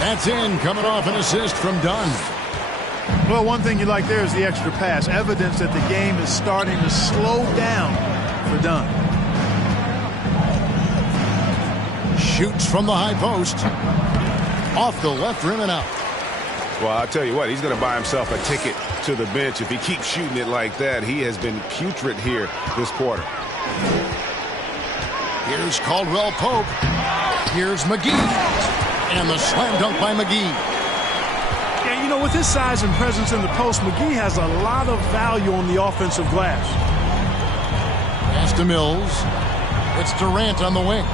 That's in, coming off an assist from Dunn. Well, one thing you like there is the extra pass. Evidence that the game is starting to slow down for Dunn. Shoots from the high post. Off the left rim and out. Well, I'll tell you what, he's going to buy himself a ticket to the bench. If he keeps shooting it like that, he has been putrid here this quarter. Here's Caldwell Pope. Here's McGee. And the slam dunk by McGee. Yeah, you know, with his size and presence in the post, McGee has a lot of value on the offensive glass. Pass to Mills. It's Durant on the wing.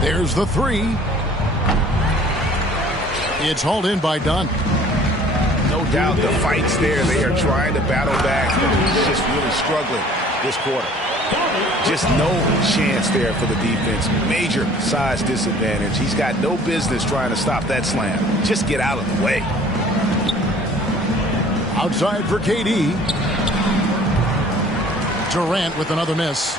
There's the three. It's hauled in by Dunn. No doubt the fight's there. They are trying to battle back. He's just really struggling this quarter. Just no chance there for the defense. Major size disadvantage. He's got no business trying to stop that slam. Just get out of the way. Outside for KD. Durant with another miss.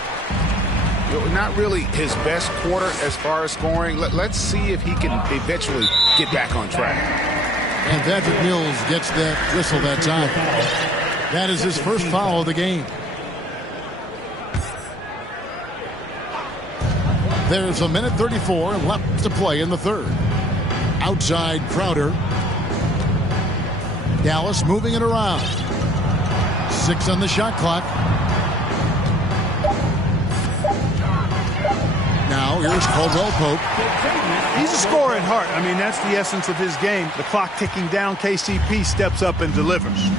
Not really his best quarter as far as scoring. Let's see if he can eventually get back on track. And Patrick Mills gets that whistle that time. That is his first foul of the game. There's a minute 34 left to play in the third. Outside Crowder. Dallas moving it around. 6 on the shot clock. Now here's Caldwell Pope. He's a scorer at heart. I mean, that's the essence of his game. The clock ticking down, KCP steps up and delivers.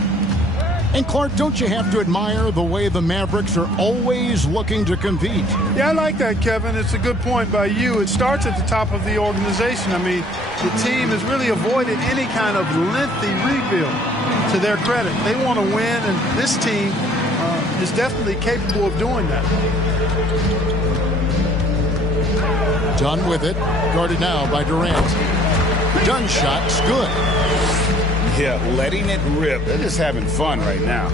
And Clark, don't you have to admire the way the Mavericks are always looking to compete? Yeah, I like that, Kevin. It's a good point by you. It starts at the top of the organization. I mean, the team has really avoided any kind of lengthy rebuild. To their credit, they want to win, and this team is definitely capable of doing that. Dunn with it, guarded now by Durant. Dunn shot's good. Yeah, letting it rip. They're just having fun right now.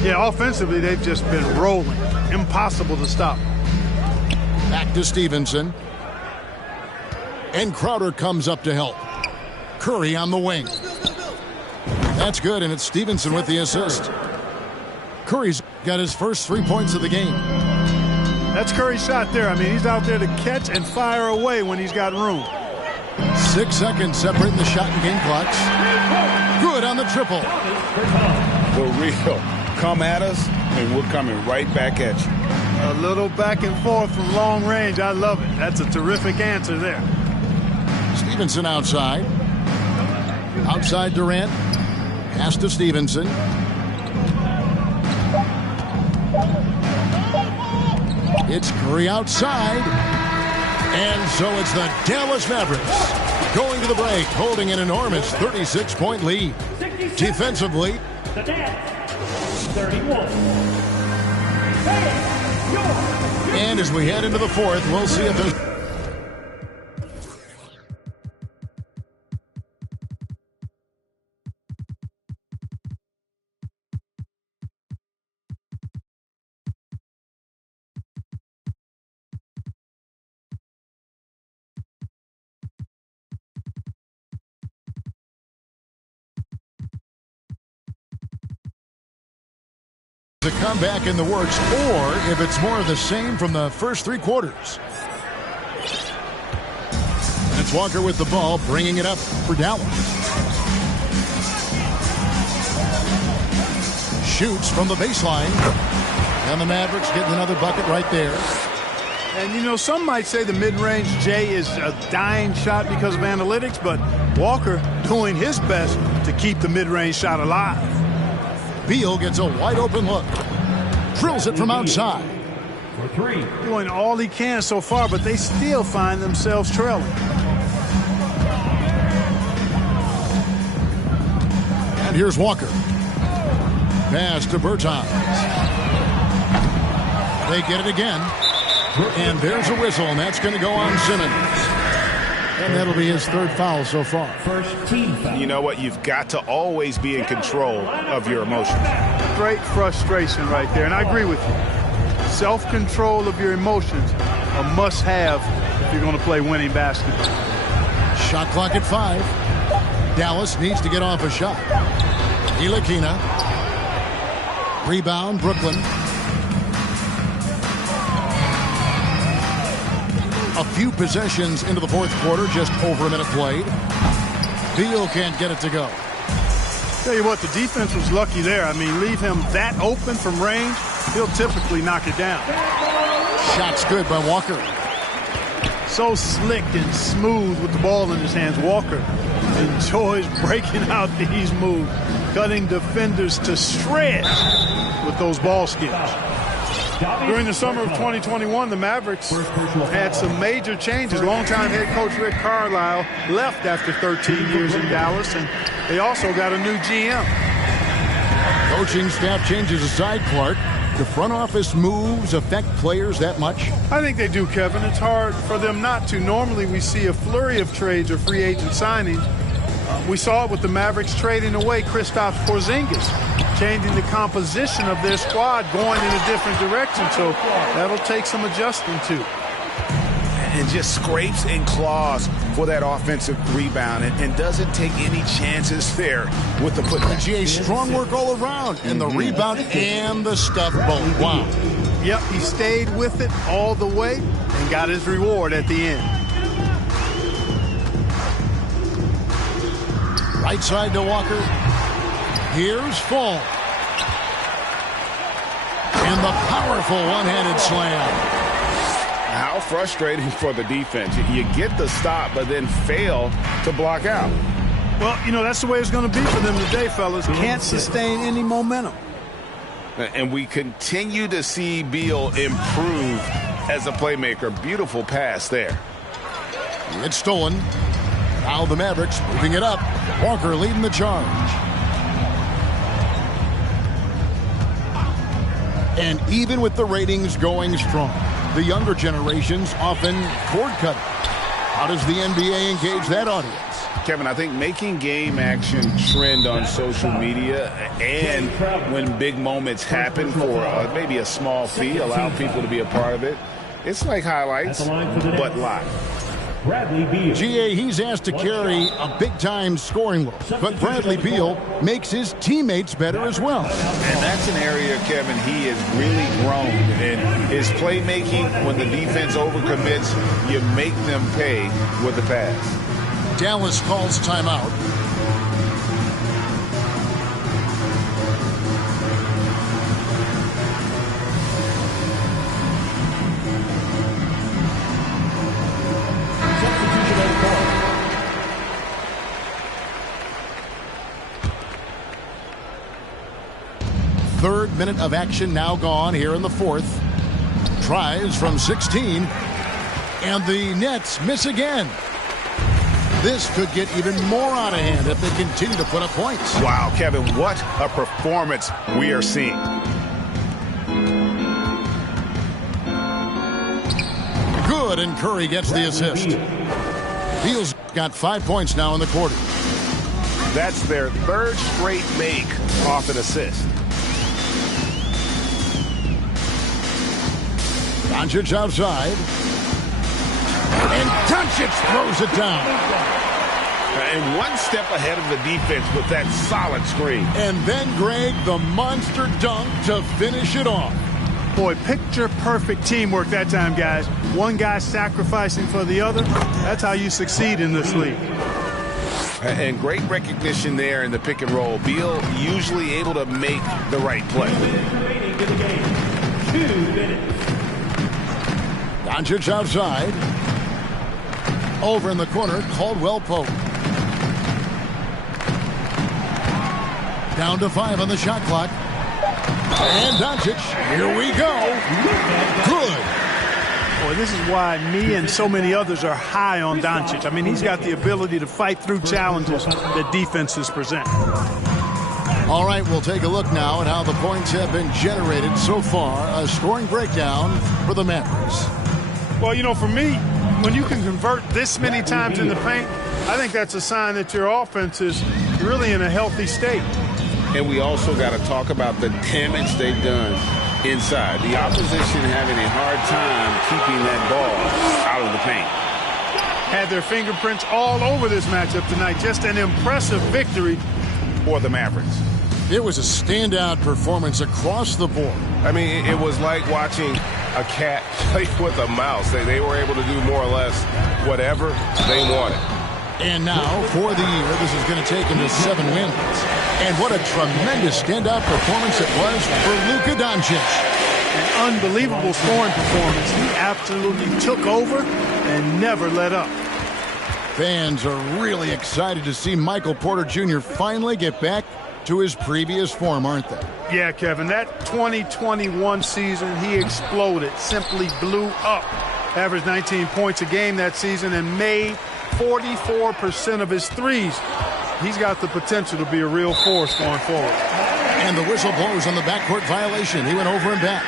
Yeah, offensively, they've just been rolling. Impossible to stop. Back to Stevenson. And Crowder comes up to help. Curry on the wing. That's good, and it's Stevenson with the assist. Curry's got his first 3 points of the game. That's Curry's shot there. I mean, he's out there to catch and fire away when he's got room. 6 seconds separating the shot and game clocks. Good on the triple. The real come at us, and we're coming right back at you. A little back and forth from long range. I love it. That's a terrific answer there. Stevenson outside. Outside Durant. Pass to Stevenson. It's Curry outside. And so it's the Dallas Mavericks going to the break, holding an enormous 36-point lead. Defensively, The Nets, 31. and as we head into the fourth, we'll see if there's The comeback in the works, or if it's more of the same from the first 3 quarters. And it's Walker with the ball, bringing it up for Dallas. Shoots from the baseline. And the Mavericks getting another bucket right there. And, you know, some might say the mid-range J is a dying shot because of analytics, but Walker doing his best to keep the mid-range shot alive. Beal gets a wide-open look. Drills it from outside. For 3. Doing all he can so far, but they still find themselves trailing. And here's Walker. Pass to Bertans. They get it again. And there's a whistle, and that's going to go on Simmons. And that'll be his 3rd foul so far. First team foul. You know what? You've got to always be in control of your emotions. Great frustration right there, and I agree with you. Self-control of your emotions a must-have if you're going to play winning basketball. Shot clock at 5. Dallas needs to get off a shot. Ntilikina. Rebound, Brooklyn. A few possessions into the 4th quarter, just over a minute played. Beal can't get it to go. Tell you what, the defense was lucky there. I mean, leave him that open from range, he'll typically knock it down. Shot's good by Walker. So slick and smooth with the ball in his hands. Walker enjoys breaking out these moves, cutting defenders to shreds with those ball skills. During the summer of 2021, the Mavericks had some major changes. Longtime head coach Rick Carlisle left after 13 years in Dallas, and they also got a new GM. Coaching staff changes aside, Clark. Do front office moves affect players that much? I think they do, Kevin. It's hard for them not to. Normally we see a flurry of trades or free agent signings. We saw it with the Mavericks trading away Kristaps Porzingis, changing the composition of their squad, going in a different direction. So that'll take some adjusting to. And just scrapes and claws for that offensive rebound and doesn't take any chances there with the putback. GA, strong work all around, and the rebound and the stuff both. Wow. Yep, he stayed with it all the way and got his reward at the end. Right side to Walker. Here's Fall. And the powerful one-handed slam. How frustrating for the defense. You get the stop, but then fail to block out. Well, you know, that's the way it's going to be for them today, fellas. Can't sustain any momentum. And we continue to see Beal improve as a playmaker. Beautiful pass there. It's stolen. Now the Mavericks moving it up. Walker leading the charge. And even with the ratings going strong, the younger generations often cord cutting. How does the NBA engage that audience? Kevin, I think making game action trend on social media and when big moments happen for maybe a small fee, allow people to be a part of it. It's like highlights, but live. Bradley Beal. GA, he's asked to carry a big-time scoring load, but Bradley Beal makes his teammates better as well. And that's an area, Kevin, he has really grown in his playmaking. When the defense overcommits, you make them pay with the pass. Dallas calls timeout. Third minute of action now gone here in the 4th. Tries from 16. And the Nets miss again. This could get even more out of hand if they continue to put up points. Wow, Kevin, what a performance we are seeing. Good, and Curry gets the assist. Beal's got 5 points now in the quarter. That's their 3rd straight make off an assist. Doncic outside. And Doncic throws it down. And one step ahead of the defense with that solid screen. And then, Greg, the monster dunk to finish it off. Boy, picture-perfect teamwork that time, guys. One guy sacrificing for the other. That's how you succeed in this league. And great recognition there in the pick and roll. Beal usually able to make the right play. Doncic outside. Over in the corner, Caldwell Pope. Down to 5 on the shot clock. And Doncic, here we go. Good. Boy, this is why me and so many others are high on Doncic. I mean, he's got the ability to fight through challenges that defenses present. All right, we'll take a look now at how the points have been generated so far. A scoring breakdown for the Mavericks. Well, you know, for me, when you can convert this many times in the paint, I think that's a sign that your offense is really in a healthy state. And we also got to talk about the damage they've done inside. The opposition having a hard time keeping that ball out of the paint. Had their fingerprints all over this matchup tonight. Just an impressive victory for the Mavericks. It was a standout performance across the board. I mean, it was like watching a cat play with a mouse. They were able to do more or less whatever they wanted. And now, for the year, this is going to take him to 7 wins. And what a tremendous standout performance it was for Luka Doncic. An unbelievable scoring performance. He absolutely took over and never let up. Fans are really excited to see Michael Porter Jr. finally get back to his previous form, aren't they? Yeah, Kevin, that 2021 season, he exploded, simply blew up. Averaged 19 points a game that season and made 44% of his threes. He's got the potential to be a real force going forward. And the whistle blows on the backcourt violation. He went over and back.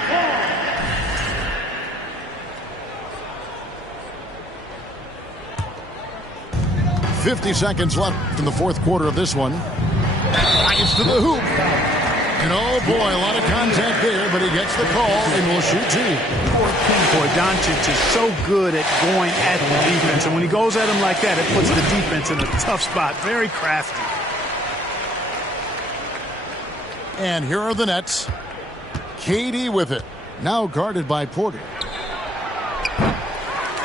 "50 seconds left in the fourth quarter of this one. Drives to the hoop. And oh boy, a lot of contact there, but he gets the call and will shoot 2. Boy, Doncic is so good at going at the defense. And when he goes at him like that, it puts the defense in a tough spot. Very crafty. And here are the Nets. KD with it. Now guarded by Porter.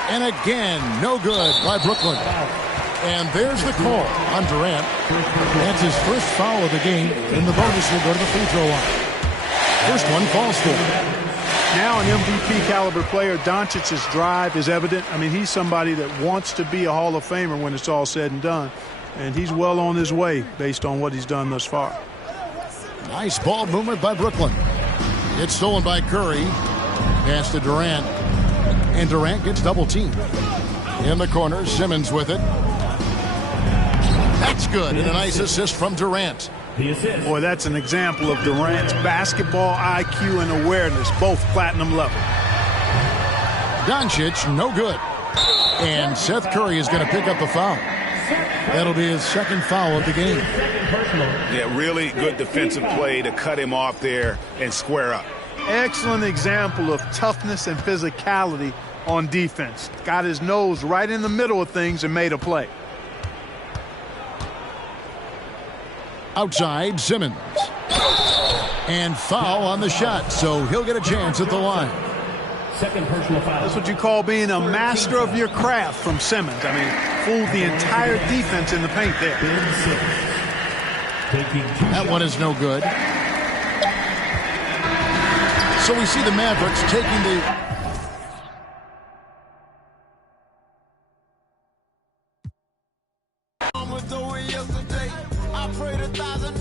And again, no good by Brooklyn. And there's the call on Durant. That's his first foul of the game, and the bonus will go to the free throw line. First one falls for him. Now an MVP caliber player, Doncic's drive is evident. I mean, he's somebody that wants to be a Hall of Famer when it's all said and done. And he's well on his way based on what he's done thus far. Nice ball movement by Brooklyn. It's stolen by Curry. Pass to Durant. And Durant gets double teamed. In the corner, Simmons with it. That's good, and a nice assist from Durant. Boy, that's an example of Durant's basketball IQ and awareness, both platinum level. Doncic, no good. And Seth Curry is going to pick up the foul. That'll be his second foul of the game. Yeah, really good defensive play to cut him off there and square up. Excellent example of toughness and physicality on defense. Got his nose right in the middle of things and made a play. Outside, Simmons. And foul on the shot, so he'll get a chance at the line. Second personal foul. That's what you call being a master of your craft from Simmons. I mean, fooled the entire defense in the paint there. That one is no good. So we see the Mavericks taking the... I prayed 1,000